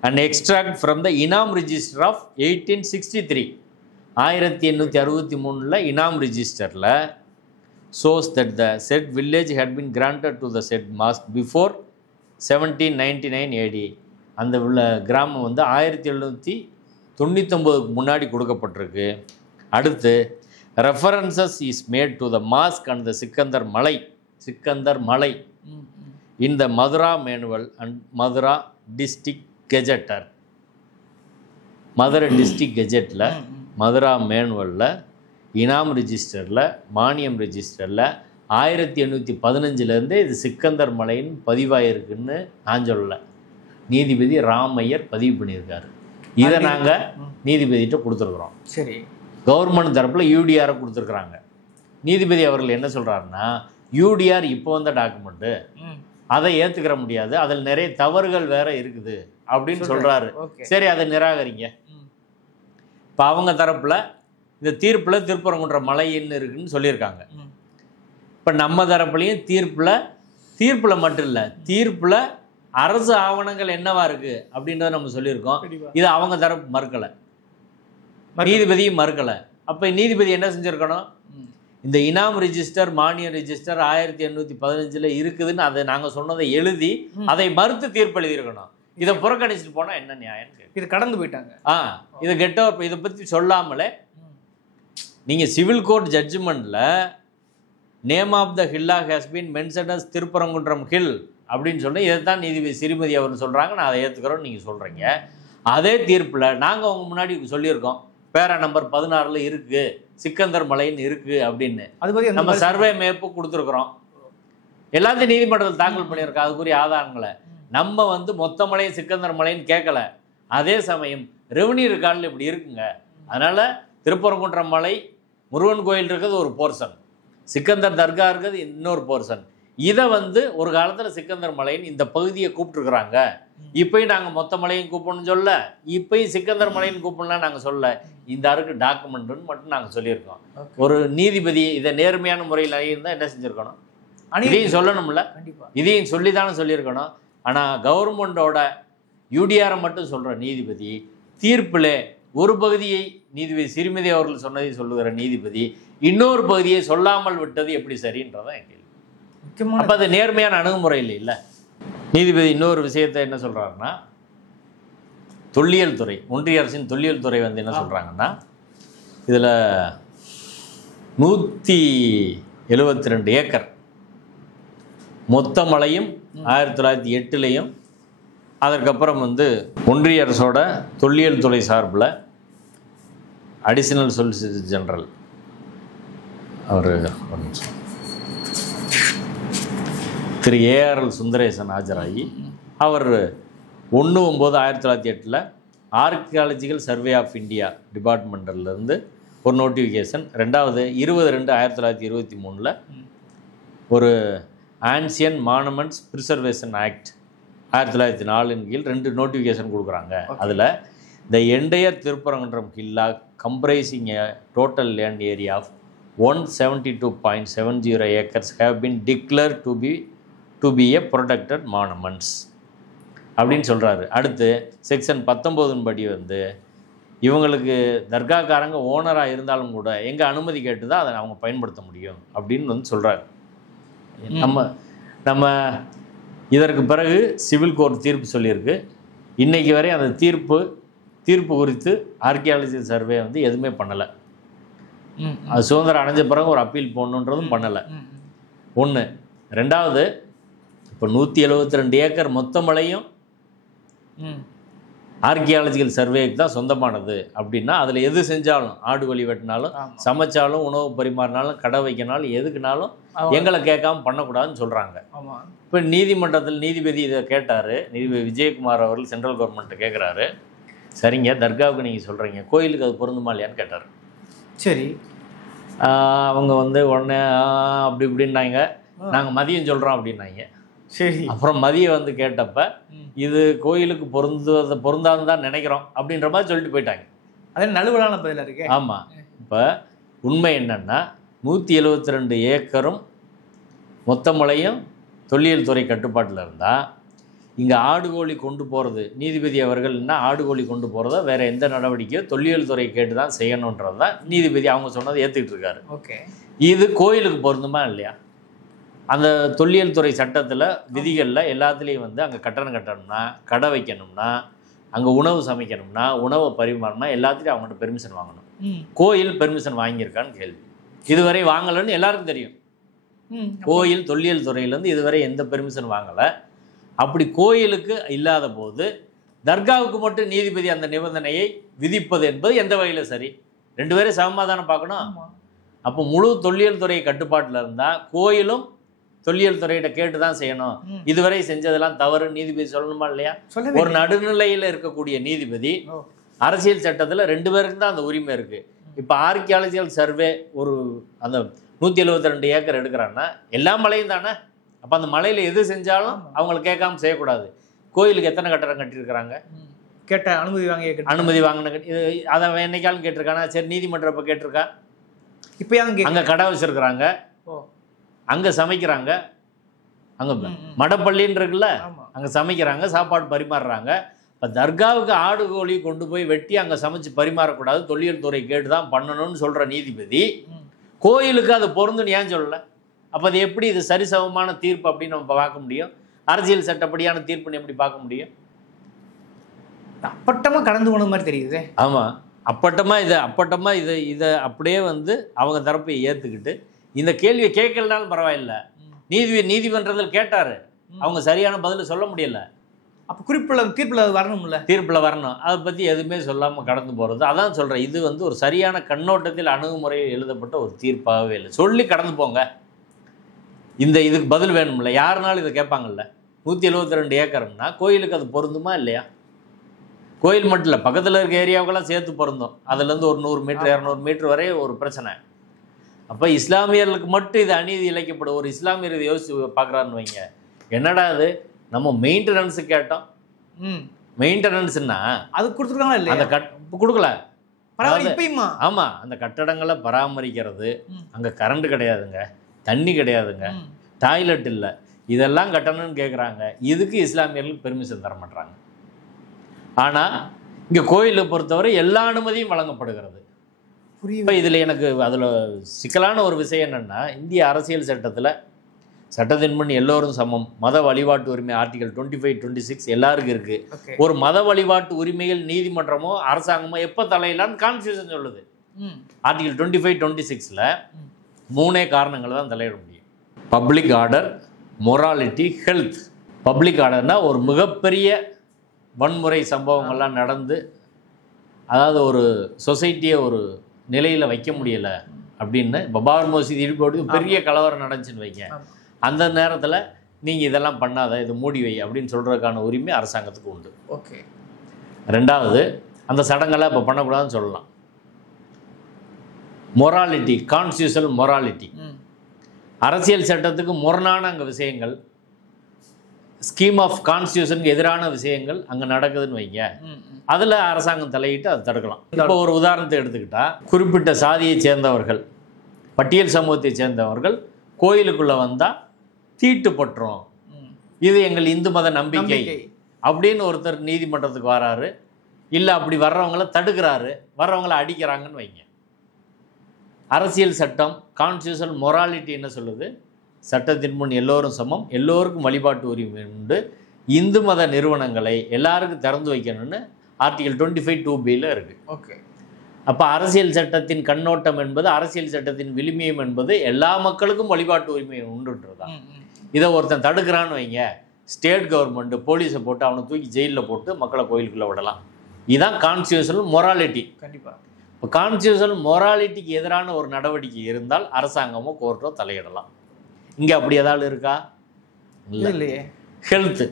and extract from the inam register of 1863, 1863 inam ரிஜிஸ்டரில் shows that the said village had been granted to the said mosque before 1799 AD. அந்த கிராமம் வந்து 1799 முன்னாடி கொடுக்கப்பட்டிருக்கு. அடுத்து references is made to the mosque and the Sikandar Malai இந்த Madura manual and Madura district gazetteer. Madurai district கெஜெட்டில், மதுரா மேனுவலில், இனாம் ரிஜிஸ்டரில், மானியம் ரிஜிஸ்டரில் 1815 இது சிக்கந்தர் மலைன்னு பதிவாயிருக்குன்னு நான் சொல்லலை, நீதிபதி ராமையர் பதிவு பண்ணியிருக்காரு. இதை நாங்கள் நீதிபதிகிட்ட கொடுத்துருக்குறோம். சரி, கவர்மெண்ட் தரப்பில் யூடிஆரை கொடுத்துருக்குறாங்க. நீதிபதி அவர்கள் என்ன சொல்கிறாருன்னா, யூடிஆர் இப்போ வந்த டாக்குமெண்ட்டு, அதை ஏற்றுக்கிற முடியாது, அதில் நிறைய தவறுகள் வேற இருக்குது அப்படின்னு சொல்கிறாரு. சரி, அதை நிராகரிங்க. இப்போ அவங்க தரப்பில் இந்த தீர்ப்பில் திருப்பரங்குன்ற மலைன்னு இருக்குன்னு சொல்லியிருக்காங்க. இப்போ நம்ம தரப்புலையும் தீர்ப்பில் மட்டும் இல்லை, தீர்ப்பில் அரசு ஆவணங்கள் என்னவா இருக்குது அப்படின்றத நம்ம சொல்லியிருக்கோம். இது அவங்க தரப்பு மறுக்கலை, நீதிபதியும் மறுக்கலை. அப்போ நீதிபதி என்ன செஞ்சுருக்கணும், இந்த இனாம் ரிஜிஸ்டர், மானியம் ரிஜிஸ்டர் 1815 இருக்குதுன்னு அதை நாங்கள் சொன்னதை எழுதி அதை மறுத்து தீர்ப்பு எழுதியிருக்கணும். இதை புறக்கணிச்சுட்டு போனால் என்ன நியாயம்? இது கடந்து போயிட்டாங்க. இதை இதை பற்றி சொல்லாமலே நீங்கள் சிவில் கோர்ட் ஜட்ஜ்மெண்ட்டில் name of the hillock has been mentioned as Thiruparankundram hill அப்படின்னு சொல்லி இதை தான் நீதிபதி சிறுமதி அவர் சொல்கிறாங்க. நான் அதை ஏற்றுக்கிறோன்னு நீங்கள் சொல்கிறீங்க. அதே தீர்ப்பில் நாங்கள் அவங்க முன்னாடி சொல்லியிருக்கோம், பேரா நம்பர் 16 இருக்குது, சிக்கந்தர் மலைன்னு இருக்குது அப்படின்னு. அது பற்றி நம்ம சர்வே மேப்பு கொடுத்துருக்குறோம், எல்லாத்தையும் நீதிமன்றத்தில் தாக்கல் பண்ணியிருக்கோம் அதுக்குரிய ஆதாரங்களை. நம்ம வந்து மொத்த மலையும் சிக்கந்தர் மலைன்னு கேட்கல. அதே சமயம் ரெவன்யூ ரெக்கார்டில் இப்படி இருக்குங்க. அதனால் திருப்பரங்குன்றம் மலை, முருகன் கோயில் இருக்கிறது ஒரு போர்ஷன், சிக்கந்தர் தர்கா இருக்கிறது இன்னொரு போர்ஷன். இதை வந்து ஒரு காலத்தில் சிக்கந்தர் மலைன்னு இந்த பகுதியை கூப்பிட்டுருக்குறாங்க. இப்போயும் நாங்கள் மொத்த மலையும் கூப்பிடணும்னு சொல்ல, இப்போயும் சிக்கந்தர் மலைன்னு கூப்பிடலாம் நாங்கள் சொல்ல, இந்த அருக்கு டாக்குமெண்ட்டுன்னு மட்டும் நாங்கள் சொல்லியிருக்கோம். ஒரு நீதிபதி இதை நேர்மையான முறையில் இருந்தால் என்ன செஞ்சுருக்கணும், இதையும் சொல்லணும்ல, இதையும் சொல்லி தானே சொல்லியிருக்கணும். ஆனால் கவர்மெண்டோட யூடிஆரை மட்டும் சொல்கிற நீதிபதி தீர்ப்பில் ஒரு பகுதியை நீதிபதி சிறுமதி அவர்கள் சொன்னதை சொல்லுகிற நீதிபதி இன்னொரு பகுதியை சொல்லாமல் விட்டது எப்படி சரின்றதான் கேள்வி. அப்போ அது நேர்மையான அணுகுமுறை இல்லை. நீதிபதி இன்னொரு விஷயத்தை என்ன சொல்கிறாருன்னா, தொல்லியல் துறை, ஒன்றிய அரசின் தொல்லியல் துறை வந்து என்ன சொல்கிறாங்கன்னா, இதில் 172 ஏக்கர் மொத்த மலையும் 1908 அதற்கப்புறம் வந்து ஒன்றிய அரசோட தொல்லியல் துறை சார்பில் அடிஷனல் சொலிசிட்டர் ஜெனரல் அவர் திரு ஏஆர்எல் சுந்தரேசன் ஆஜராகி அவர் 1/9/1908 ஆர்கியாலஜிக்கல் சர்வே ஆஃப் இந்தியா டிபார்ட்மெண்ட்டிலேருந்து ஒரு நோட்டிஃபிகேஷன், 20/20/1923 ஒரு ஆன்சியன் மானுமெண்ட்ஸ் ப்ரிசர்வேஷன் ஆக்ட் 1904 கீழ் 2 நோட்டிஃபிகேஷன் கொடுக்குறாங்க. அதில் த என்டையர் திருப்பரங்குன்றம் கில்லா comprising a total land area of 172.70 acres have been declare to be a protected monuments அப்படின்னு சொல்கிறாரு. அடுத்து செக்ஷன் 19 படி வந்து இவங்களுக்கு தர்காக்காரங்க ஓனராக இருந்தாலும் கூட எங்கள் அனுமதி கேட்டு தான் அதை அவங்க பயன்படுத்த முடியும் அப்படின்னு வந்து சொல்கிறாரு. நம்ம இதற்கு பிறகு சிவில் கோர்ட் தீர்ப்பு சொல்லியிருக்கு. இன்றைக்கி வரை அந்த தீர்ப்பு குறித்து ஆர்கியாலஜி சர்வே வந்து எதுவுமே பண்ணலை. அது சுதந்திரம் அடைஞ்ச பிறகு ஒரு அப்பீல் போடணுன்றதும் பண்ணலை. ஒன்று. ரெண்டாவது, இப்போ 172 ஏக்கர் மொத்த மலையும் ஆர்கியாலஜிக்கல் சர்வேக்கு தான் சொந்தமானது அப்படின்னா அதில் எது செஞ்சாலும், ஆடு வழி வெட்டினாலும், சமைச்சாலும், உணவு பரிமாறினாலும், கடை வைக்கினாலும், எதுக்குனாலும் எங்களை கேட்காம பண்ணக்கூடாதுன்னு சொல்கிறாங்க. இப்போ நீதிமன்றத்தில் நீதிபதி இதை கேட்டார். நீதிபதி விஜயகுமார் அவர்கள் சென்ட்ரல் கவர்மெண்ட்டை கேட்குறாரு, சரிங்க தர்காவுக்கு நீங்கள் சொல்கிறீங்க, கோயிலுக்கு அது பொருந்துமா இல்லையான்னு கேட்டார். சரி, அவங்க வந்து உடனே அப்படி இப்படின்னாங்க, நாங்கள் மதியம் சொல்கிறோம் அப்படின்னாங்க. சரி, அப்புறம் மதியம் வந்து கேட்டப்ப இது கோயிலுக்கு பொருந்தாதுன்னு தான் நினைக்கிறோம் அப்படின்ற மாதிரி சொல்லிட்டு போயிட்டாங்க. அதே நழுவலான பதிலாக இருக்கு. ஆமாம். இப்போ உண்மை என்னன்னா 172 ஏக்கரும் மொத்த மலையும் தொல்லியல் துறை கட்டுப்பாட்டில் இருந்தால் இங்கே ஆடுகோழி கொண்டு போகிறது நீதிபதி அவர்கள்னா ஆடுகோழி கொண்டு போகிறதோ வேறு எந்த நடவடிக்கையோ தொல்லியல் துறை கேட்டு தான் செய்யணுன்றது தான் நீதிபதி அவங்க சொன்னதை ஏற்றுக்கிட்டு இருக்காரு. ஓகே, இது கோயிலுக்கு பொருந்துமா இல்லையா? அந்த தொல்லியல் துறை சட்டத்தில் விதிகளில் எல்லாத்துலேயும் வந்து அங்கே கட்டணம் கட்டணும்னா, கடை வைக்கணும்னா, அங்கே உணவு சமைக்கணும்னா, உணவை பரிமாறணும்னா எல்லாத்துலேயும் அவங்கள்ட்ட பெர்மிஷன் வாங்கணும். கோயில் பெர்மிஷன் வாங்கியிருக்கான்னு கேள்வி. இதுவரை வாங்கலைன்னு எல்லாருக்கும் தெரியும். கோயில் தொல்லியல் துறையிலேருந்து இதுவரை எந்த பெர்மிஷன் வாங்கலை. அப்படி கோயிலுக்கு இல்லாத போது தர்காவுக்கு மட்டும் நீதிபதி அந்த நிபந்தனையை விதிப்பது என்பது எந்த வகையில் சரி? ரெண்டு பேரும் சமமாதானே பார்க்கணும். அப்போ முழு தொல்லியல் துறை கட்டுப்பாட்டில் இருந்தால் கோயிலும் தொல்லியல் துறையிட்ட கேட்டு தான் செய்யணும். இதுவரை செஞ்சதெல்லாம் தவறு நீதிபதி சொல்லணுமா இல்லையா? ஒரு நடுநிலையில் இருக்கக்கூடிய நீதிபதி அரசியல் சட்டத்தில் 2 பேருக்கு தான் அந்த உரிமை இருக்குது. இப்போ ஆர்கியாலஜிக்கல் சர்வே ஒரு அந்த 172 ஏக்கர் எடுக்கிறான்னா எல்லா மலையும் தானே. அப்போ அந்த மலையில் எது செஞ்சாலும் அவங்களை கேட்காம செய்யக்கூடாது. கோயிலுக்கு எத்தனை கட்டடம் கட்டியிருக்கிறாங்க? கேட்ட அனுமதி வாங்கின அதை என்னைக்காலும் கேட்டிருக்கானா? சரி, நீதிமன்றம் இப்போ கேட்டிருக்கா? இப்போ அங்கே கடை வச்சிருக்கிறாங்க, அங்கே சமைக்கிறாங்க, அங்கே மடப்பள்ளின்னு இருக்குல்ல, அங்கே சமைக்கிறாங்க, சாப்பாடு பரிமாறுறாங்க. இப்போ தர்காவுக்கு ஆடு கோழி கொண்டு போய் வெட்டி அங்கே சமைச்சு பரிமாறக்கூடாது, தொல்லியல் துறை கேட்டு தான் பண்ணணும்னு சொல்கிற நீதிபதி கோயிலுக்கு அது பொருந்துன்னு ஏன் சொல்லலை? அப்போ அது எப்படி இது சரிசமமான தீர்ப்பு அப்படின்னு நம்ம பார்க்க முடியும்? அரசியல் சட்டப்படியான தீர்ப்புன்னு எப்படி பார்க்க முடியும்? அப்பட்டமாக கடந்து போன மாதிரி தெரியுது. ஆமாம், அப்பட்டமாக இதை அப்படியே வந்து அவங்க தரப்பை ஏற்றுக்கிட்டு இந்த கேள்வியை கேட்கலனாலும் பரவாயில்ல, நீதிமன்றத்தில் கேட்டார், அவங்க சரியான பதில் சொல்ல முடியல. அப்போ தீர்ப்பில் வரணும்ல, தீர்ப்பில் வரணும். அதை பற்றி எதுவுமே சொல்லாமல் கடந்து போகிறது. அதான் சொல்கிறேன், இது வந்து ஒரு சரியான கண்ணோட்டத்தில் அணுகுமுறையில் எழுதப்பட்ட ஒரு தீர்ப்பாகவே இல்லை. சொல்லி கடந்து போங்க, இதுக்கு பதில் வேணும்ல. யாருனாலும் இதை கேட்பாங்கல்ல. 172 ஏக்கர்னா கோயிலுக்கு அது பொருந்துமா இல்லையா? கோயில் மட்டும் இல்லை, பக்கத்தில் இருக்க ஏரியாவுக்கெல்லாம் சேர்த்து பொருந்தும். அதுலேருந்து ஒரு 100 மீட்டர் 200 மீட்டர் வரை ஒரு பிரச்சனை. அப்போ இஸ்லாமியர்களுக்கு மட்டும் இது அநீதி இழைக்கப்படும். ஒரு இஸ்லாமியர் இதை யோசிச்சு பார்க்குறான்னு வைங்க, என்னடா அது நம்ம மெயின்டெனன்ஸு கேட்டோம், மெயின்டெனன்ஸ்னா அது கொடுத்துருக்காங்களா இல்லையா? அந்த கொடுக்கல. ஆமாம், அந்த கட்டடங்களை பராமரிக்கிறது, அங்கே கரண்ட் கிடையாதுங்க, தண்ணி கிடையாதுங்க, டாய்லெட் இல்லை, இதெல்லாம் கட்டணும்னு கேட்குறாங்க. இதுக்கு இஸ்லாமியர்களுக்கு பெர்மிஷன் தர மாட்டாங்க. ஆனால் இங்கே கோயிலை பொறுத்தவரை எல்லா அனுமதியும் வழங்கப்படுகிறது. இப்போ இதில் எனக்கு அதில் சிக்கலான ஒரு விஷயம் என்னென்னா, இந்திய அரசியல் சட்டத்தில் சட்டத்தின் முன் எல்லோரும் சமம், மத வழிபாட்டு உரிமை ஆர்டிகல் 25, 26 எல்லாருக்கும் இருக்குது. ஒரு மத வழிபாட்டு உரிமையில் நீதிமன்றமோ அரசாங்கமோ எப்போ தலையிலான்னு கான்ஸ்டியூஷன் சொல்லுது. ஆர்டிகல் 25, 26ல் 3 காரணங்கள் தான் தலையிட முடியும். Public order, morality, health. Public ஆர்டர்னால் ஒரு மிகப்பெரிய வன்முறை சம்பவங்கள்லாம் நடந்து, அதாவது ஒரு சொசைட்டியை ஒரு நிலையில் வைக்க முடியலை அப்படின்னு, இப்போ பாபர் மசூதி இடிப்போடு பெரிய கலவரம் நடந்துச்சுன்னு வைங்க, அந்த நேரத்தில் நீங்கள் இதெல்லாம் பண்ணாத, இது மூடி வை அப்படின்னு சொல்கிறதுக்கான உரிமை அரசாங்கத்துக்கு உண்டு. ஓகே. 2வது, அந்த சடங்கெல்லாம் இப்போ பண்ணக்கூடாதுன்னு சொல்லலாம். மொராலிட்டி, கான்ஸ்டியூஷனல் மொராலிட்டி, அரசியல் சட்டத்துக்கு முரணான அங்கே விஷயங்கள், ஸ்கீம் ஆஃப் கான்ஸ்டியூஷனுக்கு எதிரான விஷயங்கள் அங்கே நடக்குதுன்னு வைங்க, அதில் அரசாங்கம் தலையிட்டு அதை தடுக்கலாம். இப்போ ஒரு உதாரணத்தை எடுத்துக்கிட்டால், குறிப்பிட்ட சாதியை சேர்ந்தவர்கள், பட்டியல் சமூகத்தை சேர்ந்தவர்கள் கோயிலுக்குள்ளே வந்தால் தீட்டுப்பட்டுரும், இது எங்கள் இந்து மத நம்பிக்கை அப்படின்னு ஒருத்தர் நீதிமன்றத்துக்கு வராரு, இல்லை அப்படி வர்றவங்கள தடுக்கிறாரு, வர்றவங்கள அடிக்கிறாங்கன்னு வைங்க. அரசியல் சட்டம் கான்ஸ்டியூஷன் மொராலிட்டி என்ன சொல்லுது? சட்டத்தின் முன் எல்லோரும் சமம், எல்லோருக்கும் வழிபாட்டு உரிமை உண்டு, இந்து மத நிறுவனங்களை எல்லாருக்கும் திறந்து வைக்கணும்னு ஆர்டிகல் 25 2B இருக்குது. ஓகே. அப்போ அரசியல் சட்டத்தின் கண்ணோட்டம் என்பது, அரசியல் சட்டத்தின் விழுமியம் என்பது எல்லா மக்களுக்கும் வழிபாட்டு உரிமை உண்டுன்றதான். இதை ஒருத்தன் தடுக்கிறான்னு வைங்க, ஸ்டேட் கவர்மெண்ட்டு போலீஸை போட்டு அவனை தூக்கி ஜெயிலில் போட்டு மக்களை கோயிலுக்குள்ளே விடலாம். இதுதான் கான்ஸ்டியூஷனல் மொராலிட்டி. கண்டிப்பாக. இப்போ கான்ஸ்டியூஷனல் மொராலிட்டிக்கு எதிரான ஒரு நடவடிக்கை இருந்தால் அரசாங்கமோ கோர்ட்டோ தலையிடலாம். இங்கே அப்படி ஏதாவது இருக்கா? இல்லையே. ஹெல்த்து,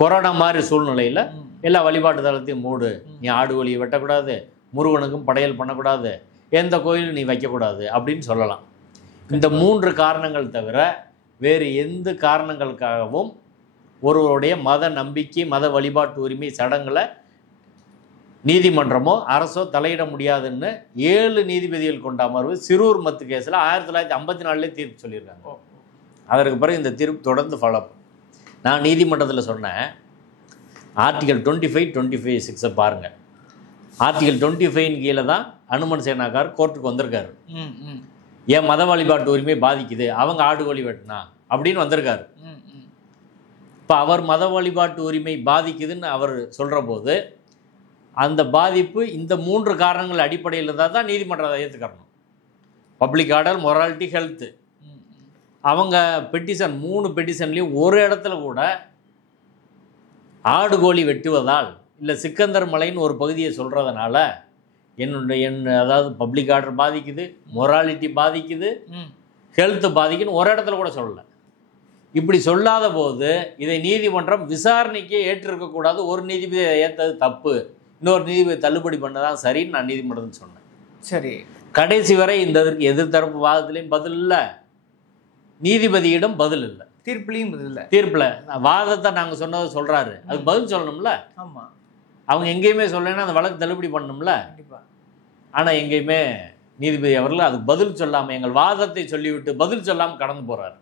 கொரோனா மாதிரி சூழ்நிலையில் எல்லா வழிபாட்டு தளத்தையும் மூடு, நீ ஆடு கோழியை வெட்டக்கூடாது, முருகனுக்கும் படையல் பண்ணக்கூடாது, எந்த கோயிலும் நீ வைக்கக்கூடாது அப்படின்னு சொல்லலாம். இந்த 3 காரணங்கள் தவிர வேறு எந்த காரணங்களுக்காகவும் ஒருவருடைய மத நம்பிக்கை, மத வழிபாட்டு உரிமை சடங்குல நீதிமன்றமோ அரசோ தலையிட முடியாதுன்னு 7 நீதிபதிகள் கொண்ட அமர்வு சிரூர் மத்து கேஸில் 1954 தீர்ப்பு சொல்லியிருக்காங்க. அதற்கு பிறகு இந்த தீர்ப்பு தொடர்ந்து ஃபாலோ. நான் நீதிமன்றத்தில் சொன்னேன், ஆர்டிகல் 25(6) பாருங்கள். ஆர்டிகல் 25 கீழே தான் அனுமன் சேனாக்கார் கோர்ட்டுக்கு வந்திருக்காரு. ஏன் மத வழிபாட்டு உரிமை பாதிக்குது, அவங்க ஆடு கோழி வெட்டினா அப்படின்னு வந்திருக்காரு. இப்போ அவர் மத வழிபாட்டு உரிமை பாதிக்குதுன்னு அவர் சொல்கிற போது அந்த பாதிப்பு இந்த 3 காரணங்கள் அடிப்படையில் இருந்தால் தான் நீதிமன்றம் அதை ஏற்றுக்கணும். Public order, morality, health. அவங்க பெட்டிஷன் 3 பெட்டிஷன்லேயும் ஒரு இடத்துல கூட ஆடு கோழி வெட்டுவதால் இல்லை சிக்கந்தர் மலைன்னு ஒரு பகுதியை சொல்கிறதுனால அதாவது பப்ளிக் ஆர்டர் பாதிக்குது, மொராலிட்டி பாதிக்குது, ஹெல்த்து பாதிக்குன்னு ஒரு இடத்துல கூட சொல்லலை. இப்படி சொல்லாத போது இதை நீதிமன்றம் விசாரணைக்கே ஏற்றிருக்கக்கூடாது. ஒரு நீதிபதி ஏற்றது தப்பு, இன்னொரு நீதிபதி தள்ளுபடி பண்ணதான் சரின்னு நான் நீதிமன்றத்தில் சொன்னேன். சரி, கடைசி வரை இந்த எதிர்த்தரப்பு வாதத்திலையும் பதில் இல்லை, நீதிபதியிடம் பதில் இல்லை, தீர்ப்புலையும் பதில் இல்லை. தீர்ப்பில் வாதத்தை நாங்கள் சொன்னதை சொல்கிறாரு, அதுக்கு பதில் சொல்லணும்ல. ஆமாம், அவங்க எங்கேயுமே சொல்லலைன்னா அந்த வழக்கு தள்ளுபடி பண்ணணும்ல. கண்டிப்பாக. ஆனால் எங்கேயுமே நீதிபதி அவர்கள் அதுக்கு பதில் சொல்லாமல், எங்கள் வாதத்தை சொல்லிவிட்டு பதில் சொல்லாமல் கடந்து போகிறார்.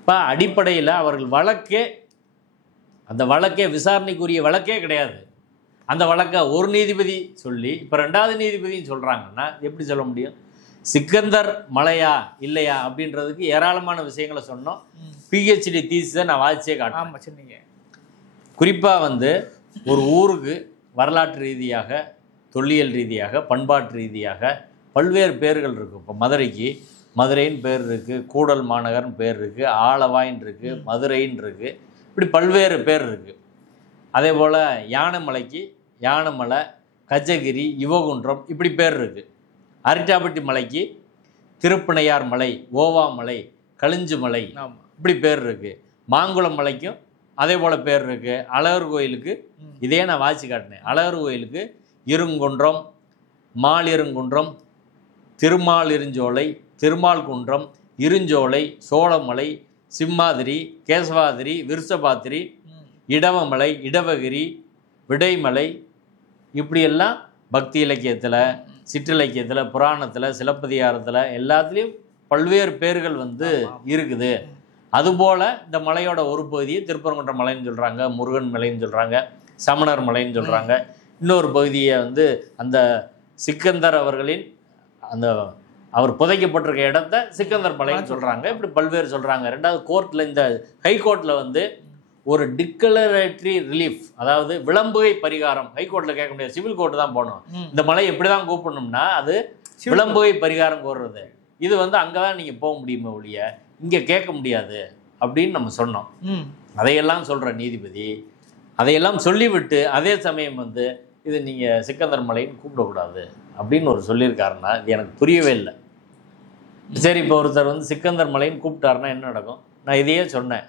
இப்போ அடிப்படையில் அவர்கள் அந்த வழக்கே விசாரணைக்குரிய வழக்கே கிடையாது. அந்த வழக்கை ஒரு நீதிபதி சொல்லி இப்போ 2வது நீதிபதியும் சொல்கிறாங்கன்னா எப்படி சொல்ல முடியும்? சிக்கந்தர் மலையா இல்லையா அப்படின்றதுக்கு ஏராளமான விஷயங்களை சொன்னோம். PhD தீசிஸை நான் வாசிச்சே காட்டுறேன். சொன்னீங்க. குறிப்பாக ஒரு ஊருக்கு வரலாற்று ரீதியாக, தொல்லியல் ரீதியாக, பண்பாட்டு ரீதியாக பல்வேறு பேர்கள் இருக்குது. இப்போ மதுரைக்கு மதுரைன்னு பேர் இருக்குது, கூடல் மாநகர்னு பேர் இருக்குது, ஆலவாயின்னு இருக்குது, மதுரைன்னு இருக்குது, இப்படி பல்வேறு பேர் இருக்குது. அதே போல் யானைமலைக்கு யானைமலை, கஜகிரி, யுவகுன்றம் இப்படி பேர் இருக்குது. அரிட்டாபட்டி மலைக்கு திருப்பணையார் மலை, ஓவா மலை, கழிஞ்சு மலை இப்படி பேர் இருக்குது. மாங்குளம் மலைக்கும் அதே போல் பேர் இருக்குது. அழகர் கோயிலுக்கு இதே நான் வாசி காட்டினேன். அழகர் கோயிலுக்கு இருங்குன்றம், மாலிருங்குன்றம், திருமாலிருஞ்சோலை, திருமால்குன்றம், இருஞ்சோலை, சோழமலை, சிம்மாதிரி, கேசவாதிரி, விருஷபாத்திரி, இடவமலை, இடவகிரி, விடைமலை இப்படியெல்லாம் பக்தி இலக்கியத்தில், சிற்றிலக்கியத்தில், புராணத்தில், சிலப்பதிகாரத்தில் எல்லாத்துலேயும் பல்வேறு பேர்கள் இருக்குது. அதுபோல் இந்த மலையோட ஒரு பகுதியை திருப்பரங்குன்ற மலைன்னு சொல்கிறாங்க, முருகன் மலைன்னு சொல்கிறாங்க, சமணர் மலைன்னு சொல்கிறாங்க. இன்னொரு பகுதியை அந்த சிக்கந்தர் அவர்களின் அவர் புதைக்கப்பட்டிருக்க இடத்த சிக்கந்தர் மலைன்னு சொல்கிறாங்க. இப்படி பல்வேறு சொல்கிறாங்க. 2வது கோர்ட்டில், இந்த ஹைகோர்ட்டில் ஒரு டிக்ளரேட்டரி ரிலீஃப், அதாவது விளம்புகை பரிகாரம் ஹைகோர்ட்டில் கேட்க முடியாது, சிவில் கோர்ட்டு தான் போகணும். இந்த மலை எப்படி தான் கூப்பிடணும்னா அது விளம்புகை பரிகாரம் கோர்றது. இது அங்கே தான் நீங்கள் போக முடியுமே ஒழிய இங்கே கேட்க முடியாது அப்படின்னு நம்ம சொன்னோம். அதையெல்லாம் சொல்கிற நீதிபதி அதையெல்லாம் சொல்லிவிட்டு அதே சமயம் இது நீங்கள் சிக்கந்தர் மலைன்னு கூப்பிடக்கூடாது அப்படின்னு சொல்லியிருக்காருன்னா இது எனக்கு புரியவே இல்லை. சரி, இப்போ ஒருத்தர் சிக்கந்தர் மலைன்னு கூப்பிட்டாருன்னா என்ன நடக்கும்? நான் இதையே சொன்னேன்.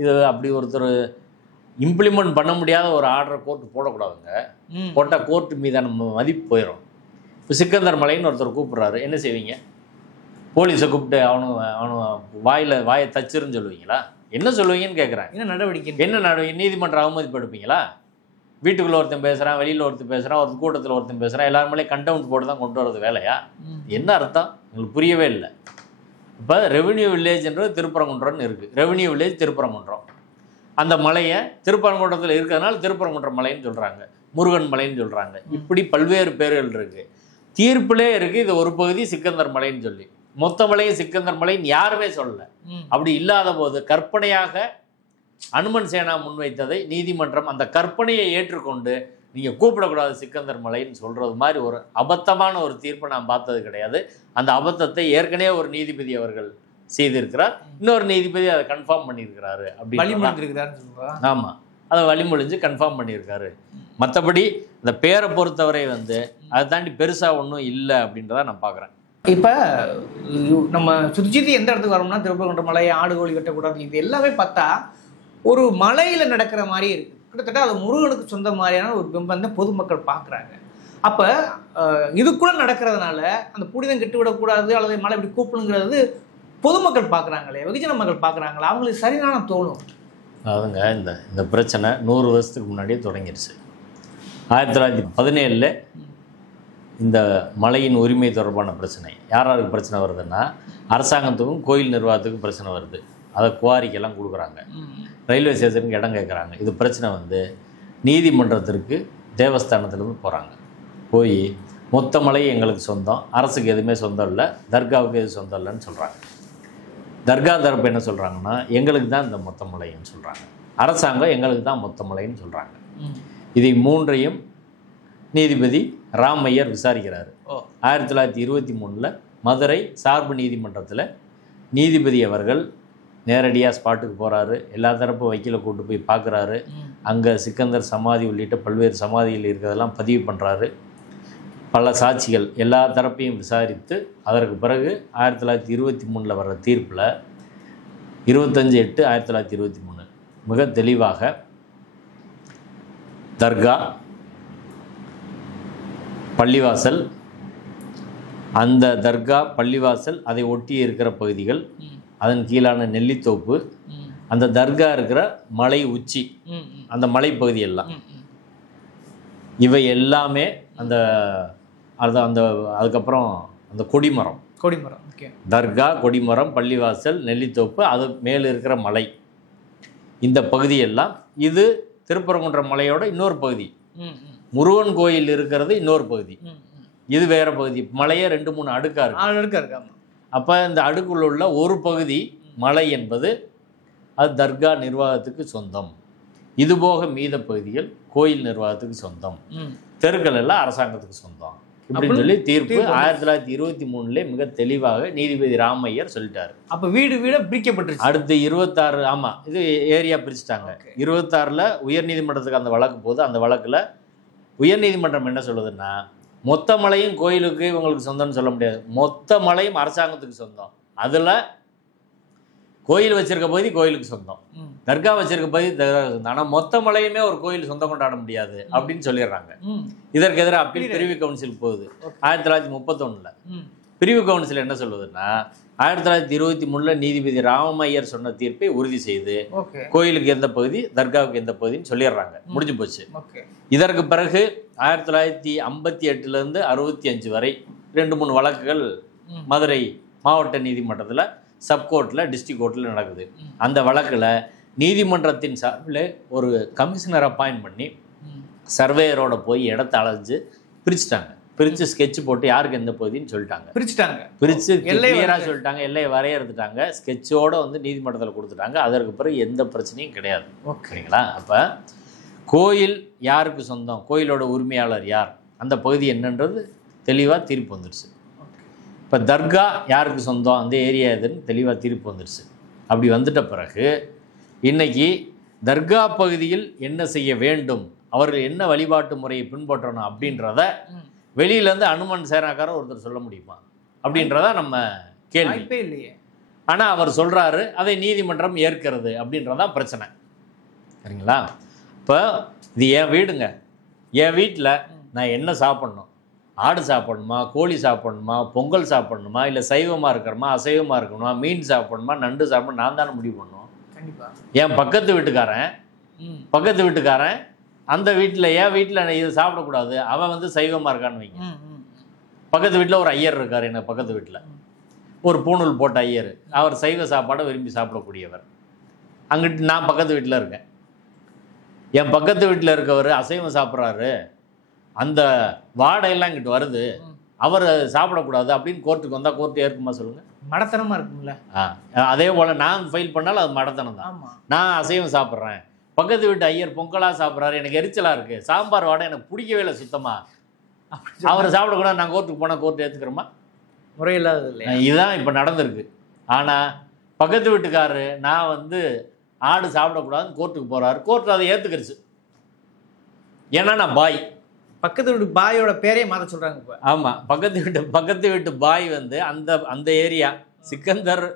இது அப்படி ஒருத்தர் இம்ப்ளிமெண்ட் பண்ண முடியாத ஒரு ஆர்டரை கோர்ட்டு போடக்கூடாதுங்க. போட்டால் கோர்ட்டு மீதான மதிப்பு போயிடும். இப்போ சிக்கந்தர் மலைன்னு ஒருத்தர் கூப்பிட்றாரு, என்ன செய்வீங்க? போலீஸை கூப்பிட்டு அவனு வாயை தச்சிருன்னு சொல்லுவீங்களா? என்ன சொல்லுவீங்கன்னு கேட்குறேன். என்ன நடவடிக்கை? நீதிமன்ற அவமதிப்படுப்பீங்களா? வீட்டுக்குள்ளே ஒருத்தன் பேசுகிறான், வெளியில் ஒருத்தன் பேசுகிறான், ஒரு கூட்டத்தில் ஒருத்தன் பேசுகிறான், எல்லாருமே கண்டவுண்ட் போட்டு தான் கொண்டு வரது வேலையா? என்ன அர்த்தம்? உங்களுக்கு புரியவே இல்லை. இப்போ ரெவென்யூ வில்லேஜ்ன்றது திருப்பரங்குன்றம்னு இருக்குது. Revenue village Thiruparankundram. அந்த மலையை திருப்பரங்குன்றத்தில் இருக்கிறதுனால திருப்பரங்குன்றம் மலைன்னு சொல்கிறாங்க, முருகன் மலைன்னு சொல்கிறாங்க. இப்படி பல்வேறு பேர்கள் இருக்குது. தீர்ப்பிலே இருக்குது இது ஒரு பகுதி சிக்கந்தர் மலைன்னு சொல்லி. மொத்த மலையும் சிக்கந்தர் மலைன்னு யாருமே சொல்லலை. அப்படி இல்லாத போது கற்பனையாக அனுமன் சேனா முன்வைத்ததை நீதிமன்றம் அந்த கற்பனையை ஏற்றுக்கொண்டு நீங்கள் கூப்பிடக்கூடாது சிக்கந்தர் மலைன்னு சொல்கிறது மாதிரி ஒரு அபத்தமான ஒரு தீர்ப்பை நான் பார்த்தது கிடையாது. அந்த அபத்தத்தை ஏற்கனவே ஒரு நீதிபதி அவர்கள் செய்திருக்கிறார், இன்னொரு நீதிபதி அதை கன்ஃபார்ம் பண்ணியிருக்கிறாரு. ஆமாம், அதை வழிமொழிஞ்சு கன்ஃபார்ம் பண்ணியிருக்காரு. மற்றபடி இந்த பேரை பொறுத்தவரை அதை தாண்டி பெருசாக ஒன்றும் இல்லை அப்படின்றத நான் பார்க்குறேன். இப்போ நம்ம சுற்றி எந்த இடத்துக்கு வரோம்னா திருப்பரங்குன்ற மலை, ஆடு கோழி வெட்டக்கூடாது, இது எல்லாமே பார்த்தா ஒரு மலையில் நடக்கிற மாதிரி இருக்குது. கிட்டத்தட்ட அது முருகனுக்கு சொந்த மாதிரியான ஒரு பிம்பம் தான் பொதுமக்கள் பார்க்குறாங்க. அப்போ இதுக்குள்ளே நடக்கிறதுனால அந்த புனிதம் கெட்டு விடக்கூடாது அல்லது மலை இப்படி கூப்பிடுங்கிறது பொதுமக்கள் பார்க்குறாங்களே, வெகுஜன மக்கள் பார்க்குறாங்களே, அவங்களுக்கு சரியான தோணும். அதுங்க இந்த பிரச்சனை 100 வருஷத்துக்கு முன்னாடியே தொடங்கிடுச்சு. 1917 இந்த மலையின் உரிமை தொடர்பான பிரச்சனை யாராருக்கு பிரச்சனை வருதுன்னா அரசாங்கத்துக்கும் கோயில் நிர்வாகத்துக்கும் பிரச்சனை வருது. அதை குவாரிக்கெல்லாம் கொடுக்குறாங்க, ரயில்வே ஸ்டேஷனுக்கு இடம் கேட்குறாங்க. இது பிரச்சனை வந்து நீதிமன்றத்திற்கு தேவஸ்தானத்துலேருந்து போகிறாங்க. போய் மொத்த மலை எங்களுக்கு சொந்தம், அரசுக்கு எதுவுமே சொந்தம் இல்லை, தர்காவுக்கு எது சொந்தம் இல்லைன்னு சொல்கிறாங்க. தர்கா தரப்பு என்ன சொல்கிறாங்கன்னா எங்களுக்கு தான் இந்த மொத்த மலைன்னு சொல்கிறாங்க, அரசாங்கம் எங்களுக்கு தான் மொத்த மலைன்னு சொல்கிறாங்க. இதை மூன்றையும் நீதிபதி ராமையர் விசாரிக்கிறாரு. 1923 மதுரை சார்பு நீதிமன்றத்தில் நீதிபதி அவர்கள் நேரடியாக ஸ்பாட்டுக்கு போகிறாரு, எல்லா தரப்பு வக்கீலை கூட்டு போய் பார்க்குறாரு. அங்கே சிக்கந்தர் சமாதி உள்ளிட்ட பல்வேறு சமாதிகள் இருக்கிறதெல்லாம் பதிவு பண்ணுறாரு. பல சாட்சிகள் எல்லா தரப்பையும் விசாரித்து அதற்கு பிறகு 1923 வர்ற தீர்ப்பில் 25/8/1923 மிக தெளிவாக தர்கா, பள்ளிவாசல், அந்த தர்கா பள்ளிவாசல் அதை ஒட்டி இருக்கிற பகுதிகள், அதன் கீழான நெல்லித்தோப்பு, அந்த தர்கா இருக்கிற மலை உச்சி, அந்த மலைப்பகுதி எல்லாம், இவை எல்லாமே அந்த அந்த அதுக்கப்புறம் அந்த கொடிமரம், தர்கா, கொடிமரம், பள்ளிவாசல், நெல்லித்தோப்பு, அது மேலே இருக்கிற மலை, இந்த பகுதியெல்லாம் இது திருப்பரங்குன்றம் மலையோட இன்னொரு பகுதி. முருகன் கோயில் இருக்கிறது இன்னொரு பகுதி, இது வேற பகுதி. மலையே 2-3 அடுக்கா இருக்கு. அப்போ இந்த அடுக்குள்ள உள்ள ஒரு பகுதி மலை என்பது அது தர்கா நிர்வாகத்துக்கு சொந்தம். இதுபோக மீத பகுதிகள் கோயில் நிர்வாகத்துக்கு சொந்தம், தெருக்கள் எல்லாம் அரசாங்கத்துக்கு சொந்தம் இப்படின்னு சொல்லி தீர்ப்பு 1923 மிக தெளிவாக நீதிபதி ராமையர் சொல்லிட்டாரு. அப்போ வீடு வீடாக பிரிக்கப்பட்டுருச்சு. அடுத்து 26, ஆமாம், இது ஏரியா பிரிச்சுட்டாங்க. 26 உயர்நீதிமன்றத்துக்கு அந்த வழக்கு போது, அந்த வழக்கில் உயர்நீதிமன்றம் என்ன சொல்லுதுன்னா மொத்த மலையும் கோயிலுக்கு இவங்களுக்கு சொந்தம்னு சொல்ல முடியாது, மொத்த மலையும் அரசாங்கத்துக்கு சொந்தம். அதில் கோயில் வச்சிருக்க பகுதி கோயிலுக்கு சொந்தம், தர்கா வச்சிருக்க பகுதி தர்கா சொந்தம். ஆனால் மொத்த மலையுமே ஒரு கோயில் சொந்தம் கொண்டாட முடியாது அப்படின்னு சொல்லிடுறாங்க. இதற்கு எதிராக அப்பீல் பிரிவு கவுன்சில் போகுது 1931. பிரிவு கவுன்சில் என்ன சொல்லுதுன்னா 1923 நீதிபதி ராமையர் சொன்ன தீர்ப்பை உறுதி செய்து கோயிலுக்கு எந்த பகுதி, தர்காவுக்கு எந்த பகுதின்னு சொல்லிடுறாங்க, முடிஞ்சு போச்சு. இதற்கு பிறகு 1958 65 வரை 2-3 வழக்குகள் மதுரை மாவட்ட நீதிமன்றத்தில், சப்கோர்ட்டில், டிஸ்ட்ரிக்ட் கோர்ட்டில் நடக்குது. அந்த வழக்கில் நீதிமன்றத்தின் சார்பில் ஒரு கமிஷனர் அப்பாயின்ட் பண்ணி சர்வேயரோட போய் இடத்த அலைஞ்சு பிரிச்சுட்டாங்க. பிரித்து ஸ்கெட்ச் போட்டு யாருக்கு எந்த பகுதின்னு சொல்லிட்டாங்க, பிரித்து கிளியராக சொல்லிட்டாங்க, எல்லையை வரையறுத்துட்டாங்க, ஸ்கெட்சோடு வந்து நீதிமன்றத்தில் கொடுத்துட்டாங்க. அதற்கு பிறகு எந்த பிரச்சனையும் கிடையாது. ஓகேங்களா? அப்போ கோயில் யாருக்கு சொந்தம், கோயிலோட உரிமையாளர் யார், அந்த பகுதி என்னன்றது தெளிவாக தீர்ப்பு வந்துடுச்சு. இப்போ தர்கா யாருக்கு சொந்தம், அந்த ஏரியா எதுன்னு தெளிவாக தீர்ப்பு வந்துடுச்சு. அப்படி வந்துட்ட பிறகு இன்றைக்கி தர்கா பகுதியில் என்ன செய்ய வேண்டும், அவர்கள் என்ன வழிபாட்டு முறையை பின்பற்றணும் அப்படின்றத வெளியிலேருந்து அனுமன் சேனாக்காரர் ஒருத்தர் சொல்ல முடியுமா அப்படின்றத நம்ம கேள்வி இல்லையே. ஆனால் அவர் சொல்கிறாரு, அதை நீதிமன்றம் ஏற்கிறது அப்படின்றதான் பிரச்சனை. சரிங்களா? இப்போ இது என் வீடுங்க, என் வீட்டில் நான் என்ன சாப்பிட்ணும், ஆடு சாப்பிடணுமா, கோழி சாப்பிடணுமா, பொங்கல் சாப்பிடணுமா, இல்லை சைவமாக இருக்கிறோமா, அசைவமாக இருக்கணுமா, மீன் சாப்பிடணுமா, நண்டு சாப்பிடணும், நான் தானே முடிவு பண்ணணும். என் பக்கத்து வீட்டுக்காரன் அந்த வீட்டில், என் வீட்டில் இதை சாப்பிடக்கூடாது, அவன் வந்து சைவமாக இருக்கான்னு வைங்க. பக்கத்து வீட்டில் ஒரு ஐயர் இருக்கார், எனக்கு பக்கத்து வீட்டில் ஒரு பூணூல் போட்ட ஐயர், அவர் சைவ சாப்பாடை விரும்பி சாப்பிடக்கூடியவர். அங்கிட்டு நான் பக்கத்து வீட்டில் இருக்கேன், என் பக்கத்து வீட்டில் இருக்கவர் அசைவம் சாப்பிட்றாரு, அந்த வாடையெல்லாம் இங்கிட்டு வருது, அவர் சாப்பிடக்கூடாது அப்படின்னு கோர்ட்டுக்கு வந்தால் கோர்ட்டு ஏற்குமா சொல்லுங்கள்? மடத்தனமாக இருக்குங்களா? அதே போல் நான் ஃபைல் பண்ணாலும் அது மடத்தனம் தான். நான் அசைவம் சாப்பிட்றேன், பக்கத்து வீட்டு ஐயர் பொங்கலாக சாப்பிட்றாரு, எனக்கு எரிச்சலாக இருக்குது, சாம்பார் வாடை எனக்கு பிடிக்கவே இல்லை சுத்தமாக, அவர் சாப்பிடக்கூடாது, நான் கோர்ட்டுக்கு போனால் கோர்ட்டு ஏற்றுக்கிறோமா? முறையில்லாதது இல்லை. இதுதான் இப்போ நடந்திருக்கு. ஆனால் பக்கத்து வீட்டுக்காரரு நான் வந்து ஆடு சாப்பிடக்கூடாதுன்னு கோர்ட்டுக்கு போகிறாரு, கோர்ட்டு அதை ஏற்றுக்கிடுச்சு. ஏன்னா நான் பாய், பக்கத்து வீட்டு பாயோட பேரே மாற்ற சொல்கிறாங்க இப்போ. ஆமாம், பக்கத்து வீட்டு பாய் வந்து அந்த ஏரியா சிக்கந்தர்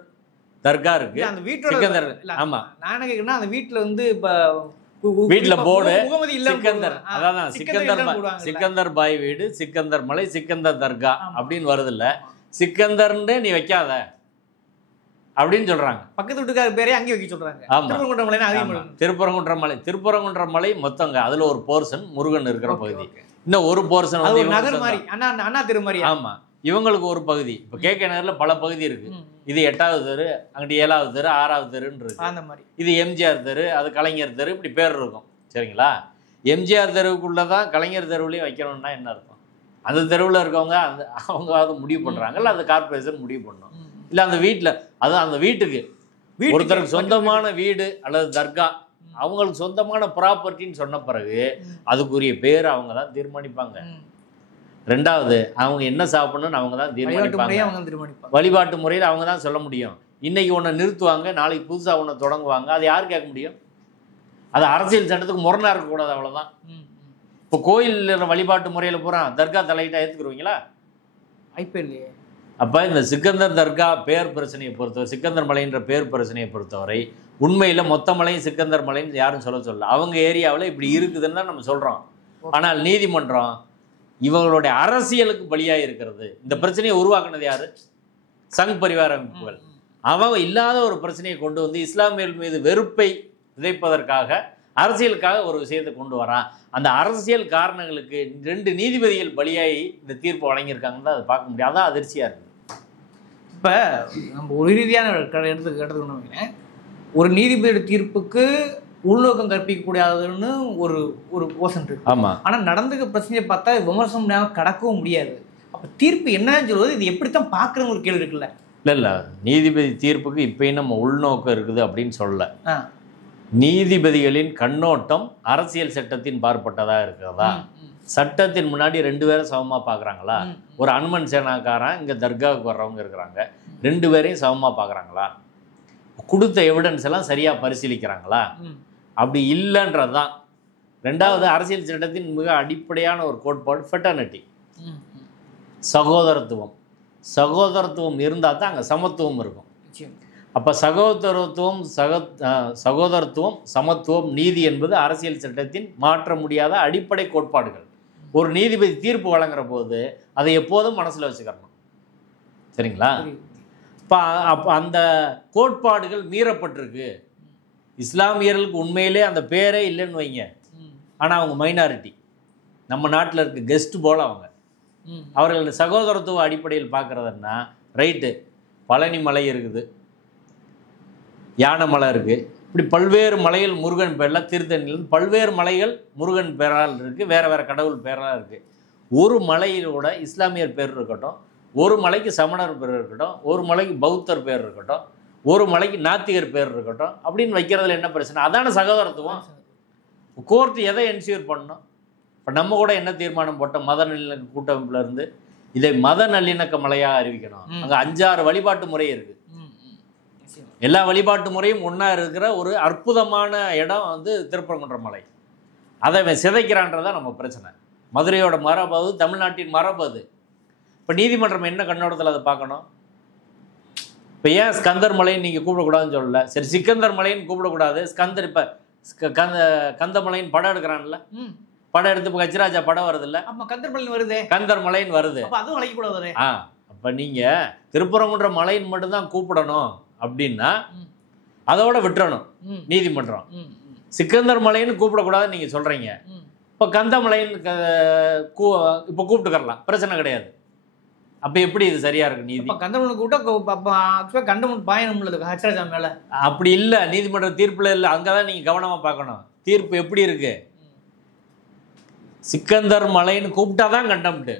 தர்கா இருக்கு, அந்த வீட்டோட சிக்கந்தர். ஆமாம், நான் என்ன கேட்குறேன்னா அந்த வீட்டில் வந்து இப்போ வீட்டில் போர்டு சிக்கந்தர், அதான் சிக்கந்தர் பாய் வீடு, சிக்கந்தர் மலை, சிக்கந்தர் தர்கா அப்படின்னு வருதில்ல, சிக்கந்தர்ன்னு நீ வைக்காத அப்படின்னு சொல்றாங்க. பக்கத்து வீட்டுக்கார பேரே அங்கே வைக்க சொல்றாங்க. திருப்பரங்குன்ற மலை மொத்தங்க, அதுல ஒரு போர்ஷன் முருகன் இருக்கிற பகுதி, இன்னும் ஒரு போர்ஷன் வந்து நகர் மாதிரி, அண்ணா தெரு மாதிரி. ஆமா, இவங்களுக்கு ஒரு பகுதி. இப்போ கேகே நகர்ல பல பகுதி இருக்கு, இது 8வது தெரு, அங்கிட்டு 7வது தெரு, 6வது தெருன்னு இருக்கு. அந்த மாதிரி இது எம்ஜிஆர் தெரு, அது கலைஞர் தெரு, இப்படி பேர் இருக்கும். சரிங்களா? எம்ஜிஆர் தெருவுக்குள்ளே தான் கலைஞர் தெருவுலேயும் வைக்கணும்னா என்ன அர்த்தம்? அந்த தெருவில் இருக்கவங்க அவங்க அதை முடிவு பண்ணுறாங்க, இல்லை அந்த கார்பரேஷன் முடிவு பண்ணணும், இல்லை அந்த வீட்டில் அந்த வீட்டுக்கு ஒருத்தருக்கு சொந்தமான வீடு அல்லது தர்கா அவங்களுக்கு சொந்தமான ப்ராப்பர்ட்டின்னு சொன்ன பிறகு அதுக்குரிய பேர் அவங்க தான் தீர்மானிப்பாங்க. ரெண்டாவது, அவங்க என்ன சாப்பிடணும்னு அவங்க தான் தீர்மானிப்பாங்க. வழிபாட்டு முறையில் அவங்க தான் சொல்ல முடியும். இன்னைக்கு ஒன்று நிறுத்துவாங்க, நாளைக்கு புதுசாக ஒன்று தொடங்குவாங்க. அது யார் கேட்க முடியும்? அது அரசியல் சட்டத்துக்கு முரணாக இருக்கக்கூடாது, அவ்வளோதான். இப்போ கோயில் வழிபாட்டு முறையில் பூரா தர்கா தலையிட்டா ஏற்றுக்குருவீங்களா? ஐபிஎல்லையே. அப்போ இந்த சிக்கந்தர் தர்கா பேர் பிரச்சனையை பொறுத்தவரை, சிக்கந்தர் மலைன்ற பேர் பிரச்சனையை பொறுத்தவரை உண்மையில் மொத்த மலையும் சிக்கந்தர் மலைன்னு யாரும் சொல்ல அவங்க ஏரியாவில் இப்படி இருக்குதுன்னு தான் நம்ம சொல்கிறோம். ஆனால் நீதிமன்றம் இவங்களுடைய அரசியலுக்கு பலியாக இருக்கிறது. இந்த பிரச்சனையை உருவாக்குனது யாரு? சங் பரிவார அமைப்புகள். அவங்க இல்லாத ஒரு பிரச்சனையை கொண்டு வந்து இஸ்லாமியர்கள் மீது வெறுப்பை விதைப்பதற்காக அரசியலுக்காக ஒரு விஷயத்தை கொண்டு வரான். அந்த அரசியல் காரணங்களுக்கு 2 நீதிபதிகள் பலியாகி இந்த தீர்ப்பு வழங்கியிருக்காங்கன்னு தான் அதை பார்க்க முடியும். அதான் அதிர்ச்சியாக இருக்குது. இப்போ நம்ம ஒரு ரீதியான எடுத்துக்கணும்னா, ஒரு நீதிபதி தீர்ப்புக்கு உள்நோக்கம் கற்பிக்கக்கூடாதுன்னு ஒரு போர்ஷன் இருக்கு. ஆமாம். ஆனால் நடந்துக்க பிரச்சனையை பார்த்தா விமர்சனம் முடியாமல் கடக்கவும் முடியாது. அப்போ தீர்ப்பு என்னன்னு சொல்வது, இது எப்படித்தான் பார்க்குறன்னு ஒரு கேள்வி இருக்குல்ல? இல்லை நீதிபதி தீர்ப்புக்கு இப்பயும் நம்ம உள்நோக்கம் இருக்குது அப்படின்னு சொல்லலை. நீதிபதிகளின் கண்ணோட்டம் அரசியல் சட்டத்தின் பார்ப்பட்டதாக இருக்கிறதா? சட்டத்தின் முன்னாடி 2 பேரும் சமமாக பார்க்குறாங்களா? ஒரு அனுமன் சேனாக்காரன் இங்கே தர்காவுக்கு வர்றவங்க இருக்கிறாங்க, 2 பேரையும் சமமாக பார்க்குறாங்களா? கொடுத்த எவிடன்ஸ் எல்லாம் சரியாக பரிசீலிக்கிறாங்களா? அப்படி இல்லைன்றது தான். ரெண்டாவது, அரசியல் சட்டத்தின் மிக அடிப்படையான ஒரு கோட்பாடு ஃபெட்டர்னிட்டி, சகோதரத்துவம். சகோதரத்துவம் இருந்தால் தான் அங்கே சமத்துவம் இருக்கும். அப்போ சகோதரத்துவம், சமத்துவம், நீதி என்பது அரசியல் சட்டத்தின் மாற்ற முடியாத அடிப்படை கோட்பாடுகள். ஒரு நீதிபதி தீர்ப்பு வழங்குற போது அதை எப்போதும் மனசில் வச்சுக்கணும். சரிங்களா? அப்போ அந்த கோட்பாடுகள் மீறப்பட்டிருக்கு. இஸ்லாமியர்களுக்கு உண்மையிலே அந்த பேரே இல்லைன்னு வைங்க, ஆனால் அவங்க மைனாரிட்டி, நம்ம நாட்டில் இருக்க கெஸ்ட் போல் அவங்க. அவர்கள் சகோதரத்துவ அடிப்படையில் பார்க்குறதுன்னா ரைட்டு, பழனி மலை இருக்குது, யானை மலை இருக்குது, இப்படி பல்வேறு மலைகள் முருகன் பேரில், திருத்தணியில் பல்வேறு மலைகள் முருகன் பேரால் இருக்குது, வேறு வேறு கடவுள் பேரால் இருக்குது. ஒரு மலையிலோட இஸ்லாமியர் பேர் இருக்கட்டும், ஒரு மலைக்கு சமணர் பேர் இருக்கட்டும், ஒரு மலைக்கு பௌத்தர் பேர் இருக்கட்டும், ஒரு மலைக்கு நாத்திகர் பேர் இருக்கட்டும், அப்படின்னு வைக்கிறதுல என்ன பிரச்சனை? அதான சகோதரத்துவம். கோர்ட்டு எதை என்ஷூர் பண்ணணும்? இப்போ நம்ம கூட என்ன தீர்மானம் போட்டோம்? மத நல்லிணக்க கூட்டமைப்புலேருந்து இதை மத நல்லிணக்க மலையாக அறிவிக்கணும். அங்கே 5-6 வழிபாட்டு முறை இருக்குது. எல்லா வழிபாட்டு முறையும் ஒன்றா இருக்கிற ஒரு அற்புதமான இடம் திருப்பரங்குன்றம் மலை. அதை சிதைக்கிறான்றதான் நம்ம பிரச்சனை. மதுரையோட மரபு அது, தமிழ்நாட்டின் மரபு அது. இப்போ நீதிமன்றம் என்ன கண்ணோட்டத்தில் அதை பார்க்கணும்? இப்போ ஏன் ஸ்கந்தர் மலைன்னு நீங்கள் கூப்பிடக்கூடாதுன்னு சொல்லல? சரி, சிக்கந்தர் மலைன்னு கூப்பிடக்கூடாது, ஸ்கந்தர் இப்போ கந்த மலைன்னு படம் எடுக்கிறான்ல, படம் எடுத்து இப்போ கச்சிராஜா படம் வருது இல்லை? கந்தர் மலைன்னு வருது, கந்தர் மலைன்னு வருது. அதுவும் அழைக்கக்கூடாது. அப்போ நீங்கள் திருப்பரங்குன்றம் மலைன்னு மட்டும்தான் கூப்பிடணும் அப்படின்னா அதோட விட்டுறணும் நீதிமன்றம். சிக்கந்தர் மலைன்னு கூப்பிடக்கூடாதுன்னு நீங்கள் சொல்கிறீங்க. இப்போ கந்த மலைன்னு இப்போ கூப்பிட்டுக்கலாம், பிரச்சனை கிடையாது. அப்போ எப்படி இது சரியா இருக்கு? நீதி கந்தமலை கூப்பிட்டா கண்டமன் பாயணம் ஹச்ராஜா மேலே அப்படி இல்லை, நீதிமன்ற தீர்ப்பில் இல்லை. அங்கே தான் நீங்கள் கவனமாக பார்க்கணும். தீர்ப்பு எப்படி இருக்கு? சிக்கந்தர் மலைன்னு கூப்பிட்டா தான் கண்டம்ட்டு,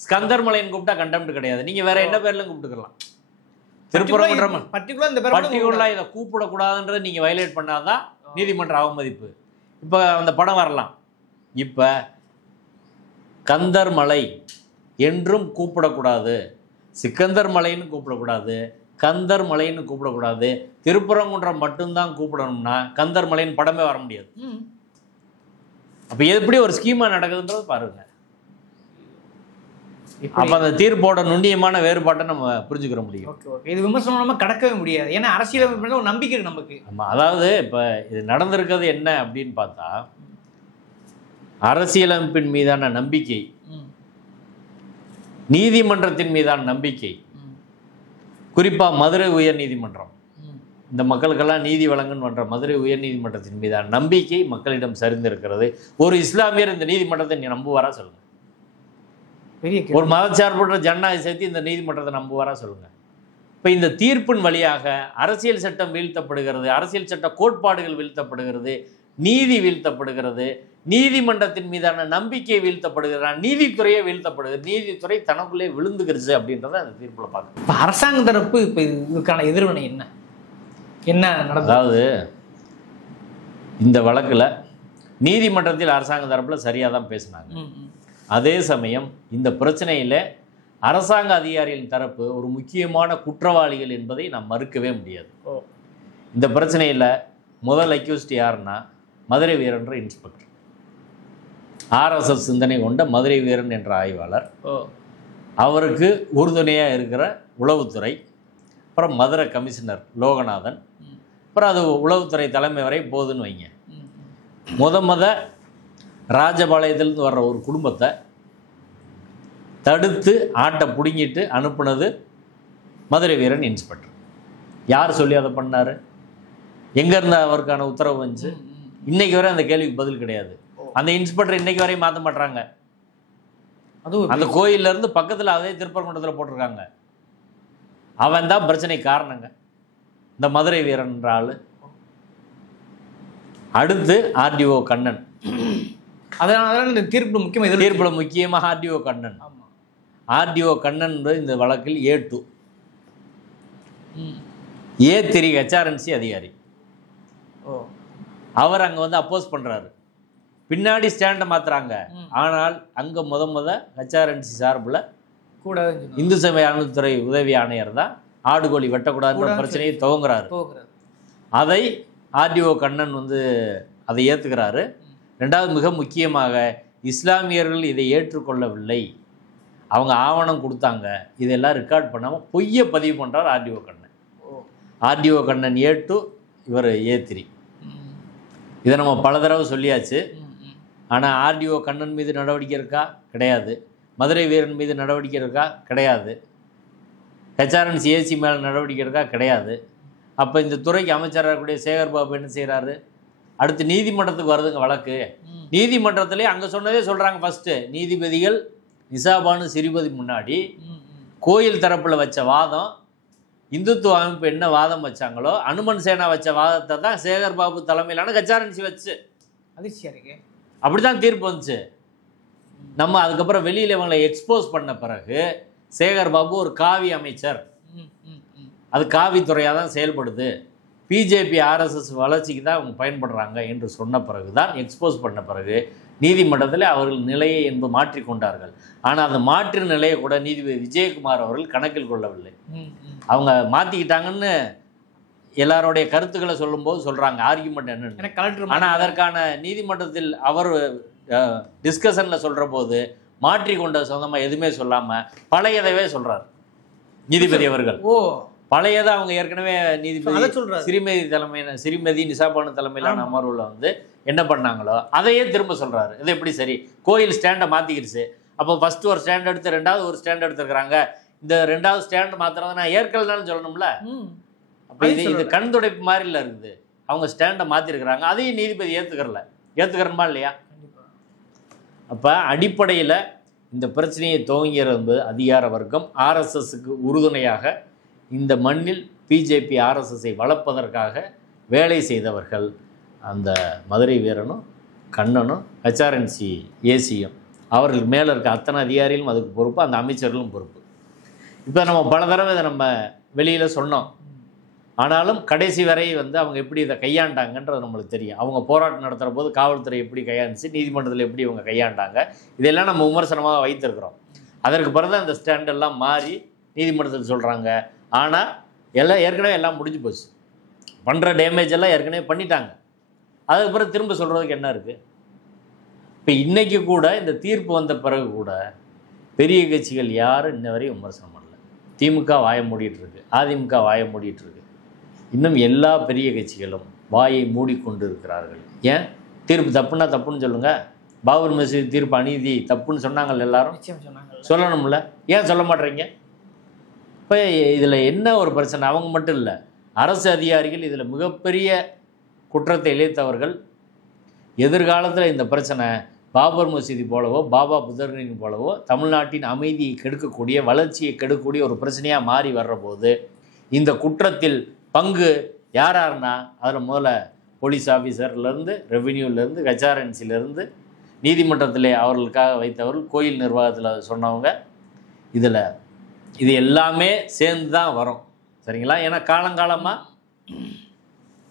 ஸ்கந்தர் மலைன்னு கூப்பிட்டா கண்டம்ட்டு கிடையாது. நீங்கள் வேற என்ன பேர்லையும் கூப்பிட்டுக்கலாம். திருப்பரங்குன்றம் பர்டிகுலராக இதை கூப்பிடக்கூடாதுன்றதை நீங்கள் வயலேட் பண்ணாதான் நீதிமன்ற அவமதிப்பு. இப்போ அந்த படம் வரலாம். இப்போ கந்தர் மலை என்றும் கூப்பிடக்கூடாது, சிக்கந்தர் மலைன்னு கூப்பிடக்கூடாது, கந்தர் மலைன்னு கூப்பிடக்கூடாது, திருப்பரங்குன்றம் மட்டும்தான் கூப்பிடணும்னா கந்தர் மலைன்னு படமே வர முடியாது. அப்போ எப்படி ஒரு ஸ்கீமா நடக்குதுன்றது பாருங்க. அப்போ அந்த தீர்ப்போட நுண்ணியமான வேறுபாட்டை நம்ம புரிஞ்சுக்கிற முடியும். இது விமர்சனம் நம்ம கடக்கவே முடியாது. ஏன்னா அரசியலமைப்பு ஒரு நம்பிக்கை இருக்கு நமக்கு. ஆமாம், அதாவது இப்போ இது நடந்திருக்கிறது என்ன அப்படின்னு பார்த்தா, அரசியலமைப்பின் மீதான நம்பிக்கை, நீதிமன்றத்தின் மீதான நம்பிக்கை, குறிப்பாக மதுரை உயர் நீதிமன்றம், இந்த மக்களுக்கெல்லாம் நீதி வழங்கன்னு பண்ற மதுரை உயர் நீதிமன்றத்தின் மீதான நம்பிக்கை மக்களிடம் சரிந்திருக்கிறது. ஒரு இஸ்லாமியர் இந்த நீதிமன்றத்தை நீ நம்புவாரா சொல்லுங்க? ஒரு மதச்சார்பற்ற ஜனநாயக சேர்த்து இந்த நீதிமன்றத்தை நம்புவாரா சொல்லுங்க? இப்போ இந்த தீர்ப்பின் வழியாக அரசியல் சட்டம் வீழ்த்தப்படுகிறது, அரசியல் சட்ட கோட்பாடுகள் வீழ்த்தப்படுகிறது, நீதி வீழ்த்தப்படுகிறது, நீதிமன்றத்தின் மீதான நம்பிக்கை வீழ்த்தப்படுகிறது, நீதித்துறையே வீழ்த்தப்படுகிறது, நீதித்துறை தனக்குள்ளே விழுந்துக்கிறது அப்படின்றத அந்த தீர்ப்பில் பார்க்கணும். இப்போ அரசாங்க தரப்பு இப்போ இதுக்கான எதிர்வினை என்ன நடந்தது? அதாவது இந்த வழக்கில் நீதிமன்றத்தில் அரசாங்க தரப்பில் சரியாக தான் பேசினாங்க. அதே சமயம் இந்த பிரச்சனையில் அரசாங்க அதிகாரிகளின் தரப்பு ஒரு முக்கியமான குற்றவாளிகள் என்பதை நாம் மறுக்கவே முடியாது. இந்த பிரச்சனையில் முதல் அக்யூஸ்ட் யாருன்னா மதுரை வீரன்ற இன்ஸ்பெக்டர், ஆர்எஸ்எஸ் சிந்தனை கொண்ட மதுரை வீரன் என்ற ஆய்வாளர். அவருக்கு உறுதுணையாக இருக்கிற உளவுத்துறை, அப்புறம் மதுரை கமிஷனர் லோகநாதன், அப்புறம் அது உளவுத்துறை தலைமை வரை போகுதுன்னு வைங்க. முத ராஜபாளையத்திலிருந்து வர்ற ஒரு குடும்பத்தை தடுத்து ஆட்டை பிடுங்கிட்டு அனுப்புனது மதுரை வீரன் இன்ஸ்பெக்டர். யார் சொல்லி அதை பண்ணார்? எங்கேருந்து அவருக்கான உத்தரவு வந்துச்சு? இன்னைக்கு வரை அந்த கேள்விக்கு பதில் கிடையாது. அந்த இன்ஸ்பெக்டர் இன்னைக்கு வரையும் மாற்ற மாட்டுறாங்க. அந்த கோயிலேருந்து பக்கத்தில் அதே திருப்பரங்குன்றத்தில் போட்டிருக்காங்க. அவன் தான் பிரச்சனை காரணங்க, இந்த மதுரை வீரன்ற ஆள். அடுத்து ஆர்டிஓ கண்ணன். அதனால இந்த தீர்ப்பில் முக்கியமாக ஆர்டிஓ கண்ணன். ஆர்டிஓ கண்ணன் இந்த வழக்கில் A2 A3 ஹெச்ஆர்என்சி அதிகாரி. அவர் அங்கே வந்து அப்போஸ் பண்ணுறாரு. பின்னாடி ஸ்டாண்டை மாற்றுறாங்க. ஆனால் அங்கே முத ஹெச்ஆர்என்சி சார்பில் கூட இந்து சமய அறநிலையத்துறை உதவி ஆணையர் தான் ஆடுகோழி வெட்டக்கூடாதுன்ற பிரச்சனையை துவங்குறாரு. அதை ஆர்டிஓ கண்ணன் வந்து அதை ஏற்றுக்கிறாரு. ரெண்டாவது, மிக முக்கியமாக இஸ்லாமியர்கள் இதை ஏற்றுக்கொள்ளவில்லை, அவங்க ஆவணம் கொடுத்தாங்க, இதெல்லாம் ரெக்கார்ட் பண்ணாமல் பொய்யை பதிவு பண்ணுறார் RTO Kannan. RTO Kannan A2, இவர் A3. இதை நம்ம பல தடவை சொல்லியாச்சு. ஆனால் ஆர்டிஓ கண்ணன் மீது நடவடிக்கை இருக்கா? கிடையாது. மதுரை வீரன் மீது நடவடிக்கை இருக்கா? கிடையாது. ஹெச்ஆர்என்சி ஏசி மேலே நடவடிக்கை இருக்கா? கிடையாது. அப்போ இந்த துறைக்கு அமைச்சராக இருக்கக்கூடிய சேகர் பாபு என்ன செய்கிறாரு? அடுத்து நீதிமன்றத்துக்கு வருதுங்க வழக்கு. நீதிமன்றத்திலே அங்கே சொன்னதே சொல்கிறாங்க. ஃபஸ்ட்டு நீதிபதிகள் நிசாபானு சிறுபதி முன்னாடி கோயில் தரப்பில் வச்ச வாதம், இந்துத்துவ அமைப்பு என்ன வாதம் வச்சாங்களோ அனுமன் சேனா வச்ச வாதத்தை தான் சேகர் பாபு தலைமையிலான ஹெச்ஆர்என்சி வச்சு அதிர்ச்சியாக இருக்கு. அப்படி தான் தீர்ப்பு வந்துச்சு. நம்ம அதுக்கப்புறம் வெளியில் இவங்களை எக்ஸ்போஸ் பண்ண பிறகு சேகர் பாபு ஒரு காவி அமைச்சர், அது காவித்துறையாக தான் செயல்படுது, பிஜேபி ஆர்எஸ்எஸ் வளர்ச்சிக்கு தான் அவங்க பயன்படுறாங்க என்று சொன்ன பிறகு தான், எக்ஸ்போஸ் பண்ண பிறகு நீதிமன்றத்தில் அவர்கள் நிலையை என்பது மாற்றிக்கொண்டார்கள். ஆனால் அந்த மாற்று நிலையை கூட நீதிபதி விஜயகுமார் அவர்கள் கணக்கில் கொள்ளவில்லை. அவங்க மாற்றிக்கிட்டாங்கன்னு எல்லாருடைய கருத்துக்களை சொல்லும்போது சொல்கிறாங்க, ஆர்கியூமெண்ட் என்னன்னு. ஆனால் அதற்கான நீதிமன்றத்தில் அவர் டிஸ்கஷனில் சொல்கிற போது மாற்றிக்கொண்ட சொந்தமாக எதுவுமே சொல்லாமல் பழையதவே சொல்கிறார் நீதிபதி அவர்கள். பழையதை அவங்க ஏற்கனவே நீதிபதி ஸ்ரீமதி நிசாபானு தலைமையிலான அமர்வில் வந்து என்ன பண்ணாங்களோ அதையே திரும்ப சொல்கிறாரு. இது எப்படி சரி? கோயில் ஸ்டாண்டை மாற்றிக்கிடுச்சு. அப்போ ஃபஸ்ட்டு ஒரு ஸ்டாண்ட் எடுத்து ரெண்டாவது ஒரு ஸ்டாண்ட் எடுத்துருக்குறாங்க. இந்த ரெண்டாவது ஸ்டாண்ட் மாத்திரம் நான் ஏற்கனவே சொல்லணும்ல. அப்போ இது கண் துடைப்பு மாதிரில இருக்குது. அவங்க ஸ்டாண்டை மாற்றிருக்கிறாங்க, அதையும் நீதிபதி ஏற்றுக்கிறணுமா இல்லையா? அப்போ அடிப்படையில் இந்த பிரச்சனையை துவங்கிறது அதிகார வர்க்கம் ஆர்எஸ்எஸ்க்கு உறுதுணையாக இந்த மண்ணில் பிஜேபி ஆர்எஸ்எஸ்ஸை வளர்ப்பதற்காக வேலை செய்தவர்கள் அந்த மதுரை வீரனும் கண்ணனும் ஹெச்ஆர்என்சி ஏசியும். அவர்களுக்கு மேலே இருக்க அத்தனை அதிகாரிகளும் அதுக்கு பொறுப்பு, அந்த அமைச்சர்களும் பொறுப்பு. இப்போ நம்ம பல தடவை இதை நம்ம வெளியில் சொன்னோம். ஆனாலும் கடைசி வரை வந்து அவங்க எப்படி இதை கையாண்டாங்கன்றது நம்மளுக்கு தெரியும். அவங்க போராட்டம் நடத்துகிற போது காவல்துறை எப்படி கையாண்டுச்சு, நீதிமன்றத்தில் எப்படி இவங்க கையாண்டாங்க, இதெல்லாம் நம்ம விமர்சனமாக வைத்திருக்கிறோம். அதற்கு பிறகு அந்த ஸ்டாண்டெல்லாம் மாறி நீதிமன்றத்தில் சொல்கிறாங்க. ஆனால் ஏற்கனவே எல்லாம் முடிஞ்சு போச்சு. பண்ணுற டேமேஜ் எல்லாம் ஏற்கனவே பண்ணிட்டாங்க. அதுக்கு பிறகு திரும்ப சொல்கிறதுக்கு என்ன இருக்குது? இப்போ இன்றைக்கி கூட இந்த தீர்ப்பு வந்த பிறகு கூட பெரிய கட்சிகள் யாரும் இன்ன வரையும் விமர்சனம் பண்ணல. திமுக வாயை மூடிட்டுருக்கு, அதிமுக வாயை மூடிட்டுருக்கு. இன்னும் எல்லா பெரிய கட்சிகளும் வாயை மூடிக்கொண்டு இருக்கிறார்கள். ஏன்? தீர்ப்பு தப்புன்னா தப்புன்னு சொல்லுங்கள். பாபர் மசூதி தீர்ப்பு அநீதி தப்புன்னு சொன்னாங்கள், எல்லாரும் சொல்லணும்ல. ஏன் சொல்ல மாட்டேறீங்க? இப்போ இதில் என்ன ஒரு பிரச்சனை? அவங்க மட்டும் இல்லை, அரசு அதிகாரிகள் இதில் மிகப்பெரிய குற்றத்தை இழைத்தவர்கள். எதிர்காலத்தில் இந்த பிரச்சனை பாபர் மசூதி போலவோ பாபா புதர்னின் போலவோ தமிழ்நாட்டின் அமைதியை கெடுக்கக்கூடிய, வளர்ச்சியை கெடுக்கக்கூடிய ஒரு பிரச்சனையாக மாறி வர்ற போது இந்த குற்றத்தில் பங்கு யாருன்னா அதில் முதல்ல போலீஸ் ஆஃபீஸர்லேருந்து, ரெவென்யூலேருந்து, ஹெச்ஆர்என்சிலேருந்து, நீதிமன்றத்திலே அவர்களுக்காக வைத்தவர்கள், கோயில் நிர்வாகத்தில் சொன்னவங்க, இது எல்லாமே சேர்ந்து தான் வரும். சரிங்களா? ஏன்னா காலங்காலமாக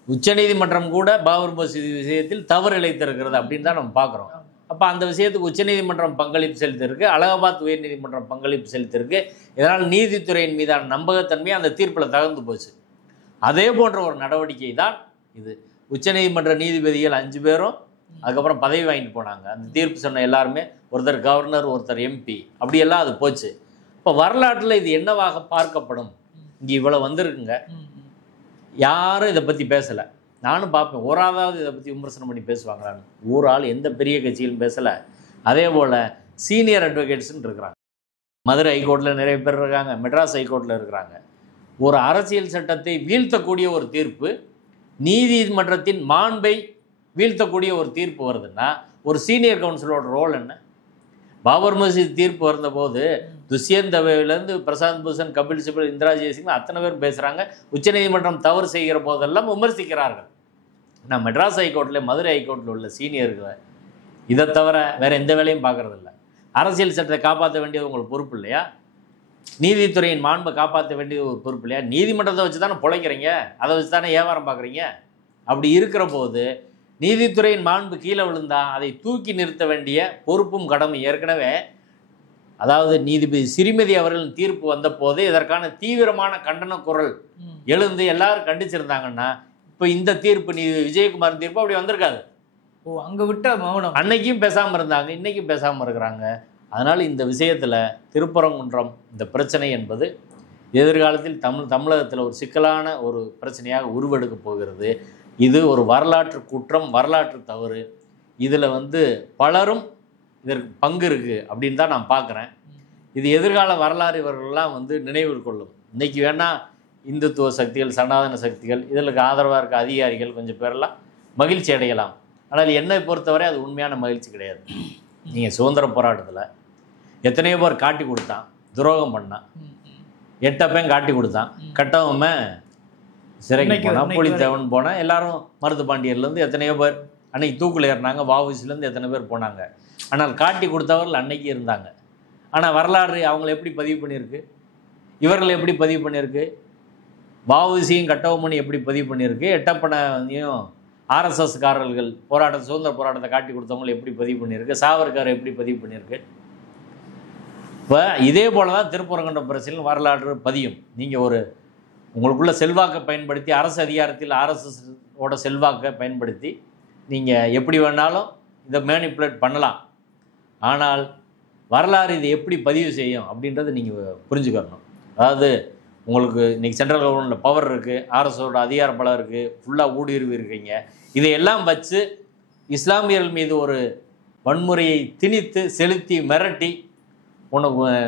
உச்சநீதிமன்றம் கூட பாபர் மசூதி விஷயத்தில் தவறு இழைத்திருக்கிறது அப்படின்னு தான் நம்ம பார்க்குறோம். அப்போ அந்த விஷயத்துக்கு உச்சநீதிமன்றம் பங்களிப்பு செலுத்திருக்கு, அலகாபாத் உயர்நீதிமன்றம் பங்களிப்பு செலுத்திருக்கு. இதனால் நீதித்துறையின் மீதான நம்பகத்தன்மை அந்த தீர்ப்பில் தகர்ந்து போச்சு. அதே போன்ற ஒரு நடவடிக்கை தான் இது. உச்சநீதிமன்ற நீதிபதிகள் 5 பேரும் அதுக்கப்புறம் பதவி வாங்கிட்டு போனாங்க. அந்த தீர்ப்பு சொன்ன எல்லாருமே, ஒருத்தர் கவர்னர், ஒருத்தர் எம்பி, அப்படியெல்லாம் அது போச்சு. இப்போ வரலாற்றில் இது என்னவாக பார்க்கப்படும்? இங்கே இவ்வளோ வந்திருக்குங்க, யாரும் இதை பற்றி பேசலை. நானும் பார்ப்பேன், ஓராதாவது இதை பற்றி விமர்சனம் பண்ணி பேசுவாங்களான்னு. ஒரு ஆள் எந்த பெரிய கட்சியிலும் பேசலை. அதே போல் சீனியர் அட்வொகேட்ஸ்ன்னு இருக்கிறாங்க. மதுரை ஹைகோர்ட்டில் நிறைய பேர் இருக்காங்க, மெட்ராஸ் ஹைகோர்ட்டில் இருக்கிறாங்க. ஒரு அரசியல் சட்டத்தை வீழ்த்தக்கூடிய ஒரு தீர்ப்பு, நீதிமன்றத்தின் மாண்பை வீழ்த்தக்கூடிய ஒரு தீர்ப்பு வருதுன்னா ஒரு சீனியர் கவுன்சிலோட ரோல் என்ன? பாபர் மசூதி தீர்ப்பு வந்தபோது துஷ்யந்த் தவேலேருந்து பிரசாந்த் பூஷன், கபில் சிபல், இந்திரா ஜெயசிங் அத்தனை பேர் பேசுகிறாங்க. உச்சநீதிமன்றம் தவறு செய்கிற போதெல்லாம் விமர்சிக்கிறார்கள். நான் மெட்ராஸ் ஹைகோர்ட்டில், மதுரை ஹைகோர்ட்டில் உள்ள சீனியர்களை இதை தவிர வேறு எந்த வேலையும் பார்க்குறதில்ல. அரசியல் சட்டத்தை காப்பாற்ற வேண்டியது உங்களுக்கு பொறுப்பு இல்லையா? நீதித்துறையின் மாண்பை காப்பாற்ற வேண்டியது ஒரு பொறுப்பு இல்லையா? நீதிமன்றத்தை வச்சு தானே பிழைக்கிறீங்க, அதை வச்சு தானே வியாபாரம் பார்க்குறீங்க. அப்படி இருக்கிற போது நீதித்துறையின் மாண்பு கீழே விழுந்தா அதை தூக்கி நிறுத்த வேண்டிய பொறுப்பும் கடமை ஏற்கனவே, அதாவது நீதிபதி சிறிமதி அவர்களின் தீர்ப்பு வந்த போது இதற்கான தீவிரமான கண்டன குரல் எழுந்து எல்லாரும் கண்டிச்சிருந்தாங்கன்னா இப்போ இந்த தீர்ப்பு, விஜயகுமார் தீர்ப்பு அப்படி வந்திருக்காது. அங்கே விட்ட மௌனம். அன்னைக்கும் பேசாமல் இருந்தாங்க, இன்னைக்கும் பேசாமல் இருக்கிறாங்க. அதனால் இந்த விஷயத்தில் திருப்பரங்குன்றம் இந்த பிரச்சனை என்பது எதிர்காலத்தில் தமிழகத்தில் ஒரு சிக்கலான ஒரு பிரச்சனையாக உருவெடுக்க போகிறது. இது ஒரு வரலாற்று குற்றம், வரலாற்று தவறு. இதில் பலரும் இதற்கு பங்கு இருக்குது அப்படின்னு தான் நான் பார்க்குறேன். இது எதிர்கால வரலாறு இவர்கள்லாம் நினைவில் கொள்ளும். இன்றைக்கி வேணால் இந்துத்துவ சக்திகள், சனாதன சக்திகள், இதற்கு ஆதரவாக இருக்க அதிகாரிகள் கொஞ்சம் பேரெல்லாம் மகிழ்ச்சி அடையலாம். ஆனால் என்னை பொறுத்தவரை அது உண்மையான மகிழ்ச்சி கிடையாது. நீங்கள் சுதந்திர போராட்டத்தில் எத்தனையோ பேர் காட்டி கொடுத்தான், துரோகம் பண்ணான், எட்டப்பையும் காட்டி கொடுத்தான், கட்டவன் சிறைக்கு போனால், புலித்தேவன் போனால், எல்லாரும் மருது பாண்டியர்லேருந்து எத்தனையோ பேர் அன்னைக்கு தூக்கில் ஏறினாங்க, வஉசிலேருந்து எத்தனை பேர் போனாங்க. ஆனால் காட்டி கொடுத்தவர்கள் அன்னைக்கு இருந்தாங்க. ஆனால் வரலாறு அவங்களை எப்படி பதிவு பண்ணியிருக்கு, இவர்கள் எப்படி பதிவு பண்ணியிருக்கு, வஉசியும் கட்டபொம்மனையும் எப்படி பதிவு பண்ணியிருக்கு, எட்டப்பனையும் ஆர்எஸ்எஸ்காரர்கள் சுதந்திர போராட்டத்தை காட்டி கொடுத்தவங்களை எப்படி பதிவு பண்ணியிருக்கு, சாவர்கரை எப்படி பதிவு பண்ணியிருக்கு. இப்போ இதே போல தான் திருப்பரங்குன்றம் பிரச்சனை வரலாறு பதியும். நீங்கள் உங்களுக்குள்ள செல்வாக்கை பயன்படுத்தி, அரசு அதிகாரத்தில் ஆர்எஸ்எஸோட செல்வாக்கை பயன்படுத்தி நீங்கள் எப்படி வேணாலும் இதை மேனிப்புலேட் பண்ணலாம். ஆனால் வரலாறு இதை எப்படி பதிவு செய்யும் அப்படின்றத நீங்கள் புரிஞ்சுக்கணும். அதாவது உங்களுக்கு இன்றைக்கி சென்ட்ரல் கவர்மெண்ட்டில் பவர் இருக்குது, ஆர்எஸ்ஓட அதிகார பலம் இருக்குது, ஃபுல்லாக ஊடுருவி இருக்கீங்க. இதையெல்லாம் வச்சு இஸ்லாமியர்கள் மீது ஒரு வன்முறையை திணித்து செலுத்தி மிரட்டி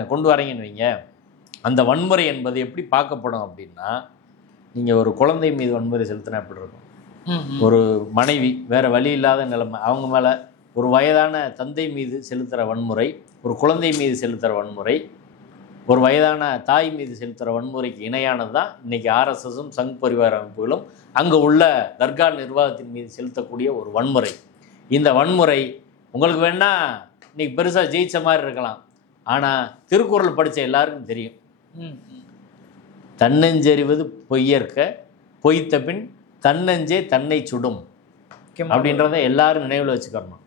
கொண்டு வரீங்கன்னு வைங்க. அந்த வன்முறை என்பது எப்படி பார்க்கப்படும் அப்படின்னா, நீங்கள் ஒரு குழந்தை மீது வன்முறை செலுத்தினா எப்படி இருக்கும்? ஒரு மனைவி வேறு வழி இல்லாத நிலைமை, அவங்க மேலே ஒரு வயதான தந்தை மீது செலுத்துகிற வன்முறை, ஒரு குழந்தை மீது செலுத்துகிற வன்முறை, ஒரு வயதான தாய் மீது செலுத்துகிற வன்முறைக்கு இணையானது தான் இன்றைக்கி ஆர்எஸ்எஸும் சங் பரிவார அமைப்புகளும் அங்கே உள்ள தர்கா நிர்வாகத்தின் மீது செலுத்தக்கூடிய ஒரு வன்முறை. இந்த வன்முறை உங்களுக்கு வேணால் இன்றைக்கி பெருசாக ஜெயிச்ச மாதிரி இருக்கலாம். ஆனால் திருக்குறள் படித்த எல்லாருக்கும் தெரியும், தன்னெஞ்செறிவது பொய்யற்க, பொய்த்த பின் தன்னெஞ்சே தன்னை சுடும் அப்படின்றத எல்லாரும் நினைவில் வச்சுக்கணும்.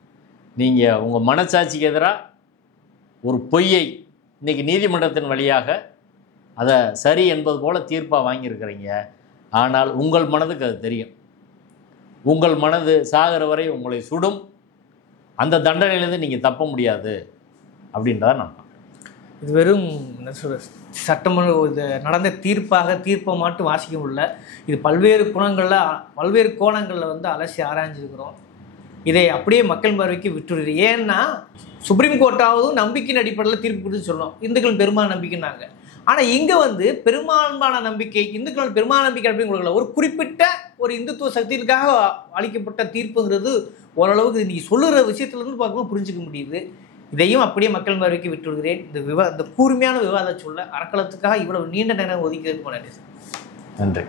நீங்கள் உங்கள் மனசாட்சிக்கு எதிராக ஒரு பொய்யை இன்றைக்கி நீதிமன்றத்தின் வழியாக அதை சரி என்பது போல் தீர்ப்பாக வாங்கியிருக்கிறீங்க. ஆனால் உங்கள் மனதுக்கு அது தெரியும், உங்கள் மனது சாகிற வரை உங்களை சுடும். அந்த தண்டனையிலேருந்து நீங்கள் தப்ப முடியாது அப்படின்றத நான். இது வெறும் என்ன சொல்ற சட்டமன்ற இது நடந்த தீர்ப்பை மட்டும் வாசிக்க முடியல. இது பல்வேறு கோணங்களில் அலசி ஆராய்ஞ்சிருக்கிறோம். இதை அப்படியே மக்கள் பார்வைக்கு விட்டுடுது. ஏன்னா சுப்ரீம் கோர்ட்டாவது நம்பிக்கையின் அடிப்படையில் தீர்ப்பு கொடுத்து சொல்லணும், இந்துக்கள் பெரும்பாலான நம்பிக்கைனாங்க. ஆனால் இங்கே பெரும்பான்மையான நம்பிக்கை, இந்துக்கள் பெரும்பாலான நம்பிக்கை அப்படின்னு கொடுக்கல. ஒரு குறிப்பிட்ட ஒரு இந்துத்துவ சக்திகளுக்காக அளிக்கப்பட்ட தீர்ப்புங்கிறது ஓரளவுக்கு இன்றைக்கி சொல்லுகிற விஷயத்துலேருந்து பார்க்கும்போது புரிஞ்சிக்க முடியுது. இதையும் அப்படியே மக்கள் பார்வைக்கு விட்டு விடுகிறேன். இந்த கூர்மையான விவாத சொல்ல அறக்களத்துக்காக இவ்வளவு நீண்ட நேரம் ஒதுக்கிறதுக்கு நன்றி சார். நன்றி.